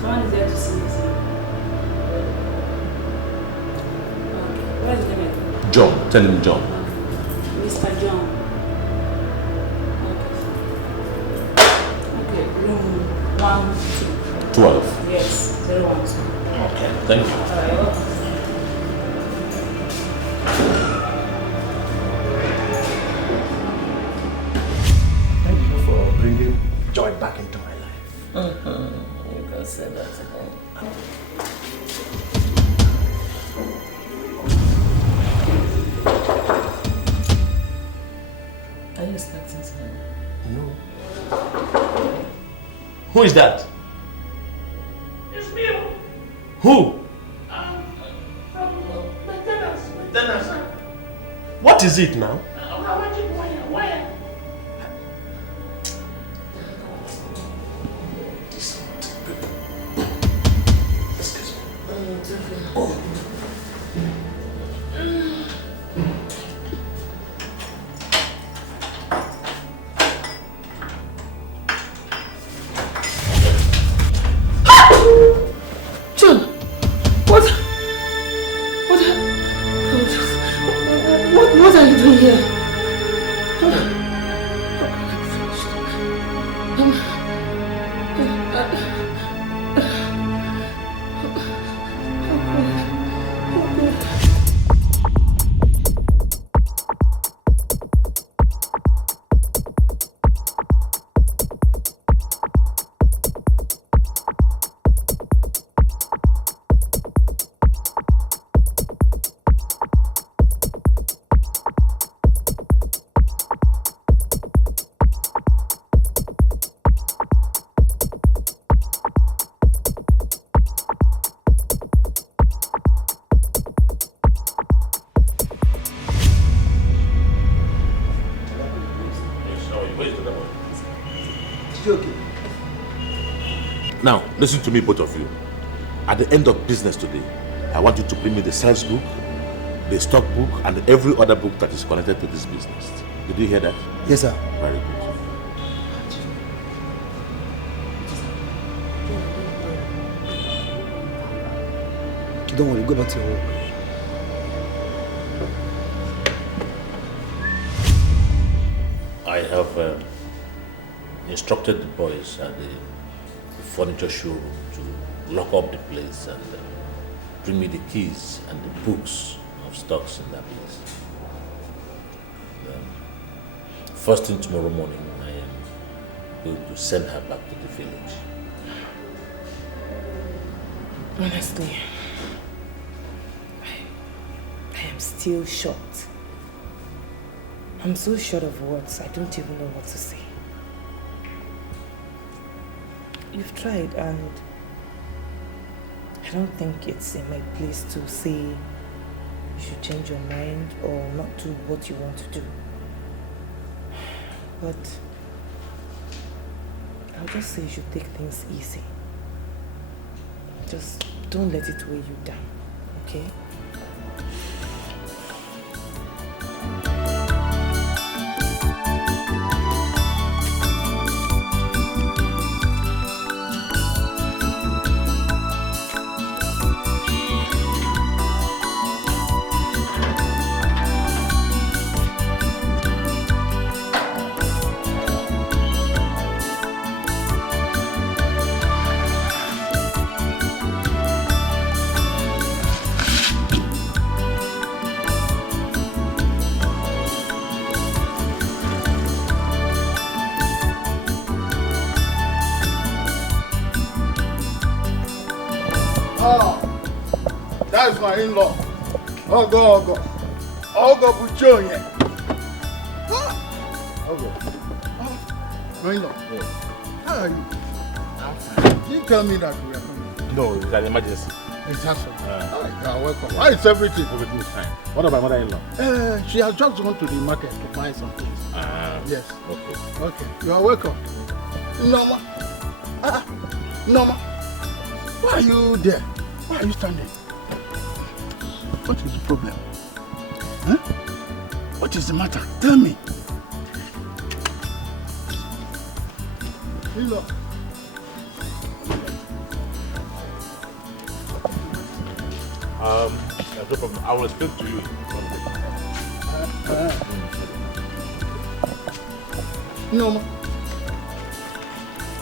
Someone is there to see you, sir. Okay. What is the name? John, tell him John. Mr. John. Okay, room 1, 2. 12. Yes, 012. Okay, thank you. Alright, welcome. Thank you for bringing joy back into my life. You can say that again. Are you expecting someone? No. Who is that? It's me. Who? Maintenance. What is it now? Where? What are you doing here? Now, listen to me, both of you. At the end of business today, I want you to bring me the sales book, the stock book, and every other book that is connected to this business. Did you hear that? Yes, sir. Very good. Don't worry, go back to your work. I have instructed the boys at the furniture showroom to lock up the place and bring me the keys and the books of stocks in that place. First thing tomorrow morning, I am going to send her back to the village. Honestly, I am still shocked. I'm so short of words, I don't even know what to say. You've tried, and I don't think it's in my place to say you should change your mind or not do what you want to do. But I'll just say you should take things easy. Just don't let it weigh you down, okay? That's my in-law. Ogo Buchonye. Ogo. My in-law. Yes. How are you? I'm fine. You tell me that we are coming. No, it's an emergency. It's awesome. You are welcome. How is everything? Everything is fine. What about mother-in-law? She has just gone to the market to buy some things. Yes. Okay. Okay. You are welcome. Norma. Norma. Why are you there? Why are you standing? What is the problem? Huh? What is the matter? Tell me. Hello. No problem. I will explain to you. No.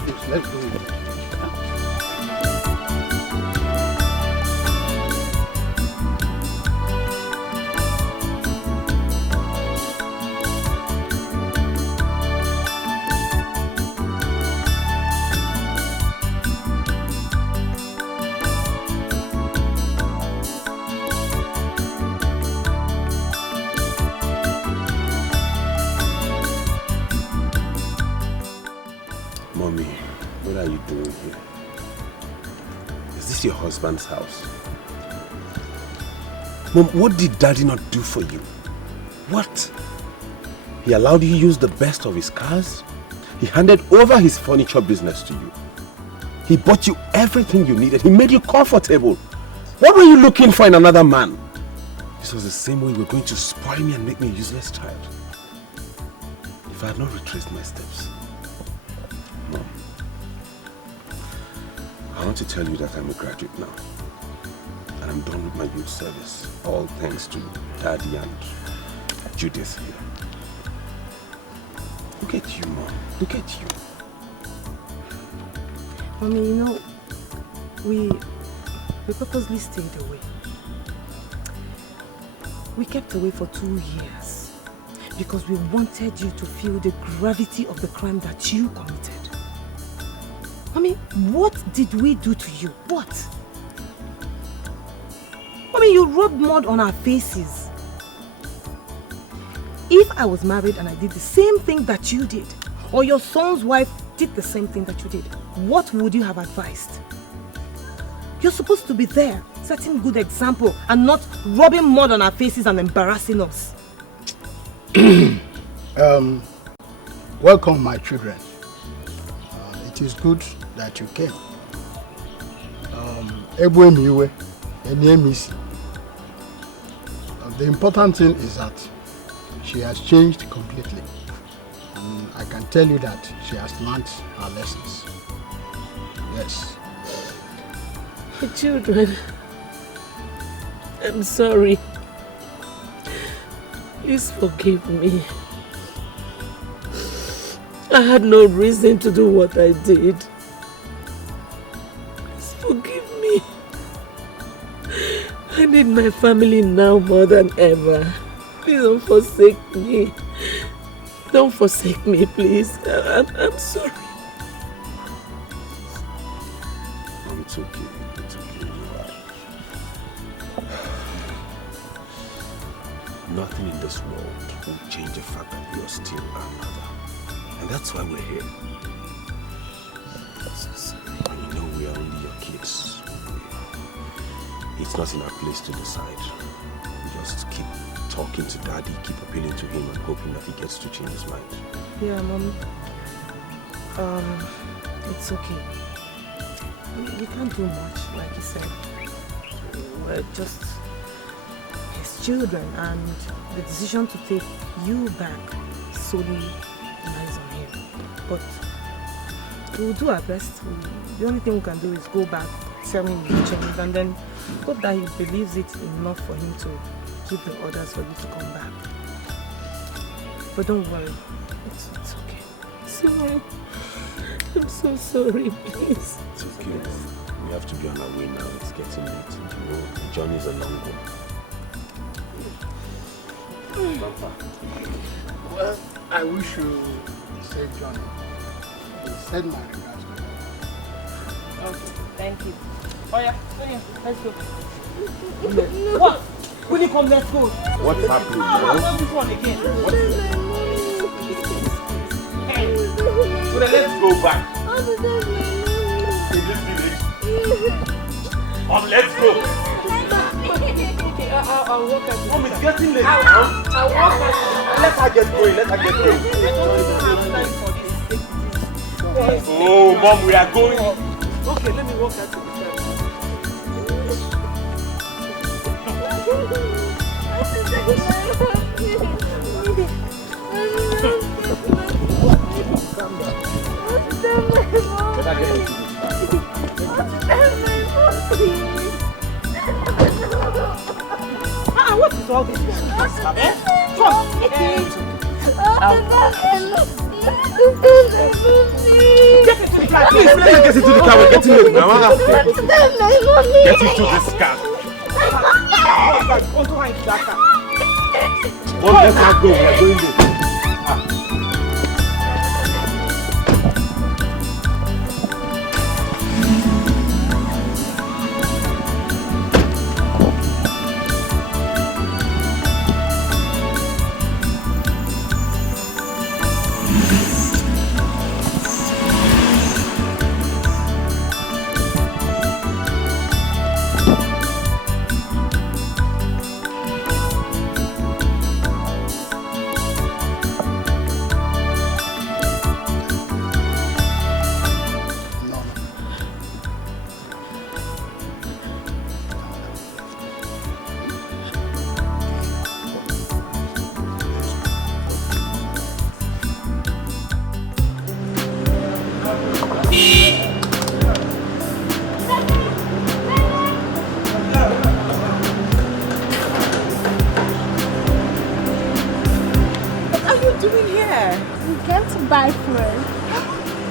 Yes, let's go. Your husband's house. Mom, what did Daddy not do for you? What? He allowed you to use the best of his cars? He handed over his furniture business to you. He bought you everything you needed. He made you comfortable. What were you looking for in another man? This was the same way you were going to spoil me and make me a useless child. If I had not retraced my steps. Mom, I want to tell you that I'm a graduate now. And I'm done with my youth service. All thanks to Daddy and Judith here. Look at you, Mom. Look at you. Mommy, you know, we purposely stayed away. We kept away for 2 years because we wanted you to feel the gravity of the crime that you committed. I mean, what did we do to you? What? I mean, you rubbed mud on our faces. If I was married and I did the same thing that you did, or your son's wife did the same thing that you did, what would you have advised? You're supposed to be there, setting good example, and not rubbing mud on our faces and embarrassing us. Welcome, my children. It is good that you came. The important thing is that she has changed completely. And I can tell you that she has learned her lessons. Yes. The children, I'm sorry. Please forgive me. I had no reason to do what I did. Please forgive me. I need my family now more than ever. Please don't forsake me. Don't forsake me, please. I'm sorry. Oh, it's okay. It's okay. nothing in this world will change the fact that you're still our mother. And that's why we're here. And you know we are only your kids. It's not in our place to decide. We just keep talking to Daddy, keep appealing to him and hoping that he gets to change his mind. Yeah, Mom. It's okay. We can't do much, like you said. We're just his children, and the decision to take you back solely lies on him. But we'll do our best. The only thing we can do is go back, tell him the change, and then hope that he believes it enough for him to give the orders for you to come back. But don't worry, it's okay. Sorry. I'm so sorry, please. It's okay. We have to be on our way now. It's getting late. You know, the journey is a long one. Papa, well, I wish you a safe journey. Send my regards. Okay, thank you. Oh yeah, let's go. What? Will you come? Let's go. What's happening, Not this one again. What is it? Hey, so then let's go back. In this village. Let's go. Okay, I'll walk at you. Mom, it's getting late. I'll walk at you. Let her get going. Let her get going. I don't have time for this. Oh, Mom, we are going. Okay, let me walk at you. What is all this? Get into the car. Please, let us get into the car. We're getting late now. Get into this car. Well, let her go. We're going late.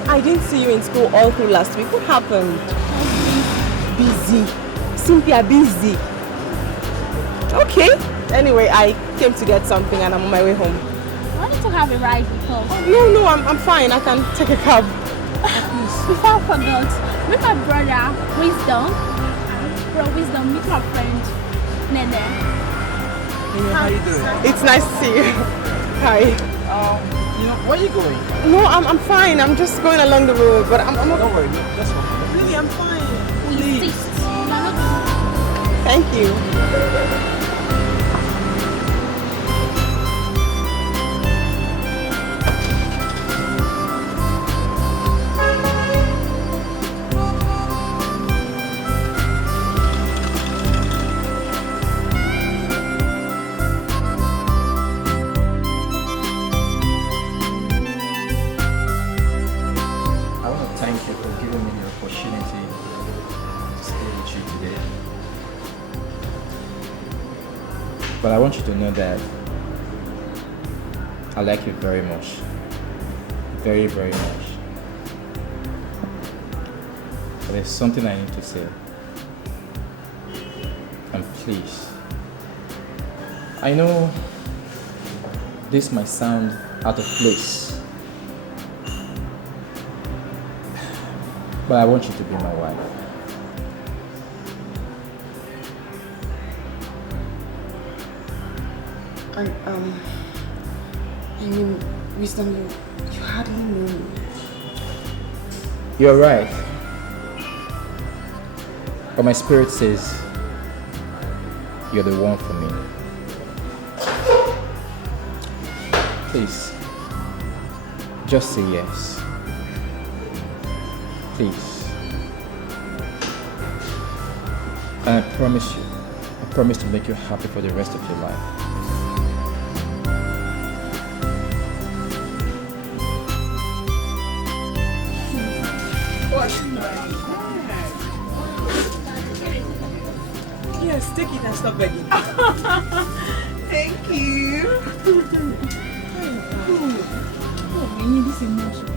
I didn't see you in school all through last week. What happened? Busy. Cynthia, busy. Okay. Anyway, I came to get something and I'm on my way home. I wanted to have a ride because... No, I'm fine. I can take a cab. Before I forgot, meet my brother, Wisdom. Bro, Wisdom, meet my friend, Nene. How are you doing? It's nice to see you. Hi. You know, where are you going? No, I'm fine. I'm just going along the road, but I'm Don't worry, just walk. Really, I'm fine. Please. Thank you. But I want you to know that I like you very much. Very, very much. But there's something I need to say. And please, I know this might sound out of place, but I want you to be my wife. I mean, Wisdom, you hardly know me. You're right. But my spirit says you're the one for me. Please, just say yes. Please. And I promise to make you happy for the rest of your life. Yes, take it and stop begging. Thank you. This emotion.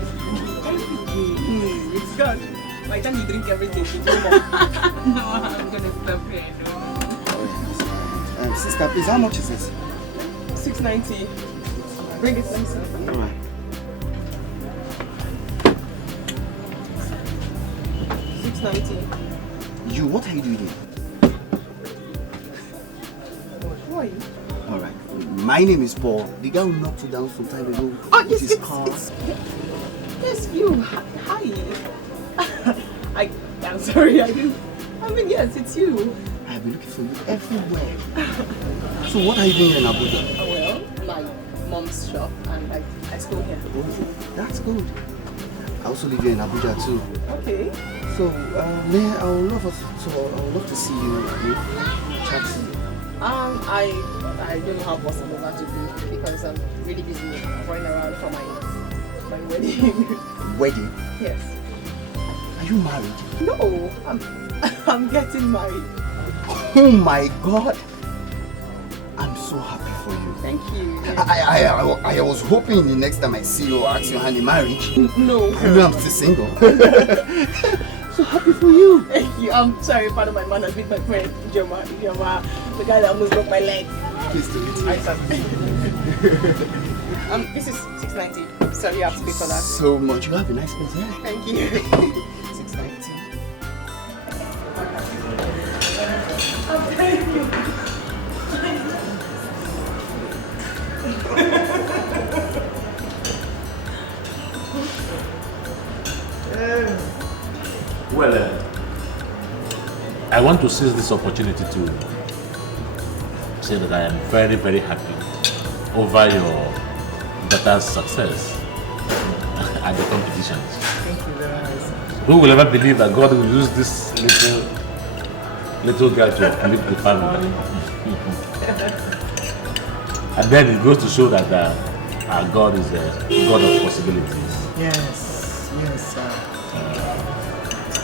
It's good. By the time you drink everything, you do more. No, I'm gonna stop here. No. Sister, please, how much is this? 690. Bring it, let me see. Alright. 690. You, what are you doing here? Who are you? Alright. My name is Paul. The guy who knocked you down some time ago. Oh, with yes, his car. Yes, you. Hi. I'm sorry, I mean, yes, it's you. I've been looking for you everywhere. So what are you doing in Abuja? Well, my mom's shop, and I school here. Oh, that's good. I also live here in Abuja too. Okay. So, man, I would love to see you chat. I don't know how possible that would be because I'm really busy running around for my wedding. Wedding? Yes. Are you married? No, I'm getting married. Oh my God! I'm so happy for you. Thank you. I was hoping the next time I see you, I'll ask your hand in marriage. No. I know I'm still single. So happy for you. Thank you. I'm sorry, pardon my manners with my friend Joma, the guy that almost broke my leg. Please do it. This is 690. Sorry, you have to pay for that. So much. You have a nice place, yeah? Thank you. 690. Thank you. Well, I want to seize this opportunity to say that I am very, very happy over your daughter's success at the competitions. Thank you very much. Who will ever believe that God will use this little girl to uplift the family? And then it goes to show that our God is a God of possibilities. Yes, sir.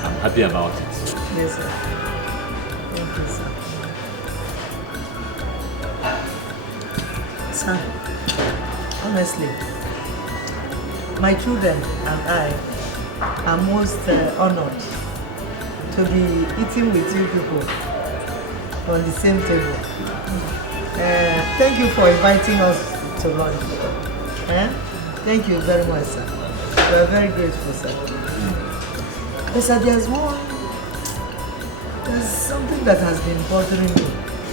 I'm happy about it. Yes, sir. Thank you, sir. Sir, honestly, my children and I are most honored to be eating with you people on the same table. Thank you for inviting us to lunch. Thank you very much, sir. We are very grateful, sir. But sir, there's something that has been bothering me.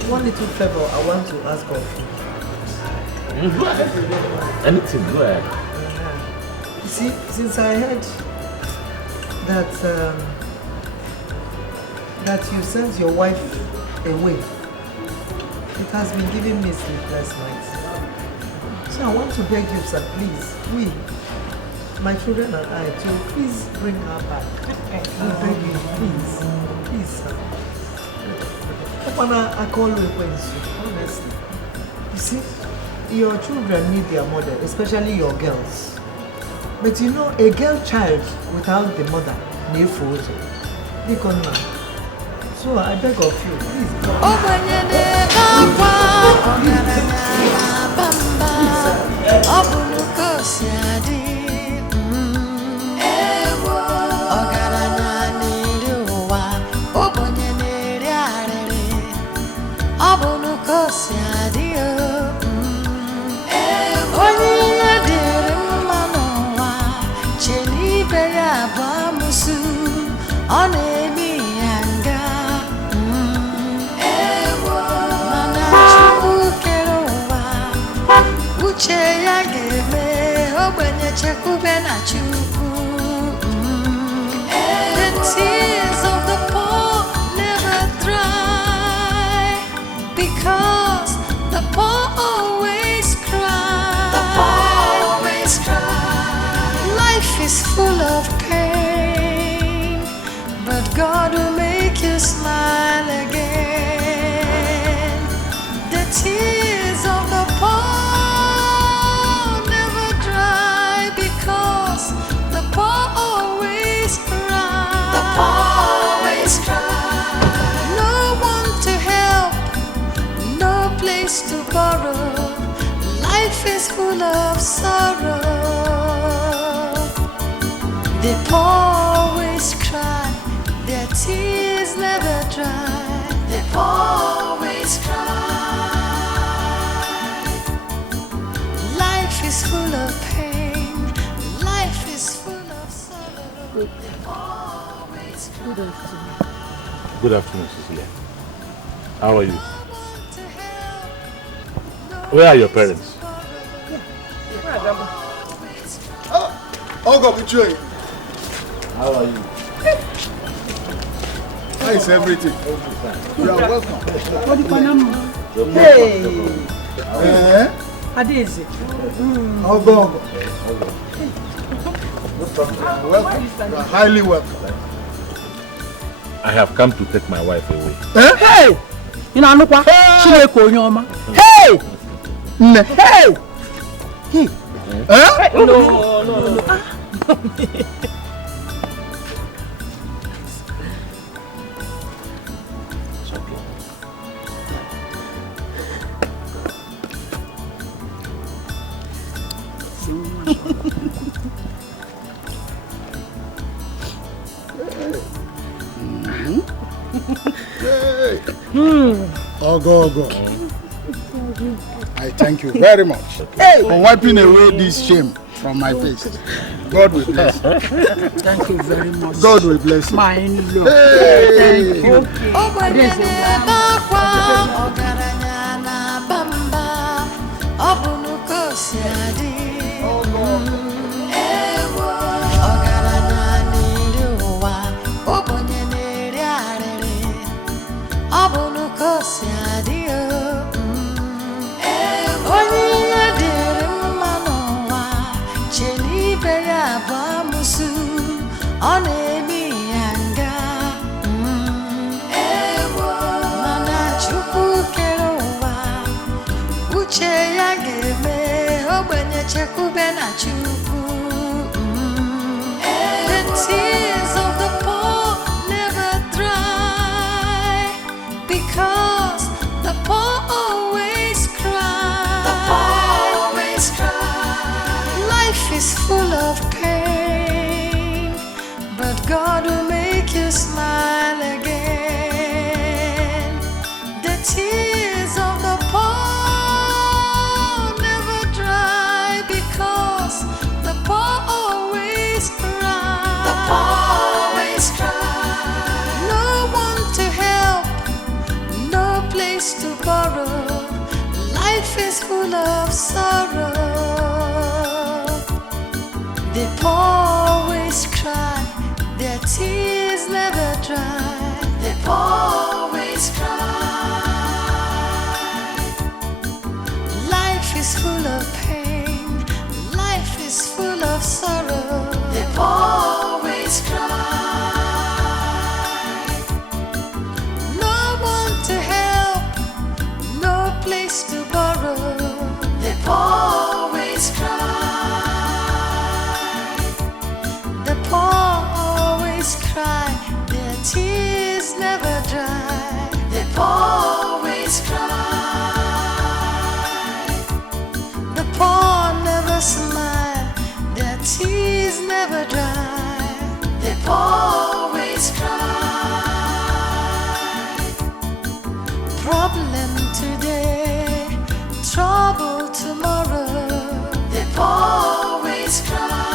One little favor I want to ask of you. Go ahead. Anything, go ahead. You see, since I heard that you sent your wife away, it has been giving me sleepless nights. So I want to beg you, sir, please, my children and I, to please bring her back. I beg you, please, sir. I call you honestly. You see, your children need their mother, especially your girls. But you know, a girl child without the mother, so I beg of you, please. The tears of the poor never dry, because the poor always cry. Life is full of pain, but God will make you smile again. The tears of the poor never dry, because the poor always cry. No one to help, no place to borrow. Life is full of sorrow. The poor always cry, their tears never dry. The poor always cry. Life is full of pain. Life is full of sorrow. The poor always cry. Good afternoon. Good afternoon, Cecilia. How are you? Where are your parents? Oh, God, which way? How are you? How is everything? You are welcome. What do you Hey! Adeze. Oh, God. Welcome. You are highly welcome. I have come to take my wife away. Hey! You know, look what? Hey! Hey! Hey! Hey! No. Oh, go. I thank you very much for wiping away this shame from my face. God will bless you. Thank you very much. God will bless you. My in-law. Hey. Thank you. The tears of the poor never dry, because the poor always cry. Life is full of pain, but God will make you smile again. The tears of the poor never dry, because the poor always cry. No one to help, no place to borrow. Life is full of sorrow. The poor always cry, their tears never dry. The poor always cry. Life is full of pain. Life is full of sorrow. The poor always cry. No one to help, no place to borrow. The poor always cry. The poor always cry, their tears never dry. The poor always cry. The poor never smile, their tears never dry. The poor always cry. Problem today, trouble tomorrow. The poor always cry.